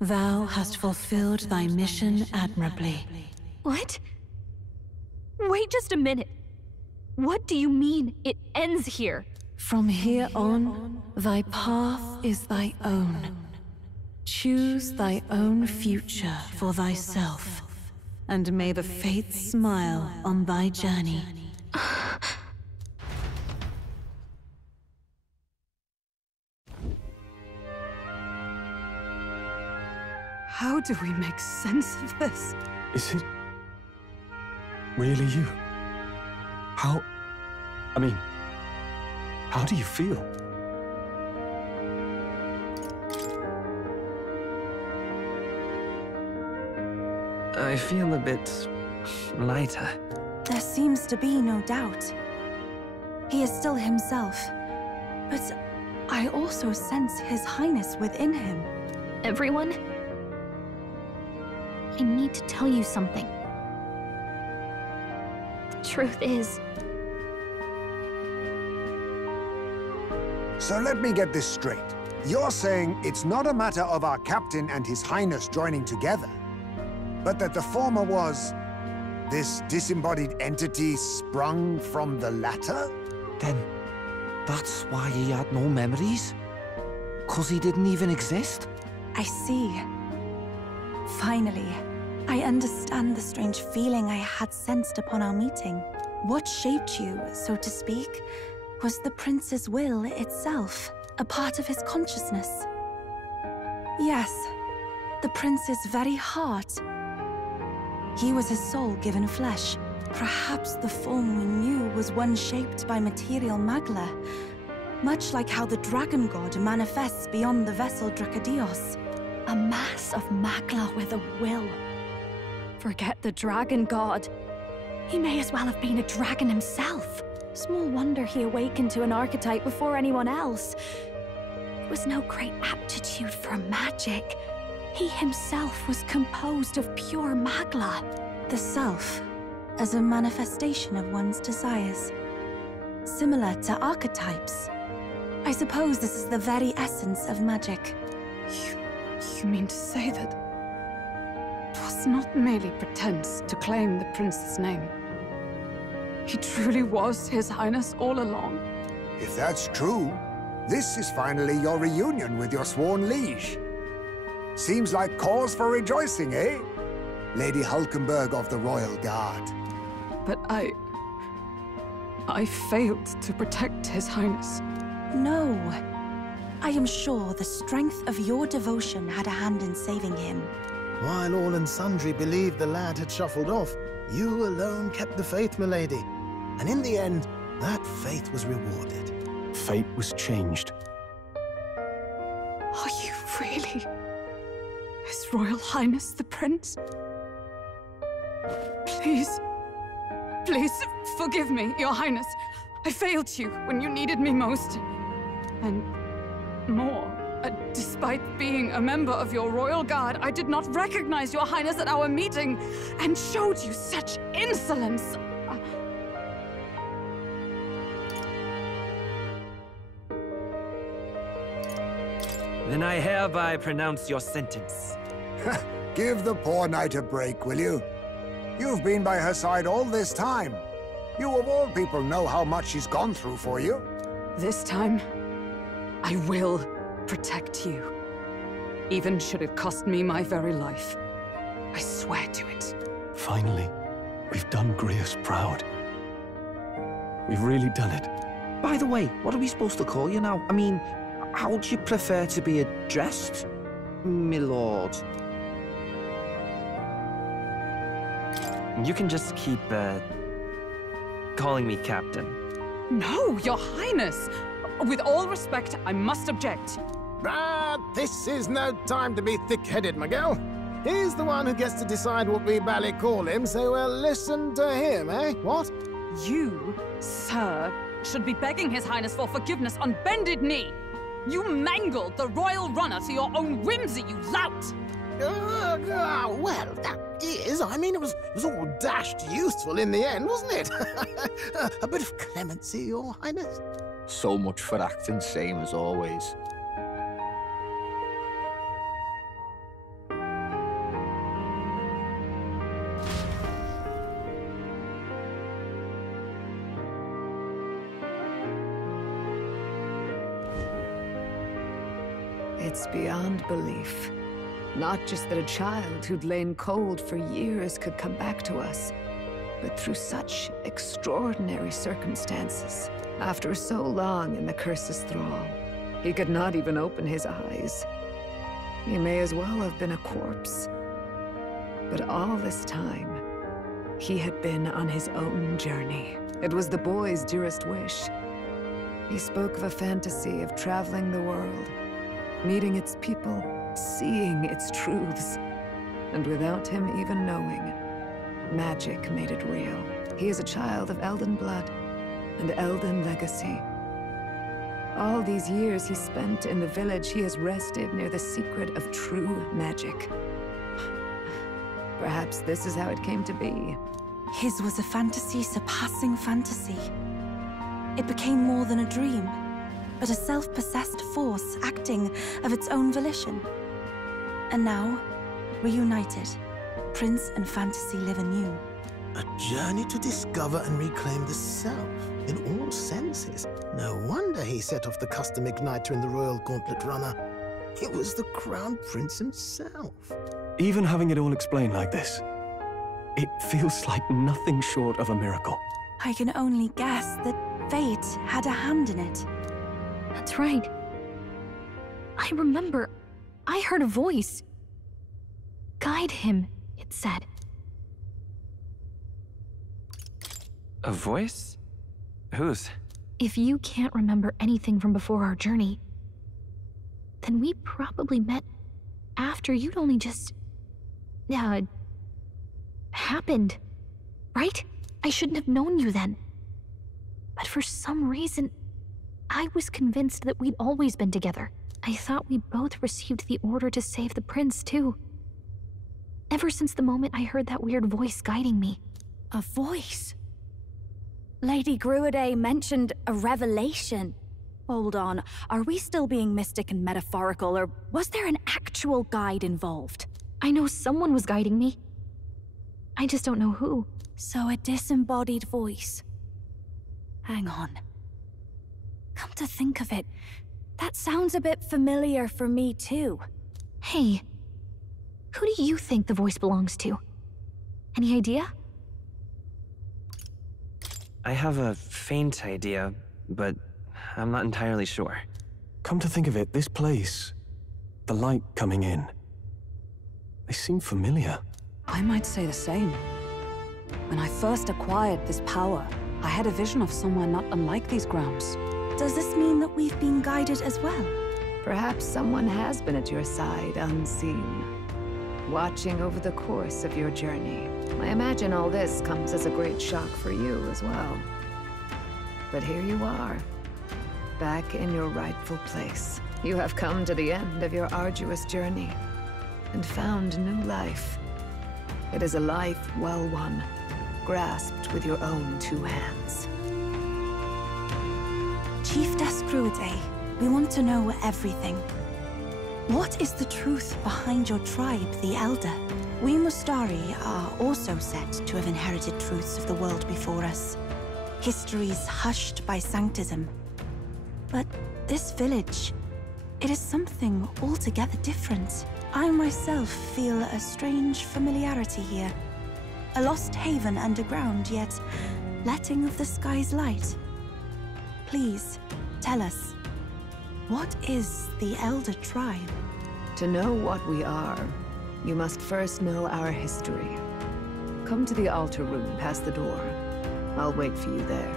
Thou hast fulfilled thy mission admirably. What? Wait just a minute. What do you mean, it ends here? From here on, thy path is thy own. Choose thy own future for thyself, and may the fates smile on thy journey. How do we make sense of this? Is it really you? How do you feel? I feel a bit lighter. There seems to be no doubt. He is still himself, but I also sense His Highness within him. Everyone? I need to tell you something. The truth is... So let me get this straight. You're saying it's not a matter of our captain and His Highness joining together, but that the former was this disembodied entity sprung from the latter? Then that's why he had no memories? 'Cause he didn't even exist? I see. Finally, I understand the strange feeling I had sensed upon our meeting. What shaped you, so to speak, was the prince's will itself, a part of his consciousness. Yes, the prince's very heart. He was his soul given flesh. Perhaps the form we knew was one shaped by material magla, Much like how the dragon god manifests beyond the vessel Dracadios. A mass of Magla with a will. Forget the dragon god. He may as well have been a dragon himself. Small wonder he awakened to an archetype before anyone else. It was no great aptitude for magic. He himself was composed of pure Magla. The self, as a manifestation of one's desires. Similar to archetypes. I suppose this is the very essence of magic. You mean to say that it was not merely pretense to claim the prince's name? He truly was His Highness all along. If that's true, this is finally your reunion with your sworn liege. Seems like cause for rejoicing, eh? Lady Hulkenberg of the Royal Guard. But I failed to protect His Highness. No. I am sure the strength of your devotion had a hand in saving him. While all and sundry believed the lad had shuffled off, you alone kept the faith, milady. And in the end, that faith was rewarded. Fate was changed. Are you really His Royal Highness the Prince? Please, please forgive me, Your Highness. I failed you when you needed me most. And more, despite being a member of your Royal Guard, I did not recognize Your Highness at our meeting and showed you such insolence. Then I hereby pronounce your sentence. Give the poor knight a break, will you? You've been by her side all this time. You of all people know how much she's gone through for you. This time, I will protect you. Even should it cost me my very life. I swear to it. Finally, we've done Grius proud. We've really done it. By the way, what are we supposed to call you now? I mean, how would you prefer to be addressed, my lord? You can just keep, calling me Captain. No, Your Highness! With all respect, I must object. But this is no time to be thick-headed, Miguel. He's the one who gets to decide what we bally call him, so we'll listen to him, eh? What? You, sir, should be begging His Highness for forgiveness on bended knee. You mangled the royal runner to your own whimsy, you lout! Well, that is, I mean, it was all dashed useful in the end, wasn't it? A bit of clemency, Your Highness. So much for acting same as always. It's beyond belief. Not just that a child who'd lain cold for years could come back to us, but through such extraordinary circumstances. After so long in the curse's thrall, he could not even open his eyes. He may as well have been a corpse. But all this time, he had been on his own journey. It was the boy's dearest wish. He spoke of a fantasy of traveling the world, meeting its people, seeing its truths. And without him even knowing, magic made it real. He is a child of Elden blood and Elden legacy. All these years he spent in the village, he has rested near the secret of true magic. Perhaps this is how it came to be. His was a fantasy surpassing fantasy. It became more than a dream, but a self-possessed force acting of its own volition. And now, reunited, Prince and fantasy live anew. A journey to discover and reclaim the self, in all senses. No wonder he set off the custom igniter in the Royal Gauntlet Runner. It was the Crown Prince himself. Even having it all explained like this, it feels like nothing short of a miracle. I can only guess that fate had a hand in it. That's right. I remember, I heard a voice. Guide him, it said. A voice? Whose? If you can't remember anything from before our journey, then we probably met after you'd only just... happened, right? I shouldn't have known you then. But for some reason, I was convinced that we'd always been together. I thought we both received the order to save the prince, too. Ever since the moment I heard that weird voice guiding me. A voice? Lady Gruaday mentioned a revelation. Hold on, are we still being mystic and metaphorical, or was there an actual guide involved? I know someone was guiding me. I just don't know who. So a disembodied voice. Hang on. Come to think of it, that sounds a bit familiar for me too. Hey, who do you think the voice belongs to? Any idea? I have a faint idea, but I'm not entirely sure. Come to think of it, this place, the light coming in, they seem familiar. I might say the same. When I first acquired this power, I had a vision of somewhere not unlike these grounds. Does this mean that we've been guided as well? Perhaps someone has been at your side unseen, watching over the course of your journey. I imagine all this comes as a great shock for you as well. But here you are, back in your rightful place. You have come to the end of your arduous journey and found new life. It is a life well won, grasped with your own two hands. Chiefess Gruaday, we want to know everything. What is the truth behind your tribe, the Elder? We Mustari are also said to have inherited truths of the world before us. Histories hushed by sanctism. But this village, it is something altogether different. I myself feel a strange familiarity here. A lost haven underground, yet letting of the sky's light. Please, tell us, what is the Elder Tribe? To know what we are, you must first know our history. Come to the altar room past the door. I'll wait for you there.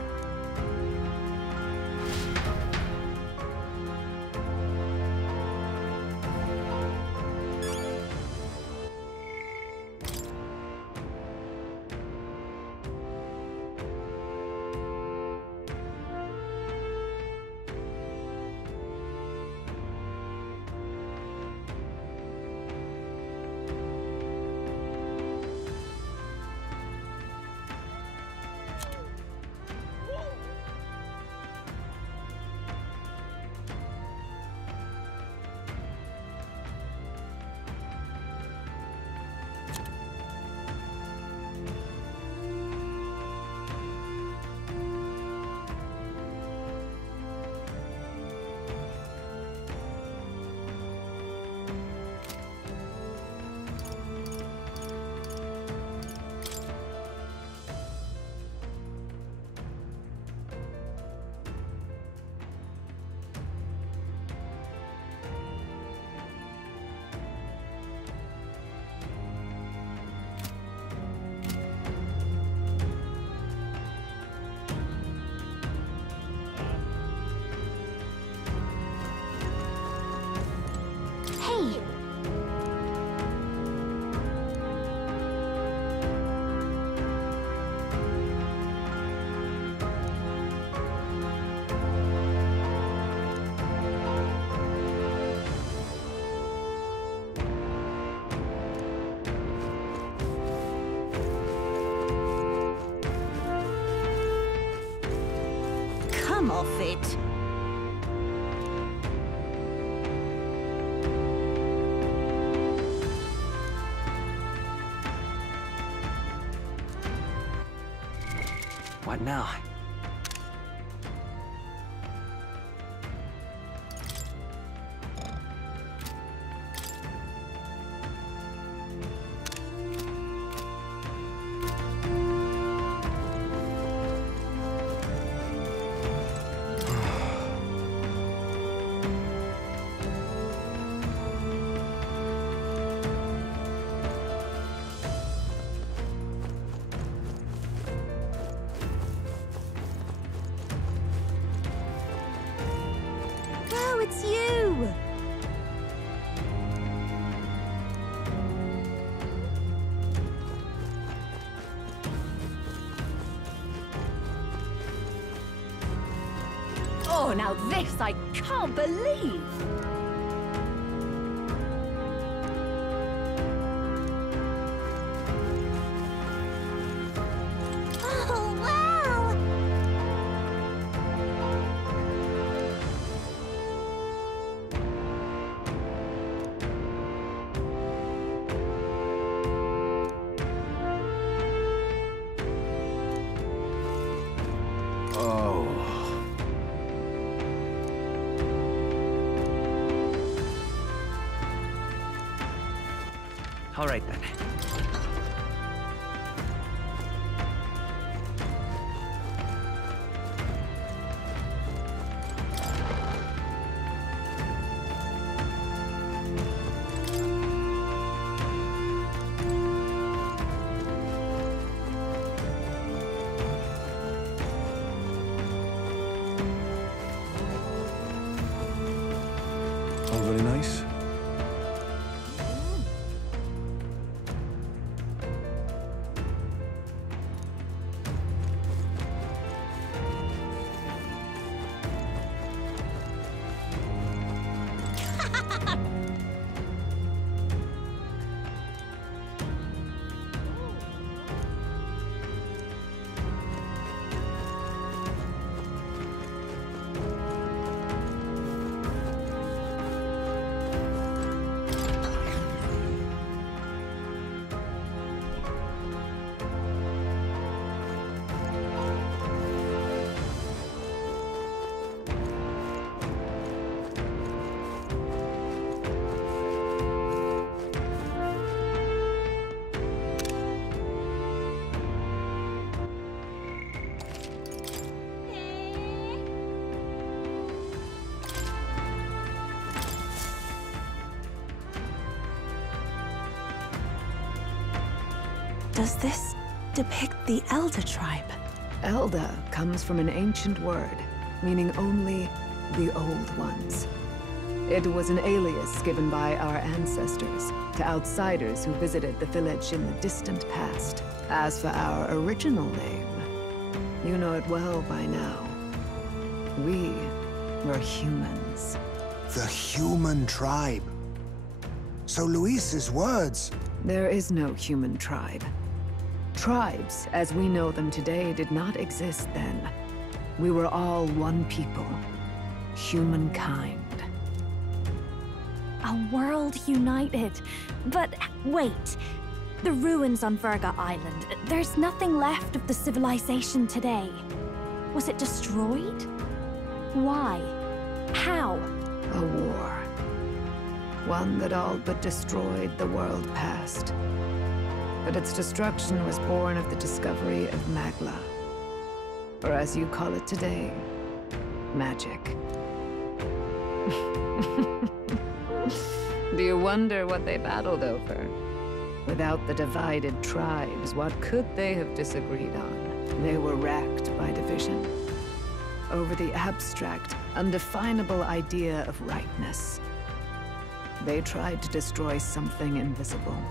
Come off it. What now? it's you! Oh, now this I can't believe! Oh, wow! Oh. All right, then. All very nice. Does this depict the Elder tribe? Elder comes from an ancient word, meaning only the Old Ones. It was an alias given by our ancestors to outsiders who visited the village in the distant past. As for our original name, you know it well by now. We were humans. The human tribe. So Luis's words... There is no human tribe. Tribes, as we know them today, did not exist then. We were all one people. Humankind. A world united. But wait. The ruins on Virga Island. There's nothing left of the civilization today. Was it destroyed? Why? How? A war. One that all but destroyed the world past. But its destruction was born of the discovery of Magla. Or as you call it today, magic. Do you wonder what they battled over? Without the divided tribes, what could they have disagreed on? They were racked by division. Over the abstract, undefinable idea of rightness. They tried to destroy something invisible,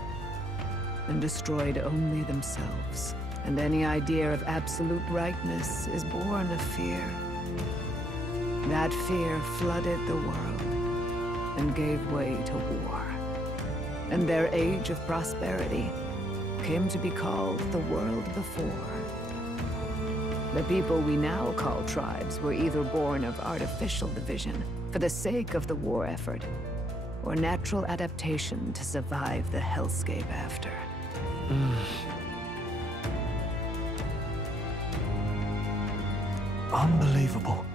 and destroyed only themselves. And any idea of absolute rightness is born of fear. That fear flooded the world, and gave way to war. And their age of prosperity came to be called the world before. The people we now call tribes were either born of artificial division for the sake of the war effort, or natural adaptation to survive the hellscape after. Unbelievable.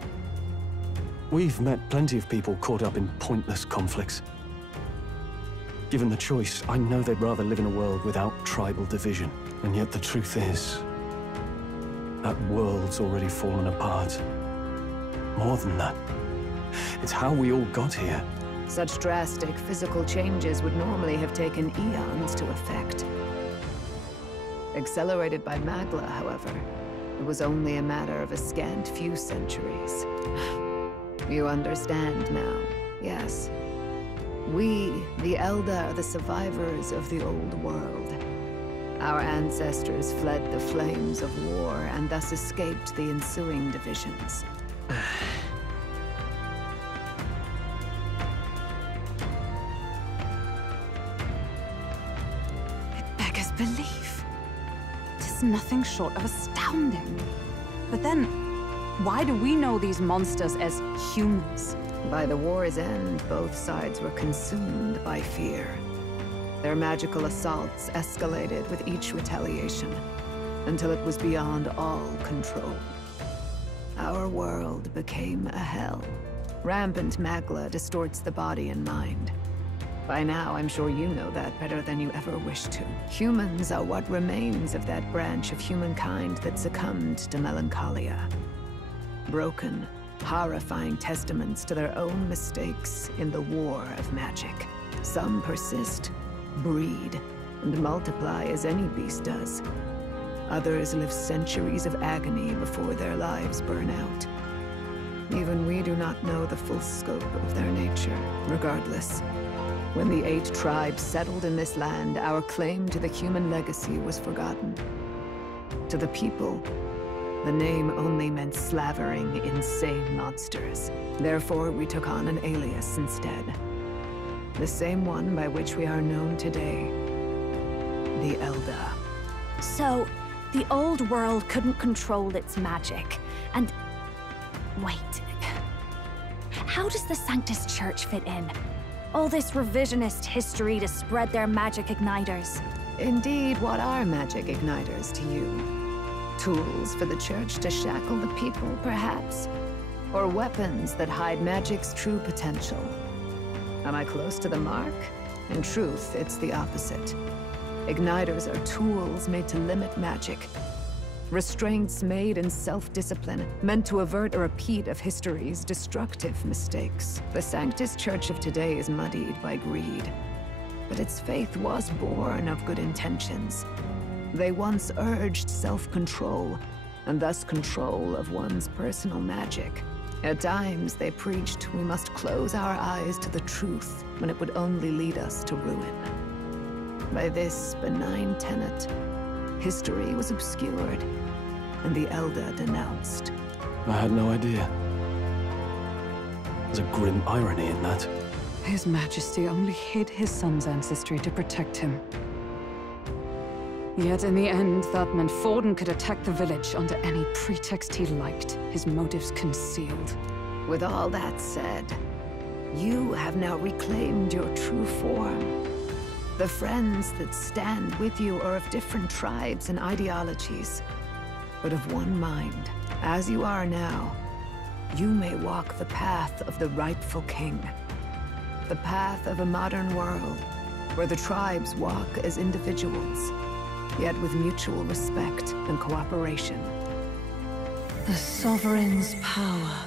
We've met plenty of people caught up in pointless conflicts. Given the choice, I know they'd rather live in a world without tribal division. And yet the truth is, that world's already fallen apart. More than that, it's how we all got here. Such drastic physical changes would normally have taken eons to effect. Accelerated by Magla, however, it was only a matter of a scant few centuries. You understand now, yes. We, the Elder, are the survivors of the old world. Our ancestors fled the flames of war and thus escaped the ensuing divisions. It beggars belief. It is nothing short of astounding. But then, why do we know these monsters as humans? By the war's end, both sides were consumed by fear. Their magical assaults escalated with each retaliation, until it was beyond all control. Our world became a hell. Rampant magla distorts the body and mind. By now, I'm sure you know that better than you ever wished to. Humans are what remains of that branch of humankind that succumbed to melancholia. Broken, horrifying testaments to their own mistakes in the war of magic. Some persist, breed, and multiply as any beast does. Others live centuries of agony before their lives burn out. Even we do not know the full scope of their nature. Regardless, when the 8 tribes settled in this land, our claim to the human legacy was forgotten. To the people, the name only meant slavering, insane monsters. Therefore, we took on an alias instead. The same one by which we are known today. The Elder. So, the old world couldn't control its magic, and... Wait. How does the Sanctus Church fit in? All this revisionist history to spread their magic igniters. Indeed, what are magic igniters to you? Tools for the Church to shackle the people, perhaps? Or weapons that hide magic's true potential? Am I close to the mark? In truth, it's the opposite. Igniters are tools made to limit magic. Restraints made in self-discipline, meant to avert a repeat of history's destructive mistakes. The Sanctus Church of today is muddied by greed. But its faith was born of good intentions. They once urged self-control, and thus control of one's personal magic. At times, they preached we must close our eyes to the truth when it would only lead us to ruin. By this benign tenet, history was obscured, and the Elder denounced. I had no idea. There's a grim irony in that. His Majesty only hid his son's ancestry to protect him. Yet in the end, that meant Forden could attack the village under any pretext he liked, his motives concealed. With all that said, you have now reclaimed your true form. The friends that stand with you are of different tribes and ideologies, but of one mind. As you are now, you may walk the path of the rightful king. The path of a modern world, where the tribes walk as individuals, yet with mutual respect and cooperation. The Sovereign's power,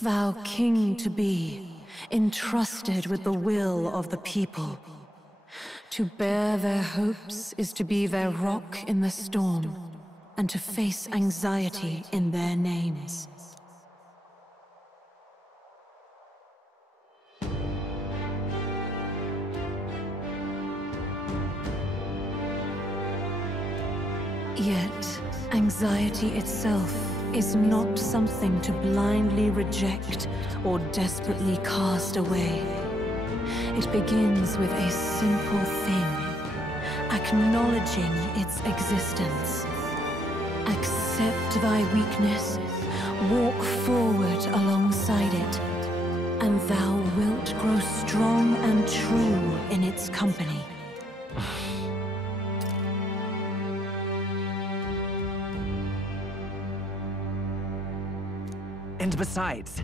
thou king to be, entrusted with the will of the people. To bear their hopes is to be their rock in the storm, and to face anxiety in their names. Yet, anxiety itself is not something to blindly reject or desperately cast away. It begins with a simple thing, acknowledging its existence. Accept thy weakness, walk forward alongside it, and thou wilt grow strong and true in its company. And besides,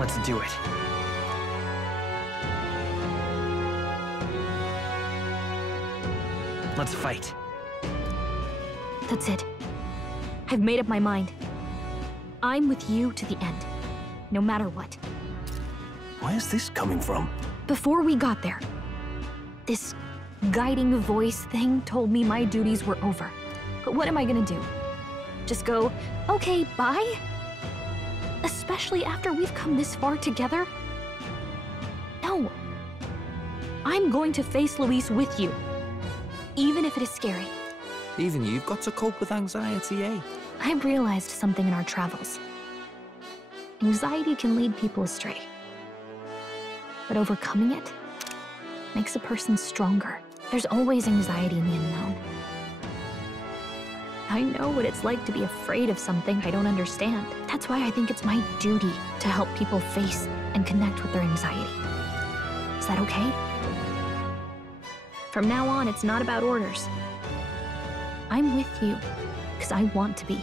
Let's do it. Let's fight. That's it. I've made up my mind. I'm with you to the end, no matter what. Where's this coming from? Before we got there, this guiding voice thing told me my duties were over. But what am I gonna do? Just go, okay, bye? Especially after we've come this far together? No. I'm going to face Luis with you, even if it is scary. Even you've got to cope with anxiety, eh? I realized something in our travels. Anxiety can lead people astray. But overcoming it makes a person stronger. There's always anxiety in the unknown. I know what it's like to be afraid of something I don't understand. That's why I think it's my duty to help people face and connect with their anxiety. Is that okay? From now on, it's not about orders. I'm with you, because I want to be.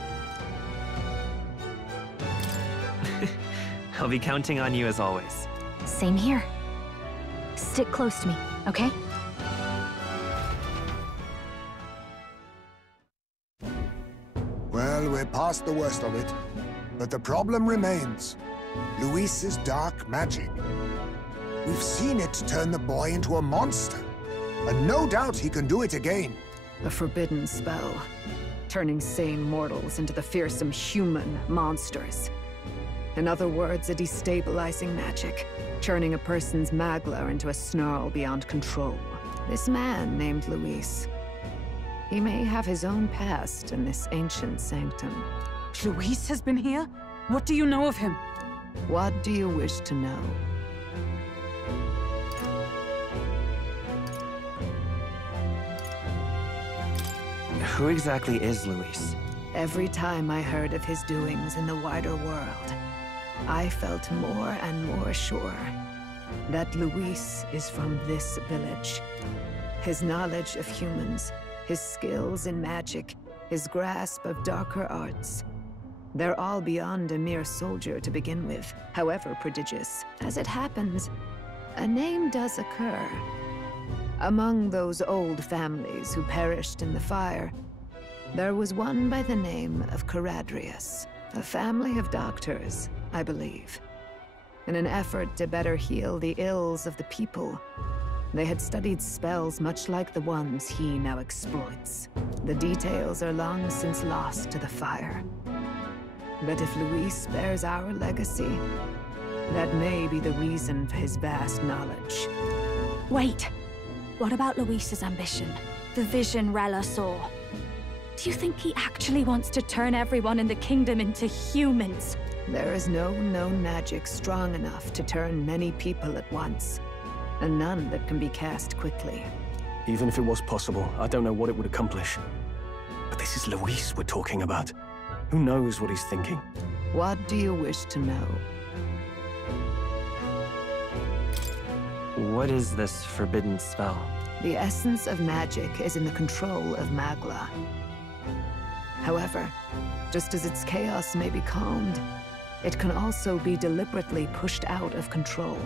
I'll be counting on you as always. Same here. Stick close to me, okay? Well, we're past the worst of it. But the problem remains. Luis's dark magic. We've seen it turn the boy into a monster. And no doubt he can do it again. A forbidden spell, turning sane mortals into the fearsome human monsters. In other words, a destabilizing magic, turning a person's magla into a snarl beyond control. This man named Luis, he may have his own past in this ancient sanctum. Luis has been here? What do you know of him? What do you wish to know? Who exactly is Luis? Every time I heard of his doings in the wider world, I felt more and more sure that Luis is from this village. His knowledge of humans, his skills in magic, his grasp of darker arts, they're all beyond a mere soldier to begin with, however prodigious. As it happens, a name does occur. Among those old families who perished in the fire, there was one by the name of Caradrius, a family of doctors, I believe. In an effort to better heal the ills of the people, they had studied spells much like the ones he now exploits. The details are long since lost to the fire. But if Luis bears our legacy, that may be the reason for his vast knowledge. Wait! What about Luis's ambition? The vision Rella saw? Do you think he actually wants to turn everyone in the kingdom into humans? There is no known magic strong enough to turn many people at once, and none that can be cast quickly. Even if it was possible, I don't know what it would accomplish. But this is Luis we're talking about. Who knows what he's thinking? What do you wish to know? What is this forbidden spell? The essence of magic is in the control of Magla. However, just as its chaos may be calmed, it can also be deliberately pushed out of control.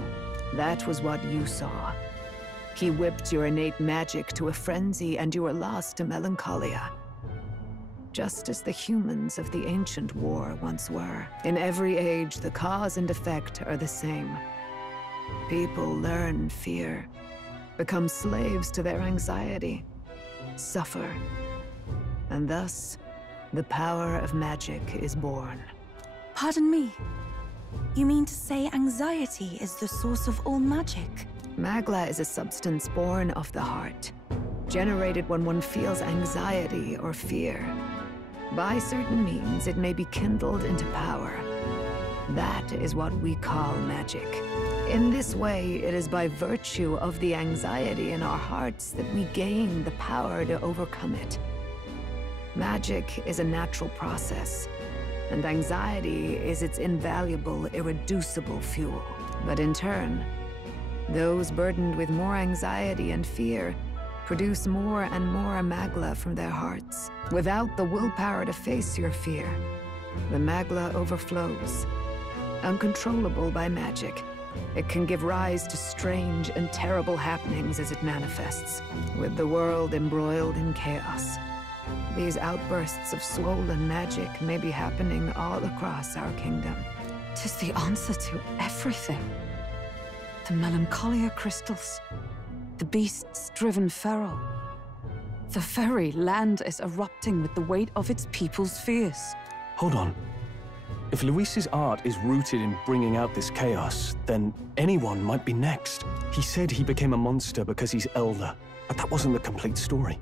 That was what you saw. He whipped your innate magic to a frenzy and you were lost to melancholia. Just as the humans of the ancient war once were. In every age, the cause and effect are the same. People learn fear, become slaves to their anxiety, suffer, and thus, the power of magic is born. Pardon me. You mean to say anxiety is the source of all magic? Magla is a substance born of the heart, generated when one feels anxiety or fear. By certain means, it may be kindled into power. That is what we call magic. In this way, it is by virtue of the anxiety in our hearts that we gain the power to overcome it. Magic is a natural process, and anxiety is its invaluable, irreducible fuel. But in turn, those burdened with more anxiety and fear produce more and more Magla from their hearts. Without the willpower to face your fear, the Magla overflows, uncontrollable by magic. It can give rise to strange and terrible happenings as it manifests, with the world embroiled in chaos. These outbursts of swollen magic may be happening all across our kingdom. 'Tis the answer to everything. The melancholia crystals, the beasts driven feral. The very land is erupting with the weight of its people's fears. Hold on. If Luis's art is rooted in bringing out this chaos, then anyone might be next. He said he became a monster because he's elder, but that wasn't the complete story.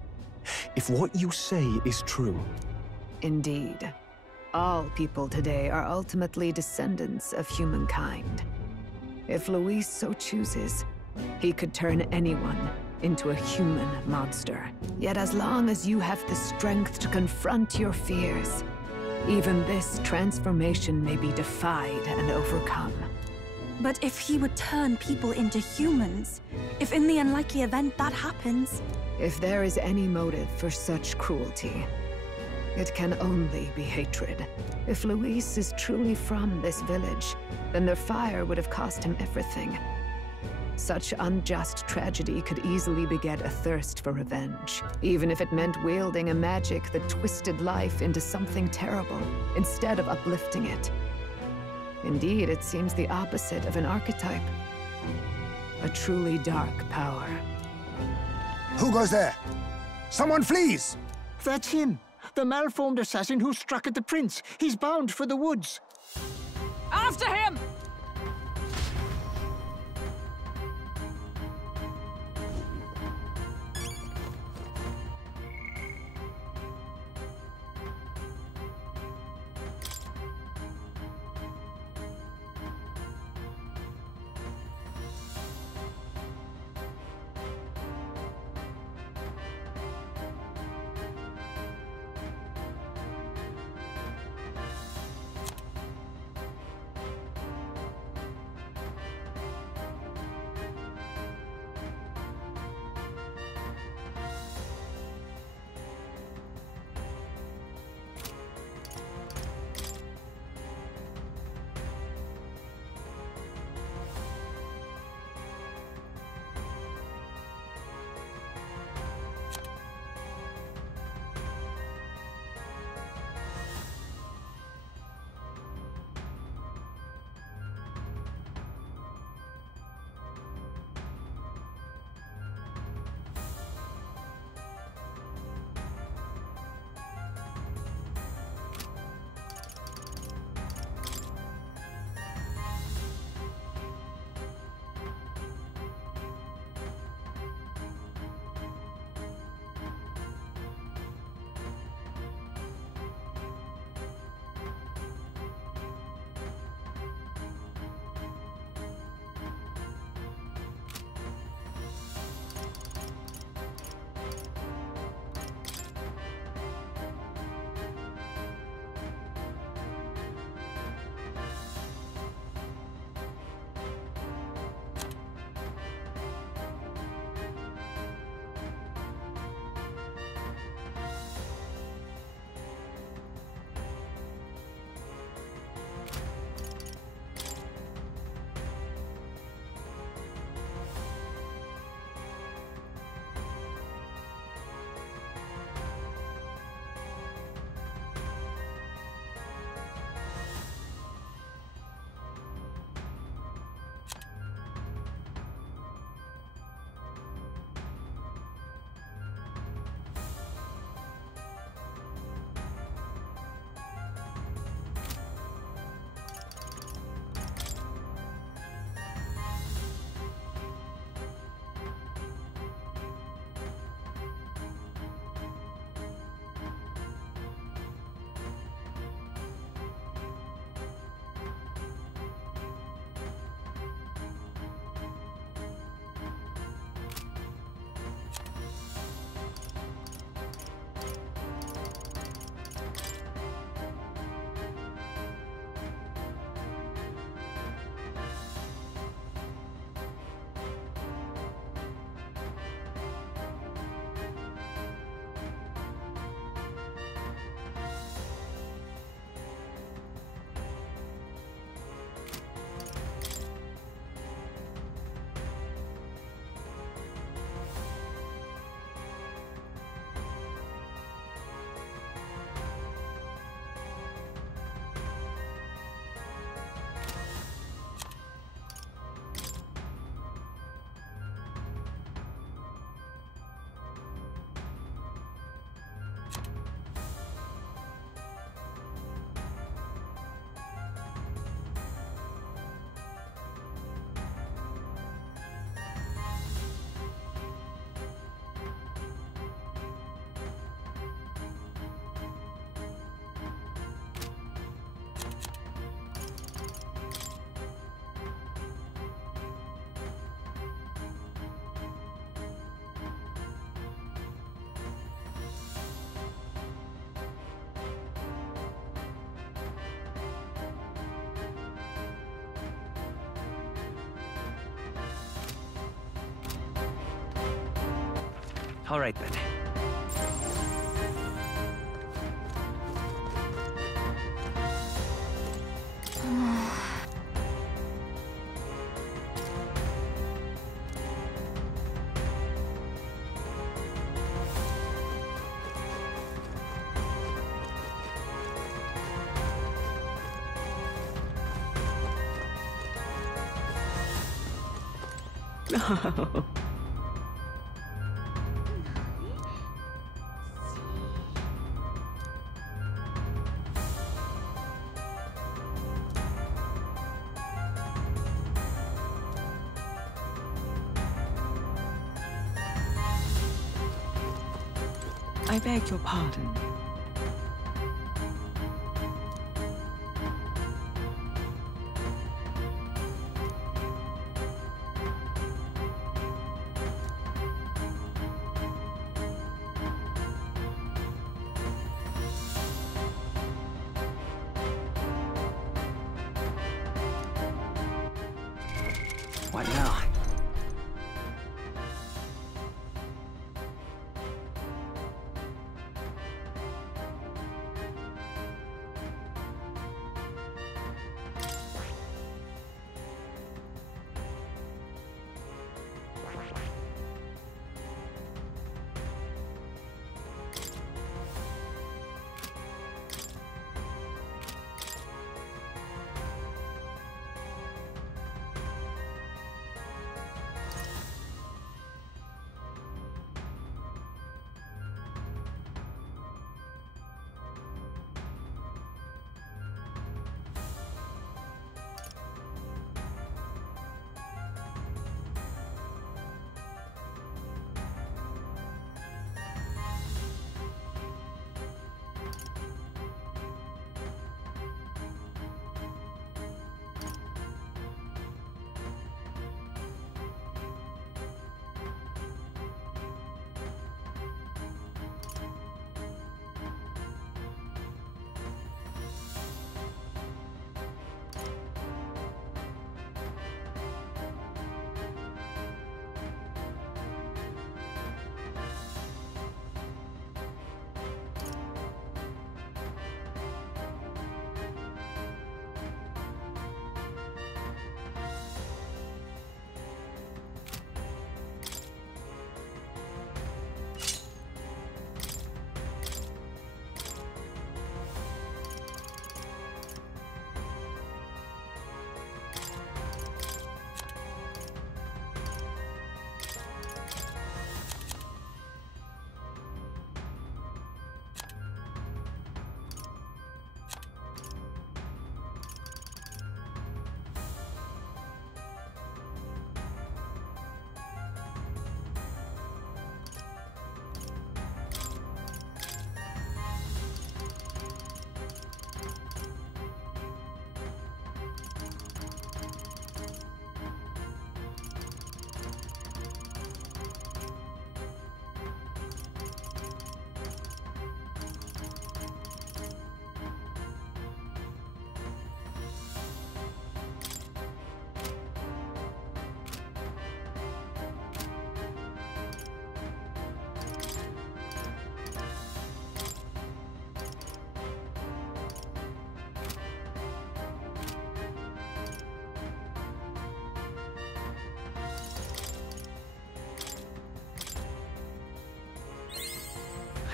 If what you say is true... Indeed. All people today are ultimately descendants of humankind. If Luis so chooses, he could turn anyone into a human monster. Yet as long as you have the strength to confront your fears, even this transformation may be defied and overcome. But if he would turn people into humans, if in the unlikely event that happens... If there is any motive for such cruelty, it can only be hatred. If Luis is truly from this village, then their fire would have cost him everything. Such unjust tragedy could easily beget a thirst for revenge, even if it meant wielding a magic that twisted life into something terrible, instead of uplifting it. Indeed, it seems the opposite of an archetype. A truly dark power. Who goes there? Someone flees! That's him! The malformed assassin who struck at the prince. He's bound for the woods. After him! All right then. Oh. I beg your pardon. What now?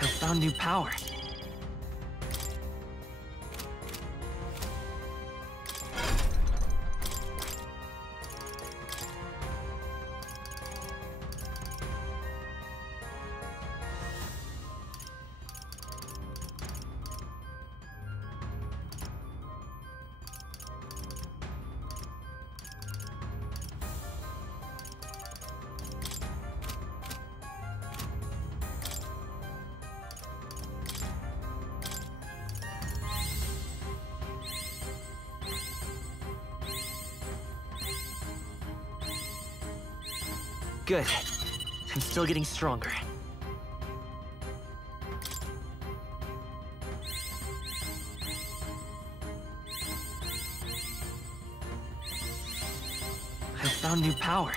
I found new power. Good. I'm still getting stronger. I found new power.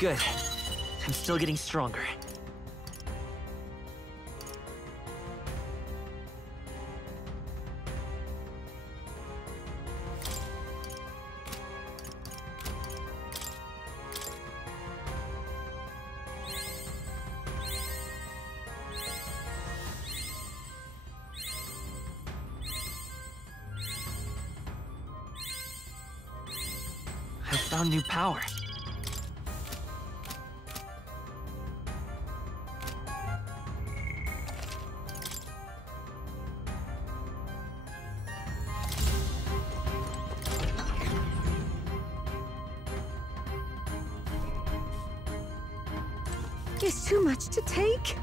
Good. I'm still getting stronger. I found new power. It's too much to take.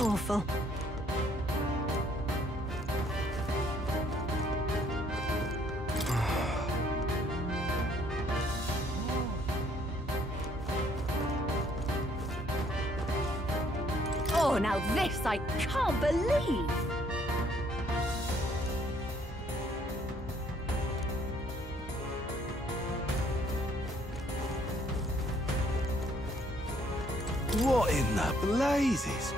Awful. Oh, now this I can't believe! What in the blazes?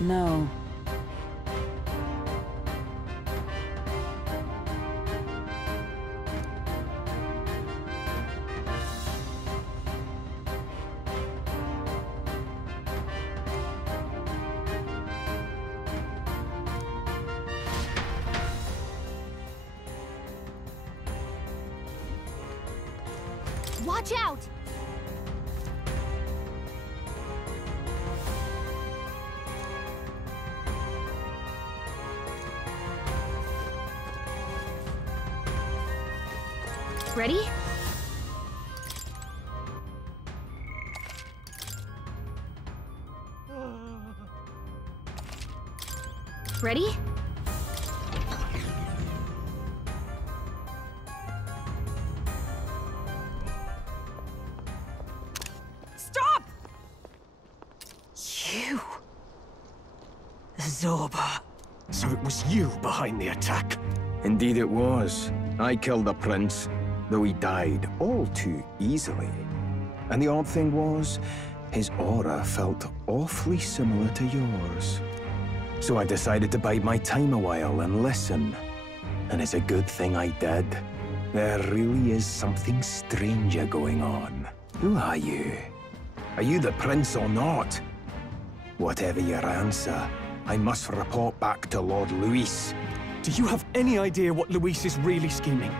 No. Watch out! Ready? Ready? Stop! You... Zorba. So it was you behind the attack? Indeed it was. I killed the prince, though he died all too easily. And the odd thing was, his aura felt awfully similar to yours. So I decided to bide my time a while and listen. And it's a good thing I did. There really is something stranger going on. Who are you? Are you the prince or not? Whatever your answer, I must report back to Lord Luis. Do you have any idea what Luis is really scheming?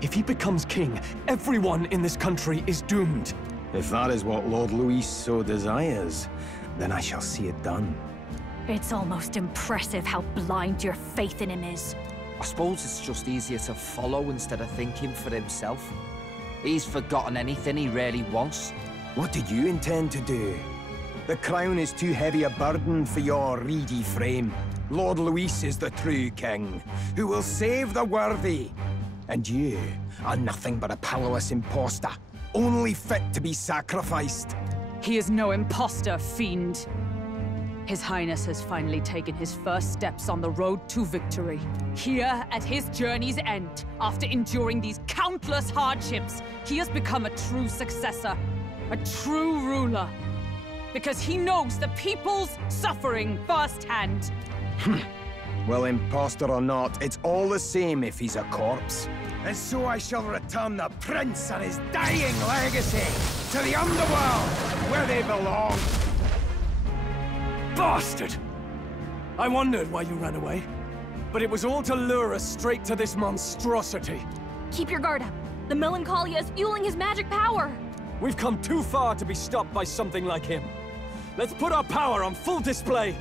If he becomes king, everyone in this country is doomed. If that is what Lord Luis so desires, then I shall see it done. It's almost impressive how blind your faith in him is. I suppose it's just easier to follow instead of thinking for himself. He's forgotten anything he really wants. What do you intend to do? The crown is too heavy a burden for your reedy frame. Lord Luis is the true king, who will save the worthy. And you are nothing but a powerless imposter, only fit to be sacrificed. He is no imposter, fiend. His Highness has finally taken his first steps on the road to victory. Here, at his journey's end, after enduring these countless hardships, he has become a true successor, a true ruler. Because he knows the people's suffering firsthand. Well, imposter or not, it's all the same if he's a corpse. And so I shall return the prince and his dying legacy to the underworld, where they belong. Bastard! I wondered why you ran away, but it was all to lure us straight to this monstrosity. Keep your guard up. The Melancholia is fueling his magic power. We've come too far to be stopped by something like him. Let's put our power on full display.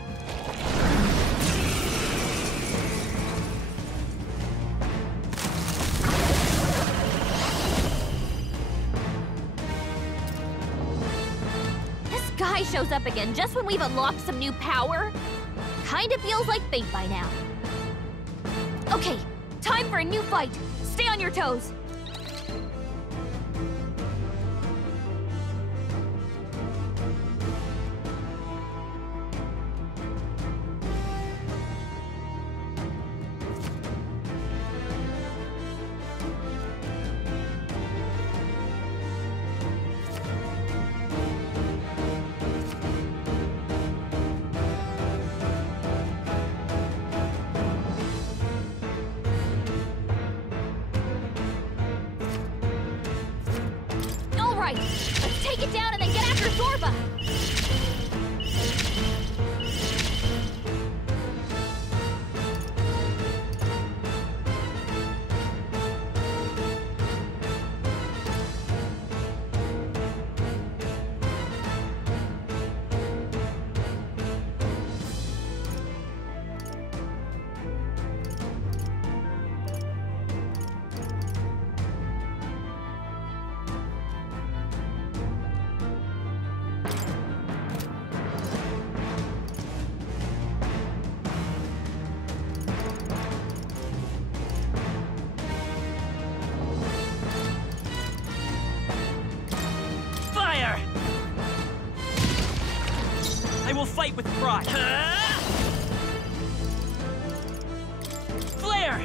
This guy shows up again just when we've unlocked some new power. Kinda feels like fate by now. Okay, time for a new fight. Stay on your toes. Let's take it down and then get after Zorba! I will fight with pride. Flare!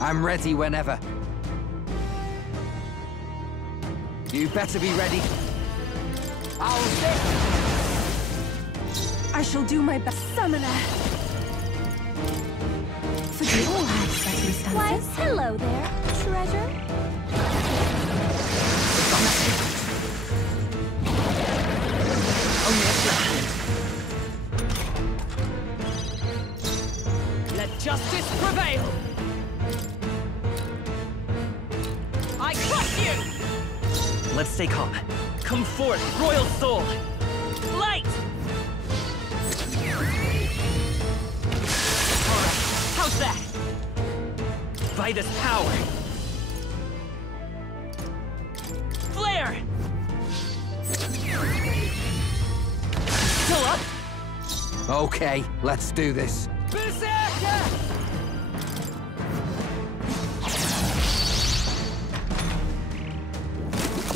I'm ready whenever. You better be ready. I'll sit. I shall do my best, Summoner. For we all have circumstances. Why, hello there, treasure. Let justice prevail! I crush you! Let's stay calm. Come forth, royal soul! Light! Alright, how's that? By this power! Flare! Still up? Okay, let's do this. Berserker!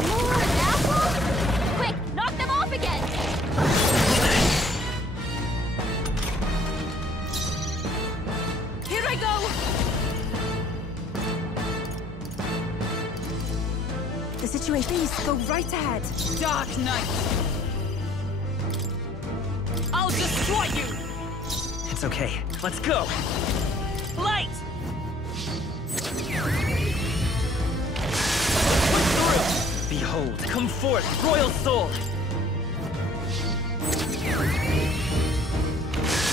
More apples? Quick, knock them off again! Here I go! The situation. Please go right ahead. Dark Knight! I'll destroy you! It's okay. Let's go! Light! Push through! Behold, come forth, royal soul!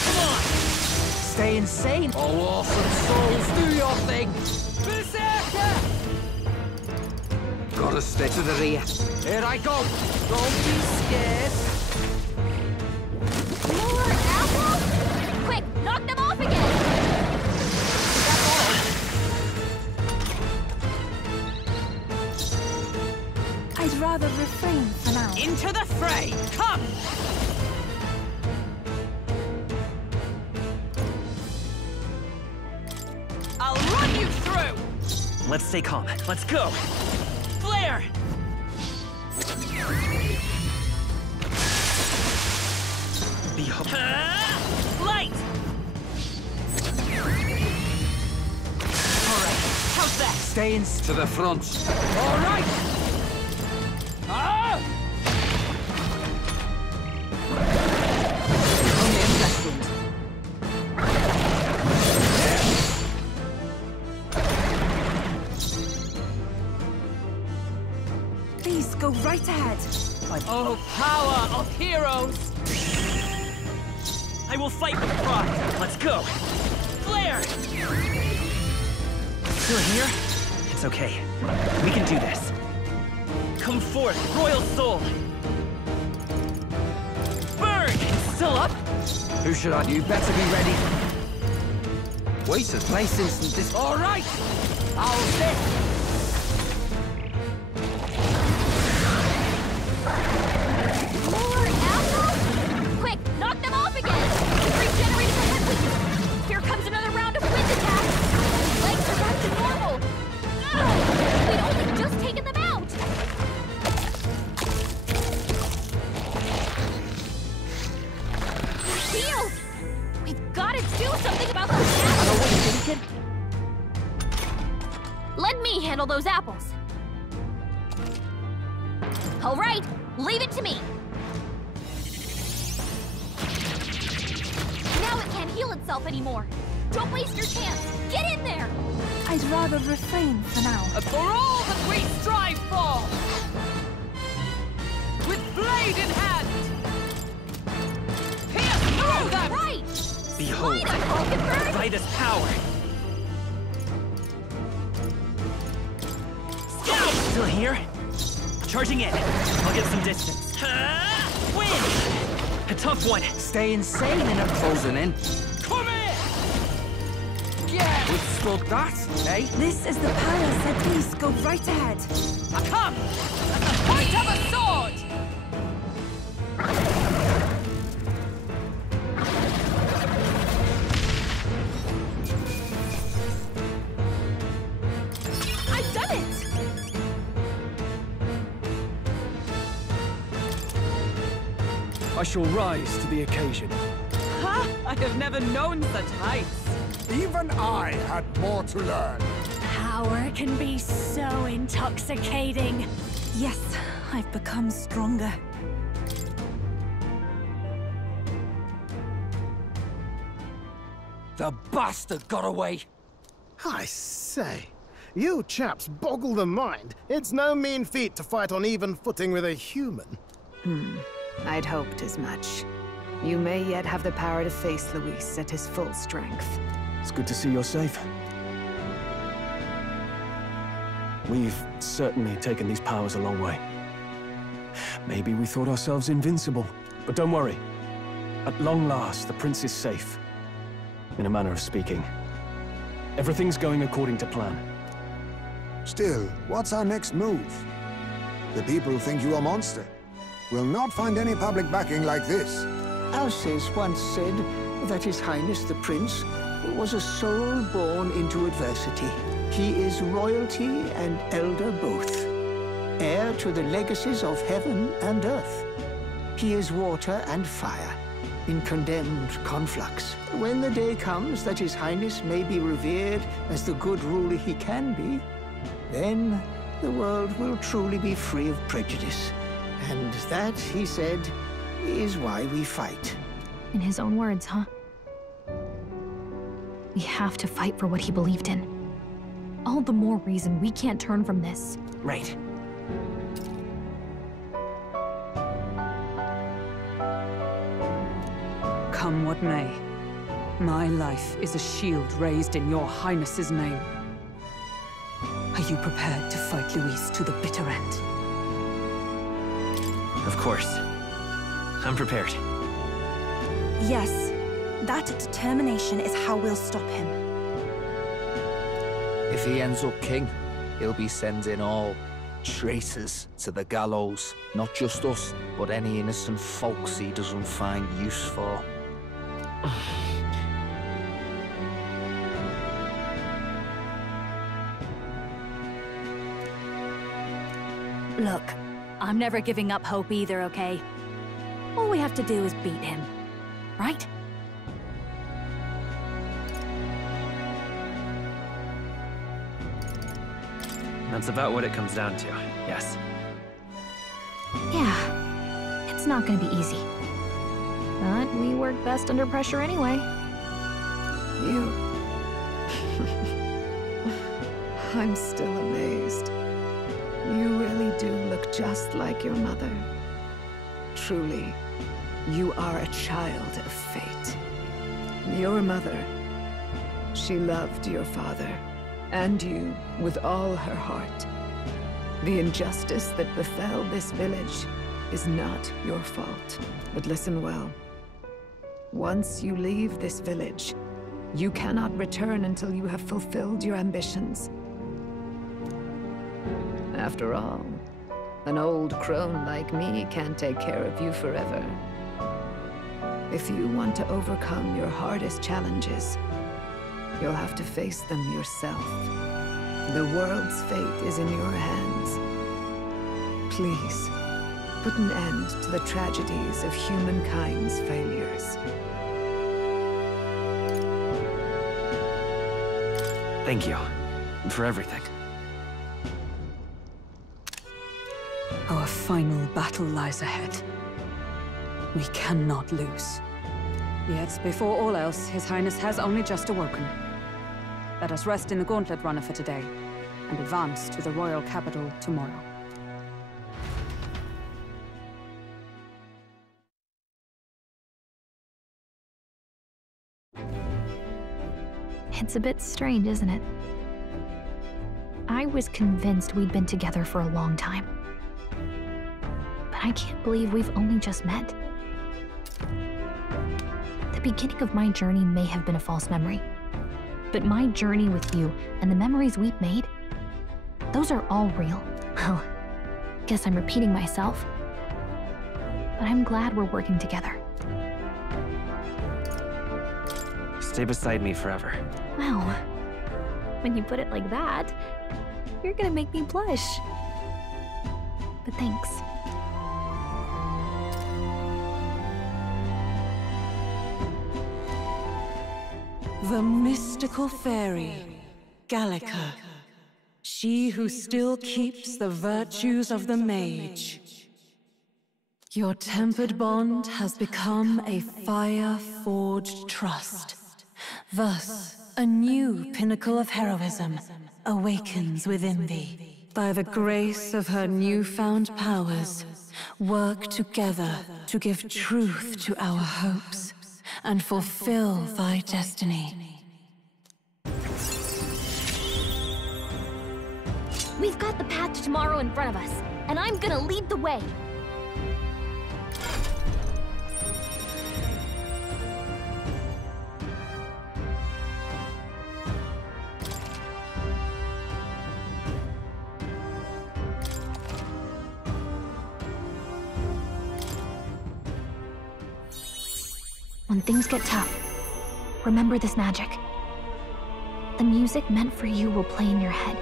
Come on! Stay insane. Oh, awesome souls, do your thing. Berserker! Gotta stay to the rear. Here I go. Don't be scared. More apples? Quick, knock them off again! I'd rather refrain for now. Into the fray! Come! I'll run you through! Let's stay calm. Let's go! Flare! Behold. Light! Alright, how's that? Stay to the front. All right! Ah! Only in Westland. Please go go right ahead. Oh, power of heroes! I will fight with pride. Let's go. Flare! Still here? It's okay. We can do this. Come forth, Royal Soul! Burn! Still up? Who should I? You better be ready. Wait, a place instant this. All right! I'll sit! More apples? Quick, knock them off again! Regenerate the headwind! Here comes another round of wind attacks! Legs are back to normal! Ugh! We'd only just taken them out! Shield! We've got to do something about those apples! Let me handle those apples. All right, leave it to me. Now it can't heal itself anymore. Don't waste your chance. Get in there. I'd rather refrain for now. For all that we strive for! With blade in hand! Pierce through them! Right! Behold, Vitus power! Scout! Still here? Charging in. I'll get some distance. Win! A tough one. Stay insane in a closing in. Come here! Withstood that, eh? This is the palace at least. Go right ahead. Come! At the point of a sword! I've done it! I shall rise to the occasion. Ha! I have never known such heights. Even I had more to learn. Power can be so intoxicating. Yes, I've become stronger. The bastard got away. I say, you chaps boggle the mind. It's no mean feat to fight on even footing with a human. I'd hoped as much. You may yet have the power to face Luis at his full strength. It's good to see you're safe. We've certainly taken these powers a long way. Maybe we thought ourselves invincible, but don't worry. At long last, the prince is safe. In a manner of speaking. Everything's going according to plan. Still, what's our next move? The people think you a monster. We'll not find any public backing like this. Alces once said that His Highness the Prince was a soul born into adversity. He is royalty and elder both, heir to the legacies of heaven and earth. He is water and fire, in condemned conflux. When the day comes that His Highness may be revered as the good ruler he can be, then the world will truly be free of prejudice. And that, he said, is why we fight. In his own words, huh? We have to fight for what he believed in. All the more reason we can't turn from this. Right. Come what may, my life is a shield raised in your highness's name. Are you prepared to fight Luis to the bitter end? Of course. I'm prepared. Yes, that determination is how we'll stop him. If he ends up king, he'll be sending all traitors to the gallows. Not just us, but any innocent folks he doesn't find use for. Look, I'm never giving up hope either, okay? All we have to do is beat him, right? That's about what it comes down to, yes. Yeah, it's not gonna be easy. But we work best under pressure anyway. I'm still amazed. You really do look just like your mother. Truly, you are a child of fate. Your mother, she loved your father, and you with all her heart. The injustice that befell this village is not your fault. But listen well. Once you leave this village, you cannot return until you have fulfilled your ambitions. After all, an old crone like me can't take care of you forever. If you want to overcome your hardest challenges, you'll have to face them yourself. The world's fate is in your hands. Please, put an end to the tragedies of humankind's failures. Thank you for everything. Our final battle lies ahead. We cannot lose. Yet, before all else, His Highness has only just awoken. Let us rest in the Gauntlet Runner for today, and advance to the royal capital tomorrow. It's a bit strange, isn't it? I was convinced we'd been together for a long time. But I can't believe we've only just met. The beginning of my journey may have been a false memory. But my journey with you and the memories we've made, those are all real. Well, guess I'm repeating myself. But I'm glad we're working together. Stay beside me forever. Wow. When you put it like that, you're gonna make me blush. But thanks. The mystical fairy, Gallica. She who still keeps the virtues of the mage. Your tempered bond has become a fire-forged trust. Thus, a new pinnacle of heroism awakens within thee. By the grace of her newfound powers, work together to give truth to our hopes and fulfill thy destiny. We've got the path to tomorrow in front of us, and I'm gonna lead the way. When things get tough, remember this magic. The music meant for you will play in your head.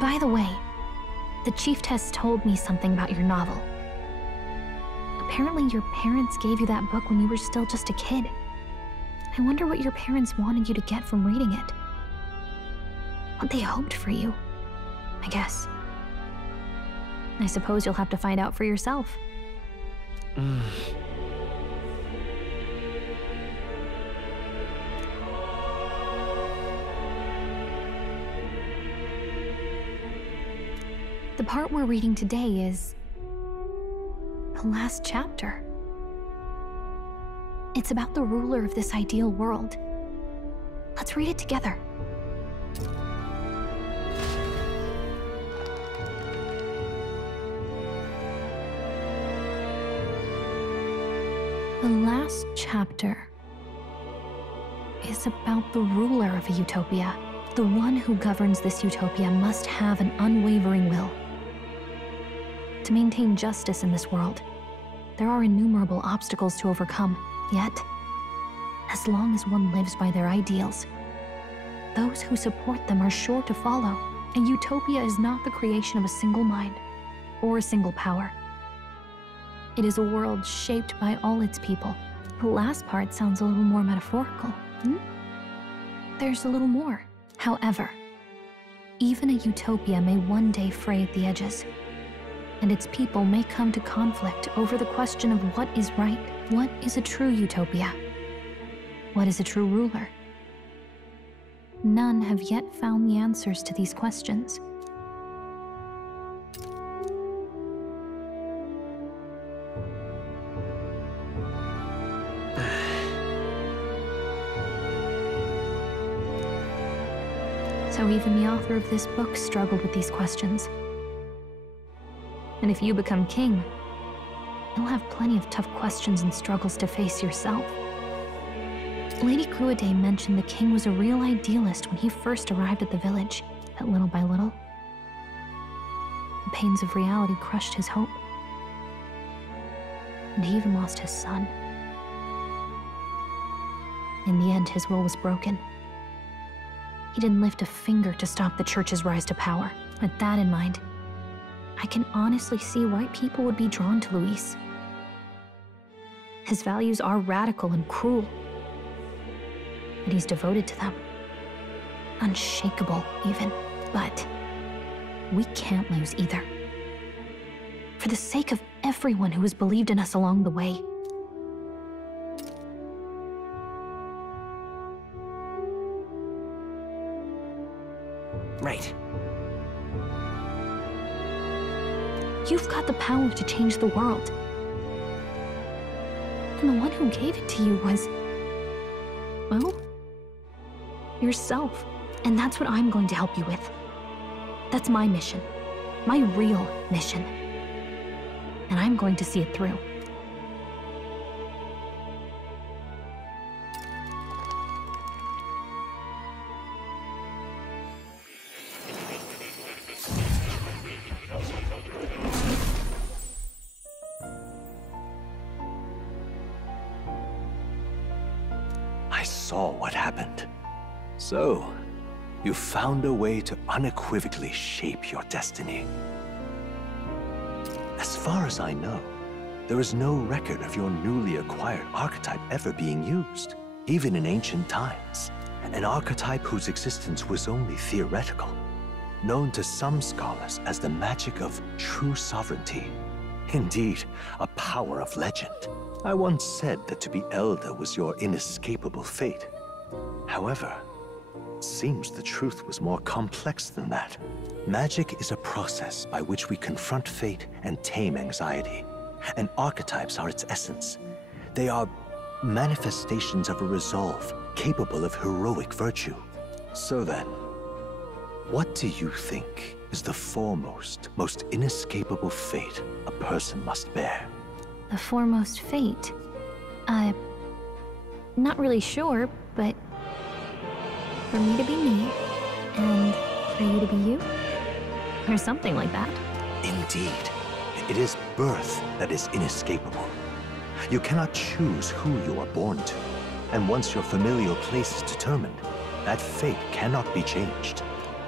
By the way, the chiefess told me something about your novel. Apparently your parents gave you that book when you were still just a kid. I wonder what your parents wanted you to get from reading it. What they hoped for you, I guess. I suppose you'll have to find out for yourself. The part we're reading today is the last chapter. It's about the ruler of this ideal world. Let's read it together. The last chapter is about the ruler of a utopia. The one who governs this utopia must have an unwavering will. To maintain justice in this world, there are innumerable obstacles to overcome. Yet, as long as one lives by their ideals, those who support them are sure to follow. A utopia is not the creation of a single mind or a single power. It is a world shaped by all its people. The last part sounds a little more metaphorical. There's a little more. However, even a utopia may one day fray at the edges, and its people may come to conflict over the question of what is right. What is a true utopia? What is a true ruler? None have yet found the answers to these questions. So even the author of this book struggled with these questions. And if you become king, you'll have plenty of tough questions and struggles to face yourself. Lady Cruaday mentioned the king was a real idealist when he first arrived at the village, but little by little, the pains of reality crushed his hope. And he even lost his son. In the end, his will was broken. He didn't lift a finger to stop the church's rise to power. With that in mind, I can honestly see why people would be drawn to Luis. His values are radical and cruel, but he's devoted to them. Unshakable, even. But we can't lose either. For the sake of everyone who has believed in us along the way. Right. You've got the power to change the world. And the one who gave it to you was, well, yourself. And that's what I'm going to help you with. That's my mission. My real mission. And I'm going to see it through. I saw what happened. So, you found a way to unequivocally shape your destiny. As far as I know, there is no record of your newly acquired archetype ever being used, even in ancient times. An archetype whose existence was only theoretical, known to some scholars as the magic of true sovereignty. Indeed, a power of legend. I once said that to be elder was your inescapable fate. However, it seems the truth was more complex than that. Magic is a process by which we confront fate and tame anxiety. And archetypes are its essence. They are manifestations of a resolve capable of heroic virtue. So then, what do you think is the foremost, most inescapable fate a person must bear? The foremost fate? Not really sure, but for me to be me, and for you to be you? Or something like that. Indeed. It is birth that is inescapable. You cannot choose who you are born to. And once your familial place is determined, that fate cannot be changed.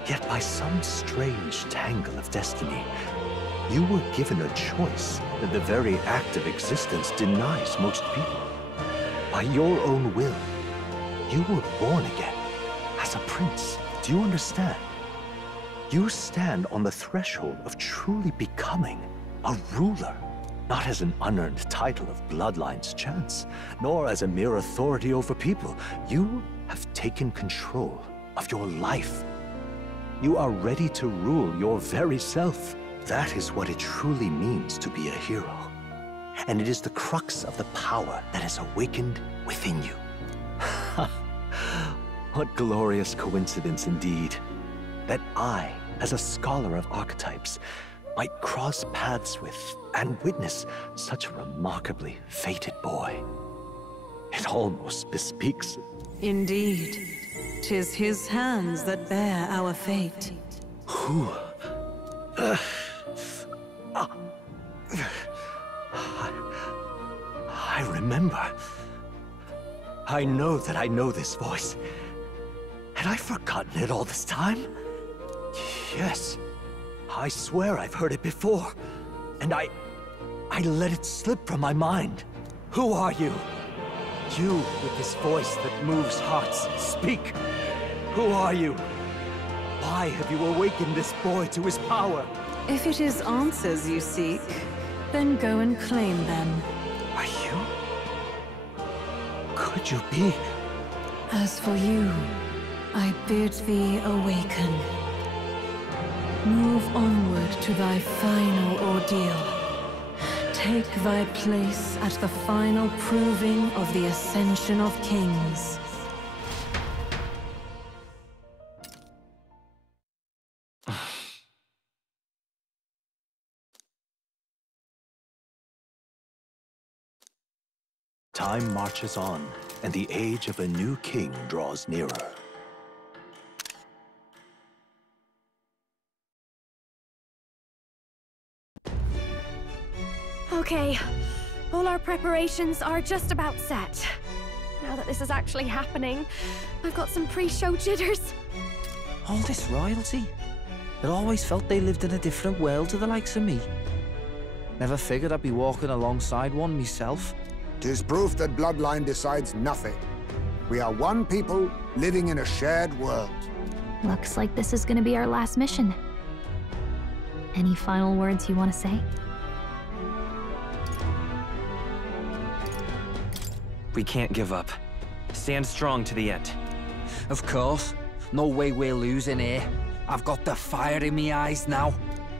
Yet by some strange tangle of destiny, you were given a choice that the very act of existence denies most people. By your own will, you were born again as a prince. Do you understand? You stand on the threshold of truly becoming a ruler, not as an unearned title of bloodline's chance, nor as a mere authority over people. You have taken control of your life. You are ready to rule your very self. That is what it truly means to be a hero. And it is the crux of the power that is awakened within you. What glorious coincidence indeed, that I, as a scholar of archetypes, might cross paths with and witness such a remarkably fated boy. It almost bespeaks... Indeed. 'Tis his hands that bear our fate. Who? I remember. I know that I know this voice. Had I forgotten it all this time? Yes. I swear I've heard it before. And I let it slip from my mind. Who are you? You with this voice that moves hearts. Speak. Who are you? Why have you awakened this boy to his power? If it is answers you seek, then go and claim them. Are you? Could you be As for you, I bid thee awaken. Move onward to thy final ordeal. Take thy place at the final proving of the Ascension of Kings. Time marches on, and the age of a new king draws nearer. Okay, all our preparations are just about set. Now that this is actually happening, I've got some pre-show jitters. All this royalty? It always felt they lived in a different world to the likes of me. Never figured I'd be walking alongside one myself. 'Tis proof that bloodline decides nothing. We are one people living in a shared world. Looks like this is gonna be our last mission. Any final words you want to say? We can't give up. Stand strong to the end. Of course. No way we're losing here. I've got the fire in me eyes now.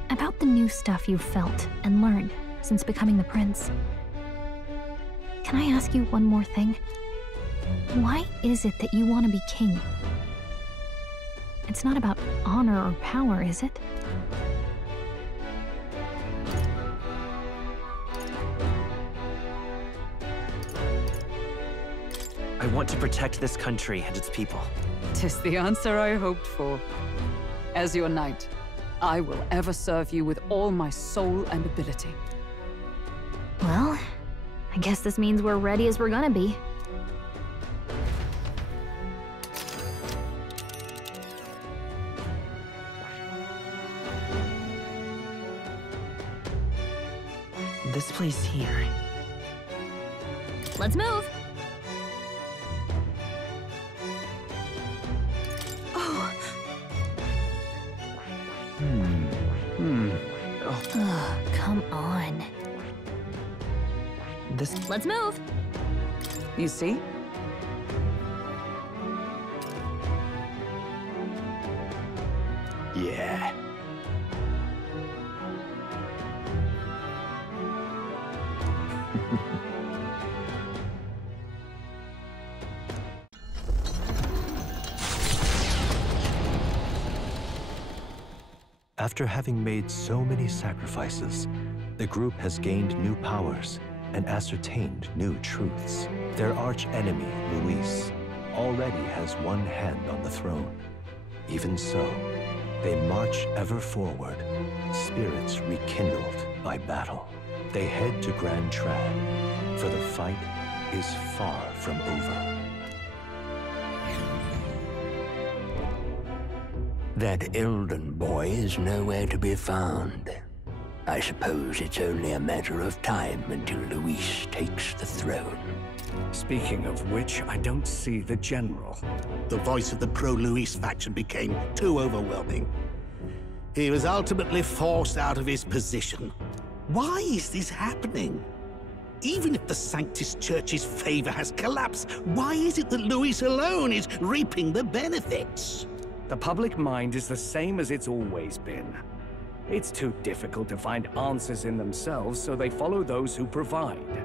About the new stuff you've felt and learned since becoming the prince. Can I ask you one more thing? Why is it that you want to be king? It's not about honor or power, is it? I want to protect this country and its people. 'Tis the answer I hoped for. As your knight, I will ever serve you with all my soul and ability. Well, I guess this means we're ready as we're gonna be. This place here. Let's move! Oh, come on. Let's move! You see? Yeah. After having made so many sacrifices, the group has gained new powers and ascertained new truths. Their arch-enemy, Luis, already has one hand on the throne. Even so, they march ever forward, spirits rekindled by battle. They head to Grand Trad, for the fight is far from over. That Elden boy is nowhere to be found. I suppose it's only a matter of time until Luis takes the throne. Speaking of which, I don't see the general. The voice of the pro-Luis faction became too overwhelming. He was ultimately forced out of his position. Why is this happening? Even if the Sanctus Church's favor has collapsed, why is it that Luis alone is reaping the benefits? The public mind is the same as it's always been. It's too difficult to find answers in themselves, so they follow those who provide.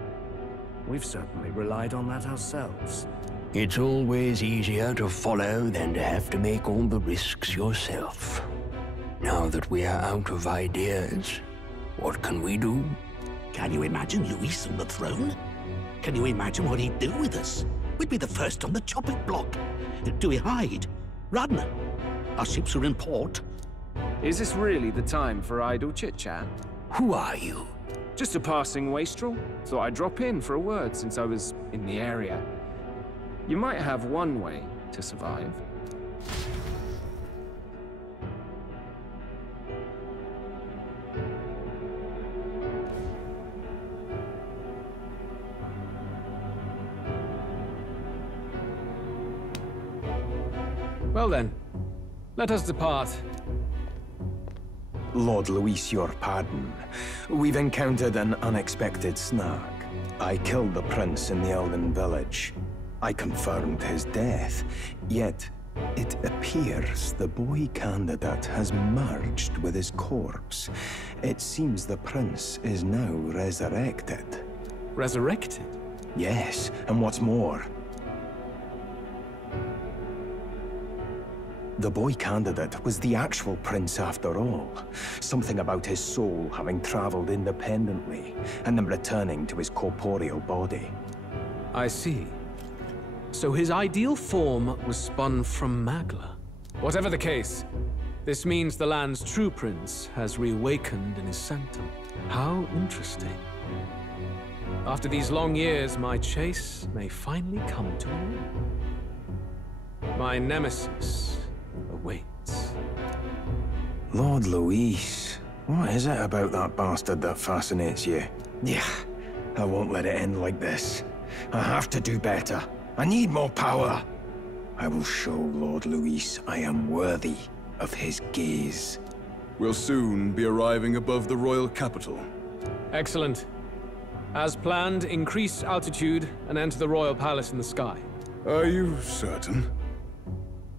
We've certainly relied on that ourselves. It's always easier to follow than to have to make all the risks yourself. Now that we are out of ideas, what can we do? Can you imagine Luis on the throne? Can you imagine what he'd do with us? We'd be the first on the chopping block. Do we hide? Run? Our ships are in port. Is this really the time for idle chit-chat? Who are you? Just a passing wastrel. Thought I'd drop in for a word since I was in the area. You might have one way to survive. Well then, let us depart. Lord Luis, your pardon. We've encountered an unexpected snag. I killed the prince in the Elven village. I confirmed his death, yet it appears the boy candidate has merged with his corpse. It seems the prince is now resurrected. Resurrected? Yes, and what's more, the boy candidate was the actual prince after all. Something about his soul having traveled independently, and then returning to his corporeal body. I see. So his ideal form was spun from Magla. Whatever the case, this means the land's true prince has reawakened in his sanctum. How interesting. After these long years, my chase may finally come to an end. My nemesis awaits. Lord Luis, what is it about that bastard that fascinates you? Yeah, I won't let it end like this. I have to do better. I need more power. I will show Lord Luis I am worthy of his gaze. We'll soon be arriving above the royal capital. Excellent. As planned, increase altitude and enter the royal palace in the sky. Are you certain?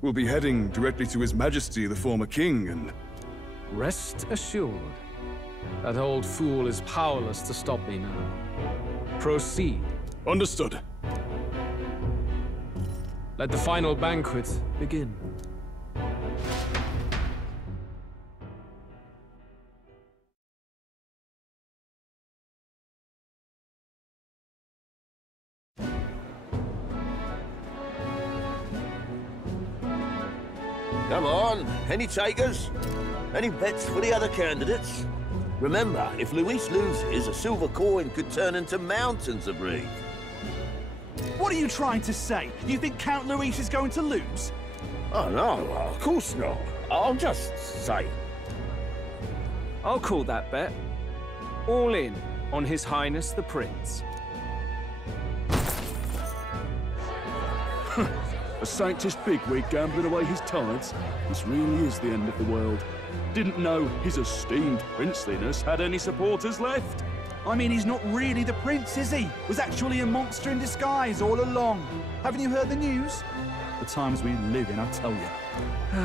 We'll be heading directly to His Majesty, the former king, and... Rest assured, that old fool is powerless to stop me now. Proceed. Understood. Let the final banquet begin. Come on, any takers? Any bets for the other candidates? Remember, if Luis loses, a silver coin could turn into mountains of Reeve. What are you trying to say? You think Count Luis is going to lose? Oh, no, of course not. I'm just saying. I'll call that bet. All in on His Highness the Prince. A sanctist bigwig gambling away his tithes? This really is the end of the world. Didn't know his esteemed princeliness had any supporters left. I mean, he's not really the prince, is he? Was actually a monster in disguise all along. Haven't you heard the news? The times we live in, I tell you.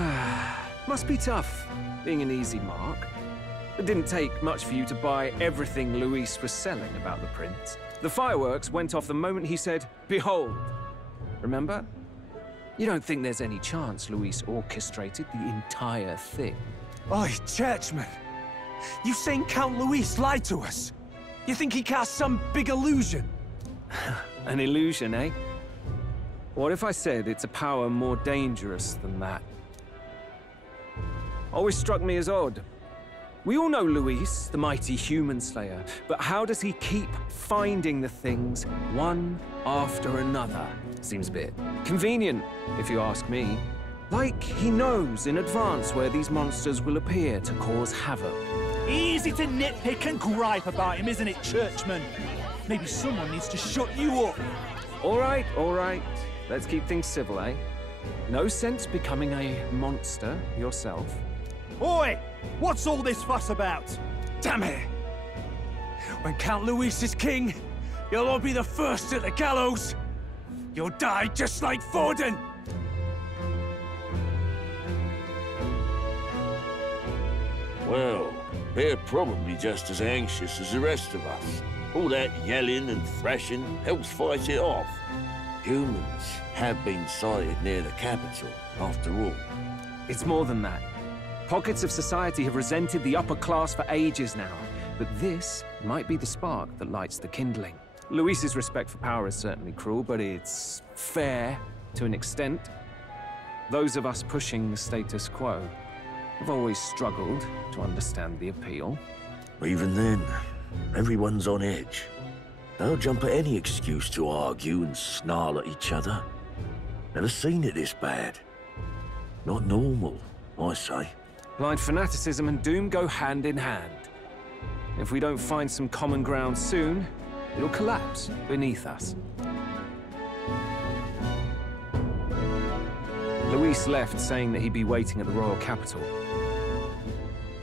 Must be tough, being an easy mark. It didn't take much for you to buy everything Luis was selling about the prince. The fireworks went off the moment he said, "Behold." Remember? You don't think there's any chance Luis orchestrated the entire thing? Oi, churchman! You saying Count Luis lied to us? You think he cast some big illusion? An illusion, eh? What if I said it's a power more dangerous than that? Always struck me as odd. We all know Luis, the mighty human slayer, but how does he keep finding the things one after another? Seems a bit convenient, if you ask me. Like he knows in advance where these monsters will appear to cause havoc. Easy to nitpick and gripe about him, isn't it, churchman? Maybe someone needs to shut you up. All right, all right. Let's keep things civil, eh? No sense becoming a monster yourself. Oi! What's all this fuss about? Damn it! When Count Luis is king, you'll all be the first at the gallows. You'll die just like Forden. Well, they're probably just as anxious as the rest of us. All that yelling and thrashing helps fight it off. Humans have been sighted near the capital, after all. It's more than that. Pockets of society have resented the upper class for ages now, but this might be the spark that lights the kindling. Luis's respect for power is certainly cruel, but it's fair to an extent. Those of us pushing the status quo have always struggled to understand the appeal. Even then, everyone's on edge. They'll jump at any excuse to argue and snarl at each other. Never seen it this bad. Not normal, I say. Blind fanaticism and doom go hand in hand. If we don't find some common ground soon, it'll collapse beneath us. Luis left saying that he'd be waiting at the royal capital.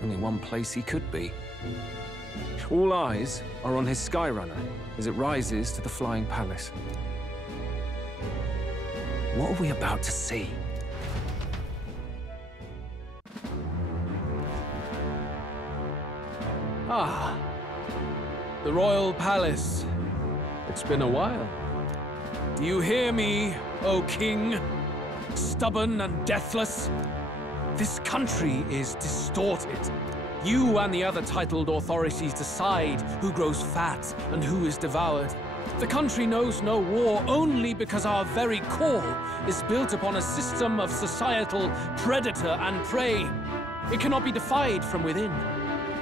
Only one place he could be. All eyes are on his Skyrunner as it rises to the flying palace. What are we about to see? Ah, the royal palace. It's been a while. Do you hear me, O king? Stubborn and deathless? This country is distorted. You and the other titled authorities decide who grows fat and who is devoured. The country knows no war only because our very core is built upon a system of societal predator and prey. It cannot be defied from within.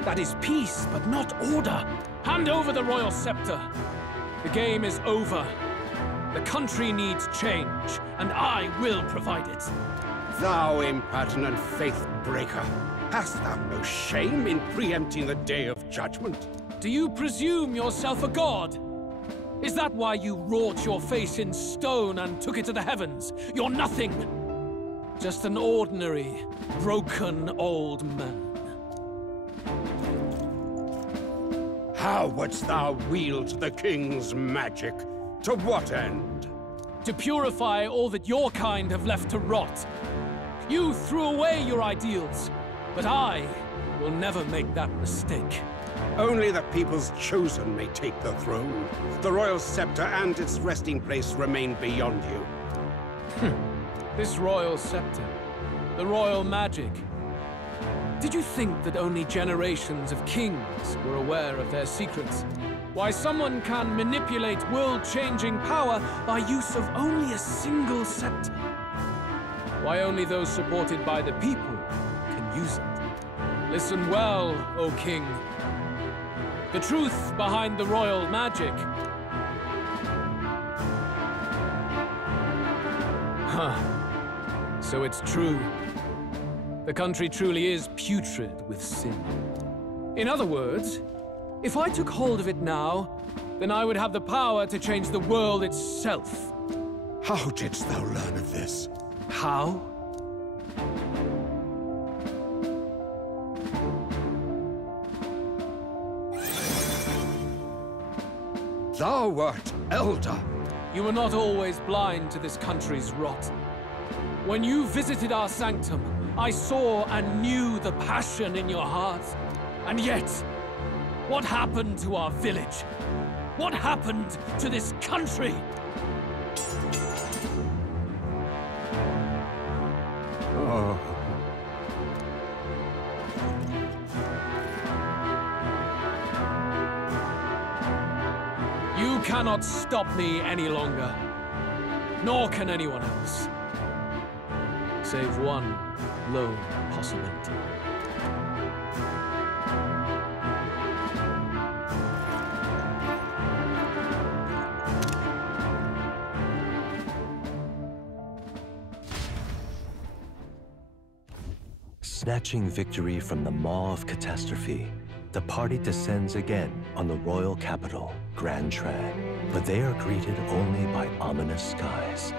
That is peace, but not order. Hand over the royal scepter. The game is over. The country needs change, and I will provide it. Thou impertinent faith breaker, hast thou no shame in preempting the day of judgment? Do you presume yourself a god? Is that why you wrought your face in stone and took it to the heavens? You're nothing. Just an ordinary, broken old man. How wouldst thou wield the king's magic? To what end? To purify all that your kind have left to rot. You threw away your ideals, but I will never make that mistake. Only the people's chosen may take the throne. The royal scepter and its resting place remain beyond you. This royal scepter, the royal magic. Did you think that only generations of kings were aware of their secrets? Why someone can manipulate world-changing power by use of only a single scepter? Why only those supported by the people can use it? Listen well, O king. The truth behind the royal magic. Huh. So it's true. The country truly is putrid with sin. In other words, if I took hold of it now, then I would have the power to change the world itself. How didst thou learn of this? How? Thou wert elder. You were not always blind to this country's rot. When you visited our sanctum, I saw and knew the passion in your heart. And yet, what happened to our village? What happened to this country? Oh. You cannot stop me any longer. Nor can anyone else. Save one lone possibility. Snatching victory from the maw of catastrophe, the party descends again on the royal capital, Grand Trad, but they are greeted only by ominous skies.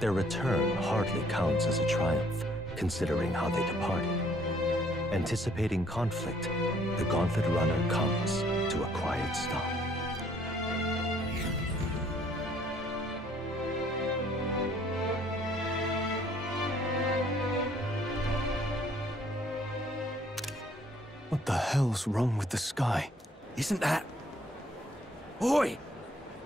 Their return hardly counts as a triumph, considering how they departed. Anticipating conflict, the Gauntlet Runner comes to a quiet stop. What the hell's wrong with the sky? Isn't that... Oi!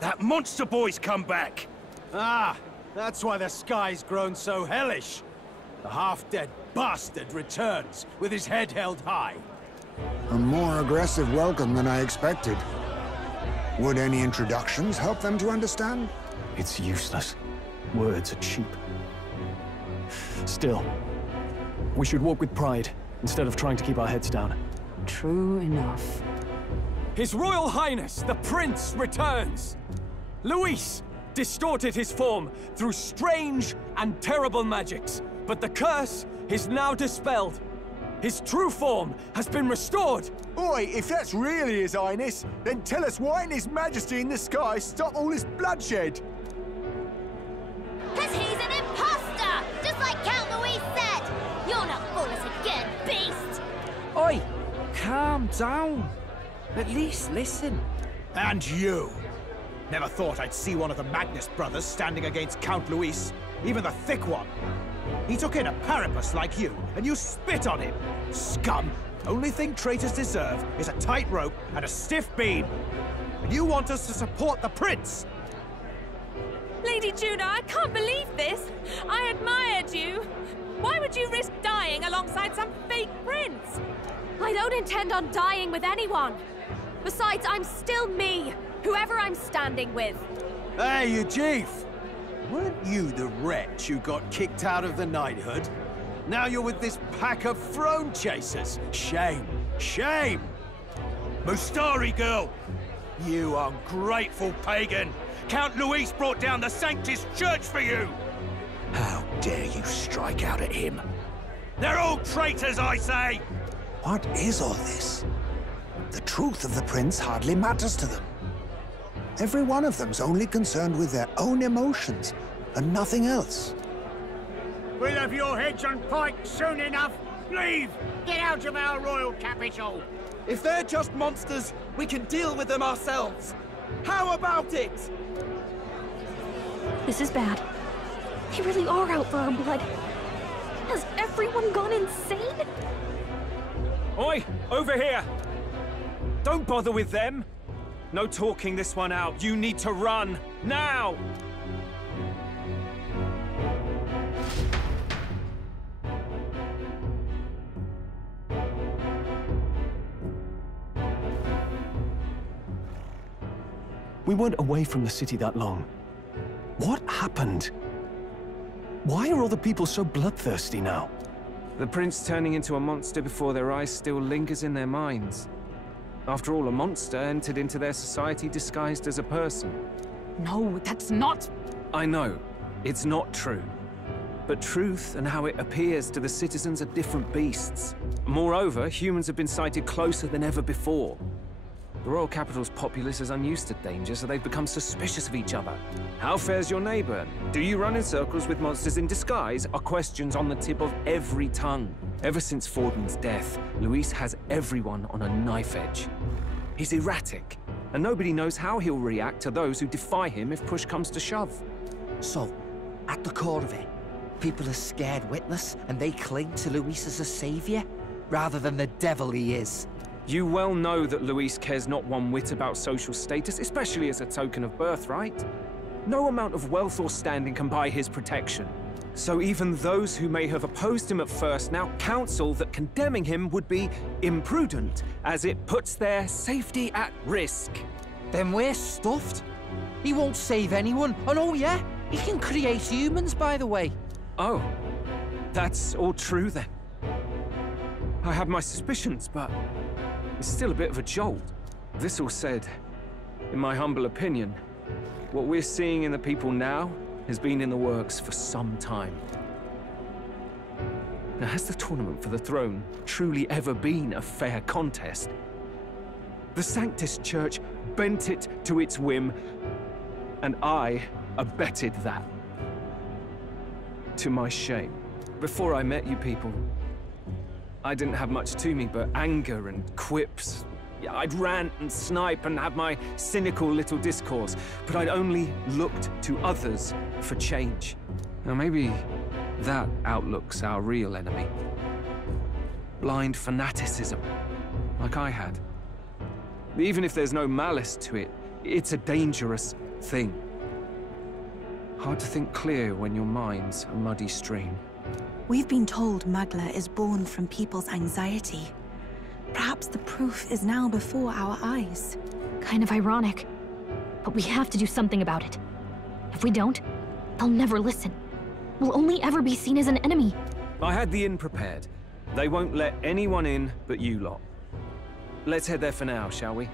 That monster boy's come back! Ah, that's why the sky's grown so hellish. The half-dead bastard returns with his head held high. A more aggressive welcome than I expected. Would any introductions help them to understand? It's useless. Words are cheap. Still, we should walk with pride instead of trying to keep our heads down. True enough. His Royal Highness, the Prince, returns! Luis distorted his form through strange and terrible magics, but the curse is now dispelled. His true form has been restored! Oi, if that's really His Highness, then tell us why didn't His Majesty in the sky stop all this bloodshed? Cause he's an imposter! Just like Count Luis said! You'll not fool us again, beast! Oi! Calm down. At least listen. And you! Never thought I'd see one of the Magnus brothers standing against Count Luis, even the thick one. He took in a parapus like you, and you spit on him. Scum! Only thing traitors deserve is a tight rope and a stiff beam. And you want us to support the prince? Lady Juno, I can't believe this. I admired you. Why would you risk dying alongside some fake prince? I don't intend on dying with anyone. Besides, I'm still me, whoever I'm standing with. Hey, you chief! Weren't you the wretch who got kicked out of the knighthood? Now you're with this pack of throne chasers. Shame. Shame! Mustari girl! You ungrateful pagan! Count Luis brought down the Sanctus Church for you! How dare you strike out at him? They're all traitors, I say! What is all this? The truth of the prince hardly matters to them. Every one of them's only concerned with their own emotions, and nothing else. We'll have your heads on pike soon enough. Leave! Get out of our royal capital! If they're just monsters, we can deal with them ourselves. How about it? This is bad. They really are out for our blood. Has everyone gone insane? Oi! Over here! Don't bother with them! No talking this one out. You need to run. Now! We weren't away from the city that long. What happened? Why are all the people so bloodthirsty now? The prince turning into a monster before their eyes still lingers in their minds. After all, a monster entered into their society disguised as a person. No, that's not... I know, it's not true. But truth and how it appears to the citizens are different beasts. Moreover, humans have been sighted closer than ever before. The royal capital's populace is unused to danger, so they've become suspicious of each other. How fares your neighbor? Do you run in circles with monsters in disguise? Are questions on the tip of every tongue. Ever since Fordman's death, Luis has everyone on a knife edge. He's erratic, and nobody knows how he'll react to those who defy him if push comes to shove. So, at the core of it, people are scared witless, and they cling to Luis as a savior, rather than the devil he is. You well know that Luis cares not one whit about social status, especially as a token of birthright. No amount of wealth or standing can buy his protection. So even those who may have opposed him at first now counsel that condemning him would be imprudent, as it puts their safety at risk. Then we're stuffed. He won't save anyone. And oh yeah, he can create humans, by the way. Oh, that's all true then. I have my suspicions, but it's still a bit of a jolt. This all said, in my humble opinion, what we're seeing in the people now has been in the works for some time. Now, has the tournament for the throne truly ever been a fair contest? The Sanctus Church bent it to its whim, and I abetted that. To my shame. Before I met you people, I didn't have much to me but anger and quips. Yeah, I'd rant and snipe and have my cynical little discourse, but I'd only looked to others for change. Now maybe that outlook's our real enemy. Blind fanaticism, like I had. Even if there's no malice to it, it's a dangerous thing. Hard to think clear when your mind's a muddy stream. We've been told Magla is born from people's anxiety. Perhaps the proof is now before our eyes. Kind of ironic. But we have to do something about it. If we don't, they'll never listen. We'll only ever be seen as an enemy. I had the inn prepared. They won't let anyone in but you lot. Let's head there for now, shall we?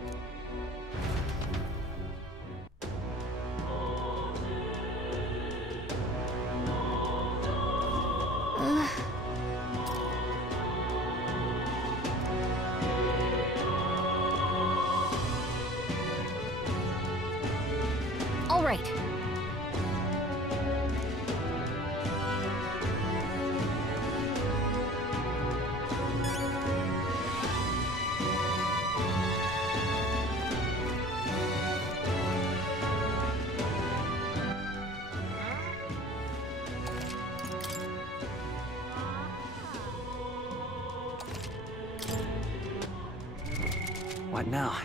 All right. What now?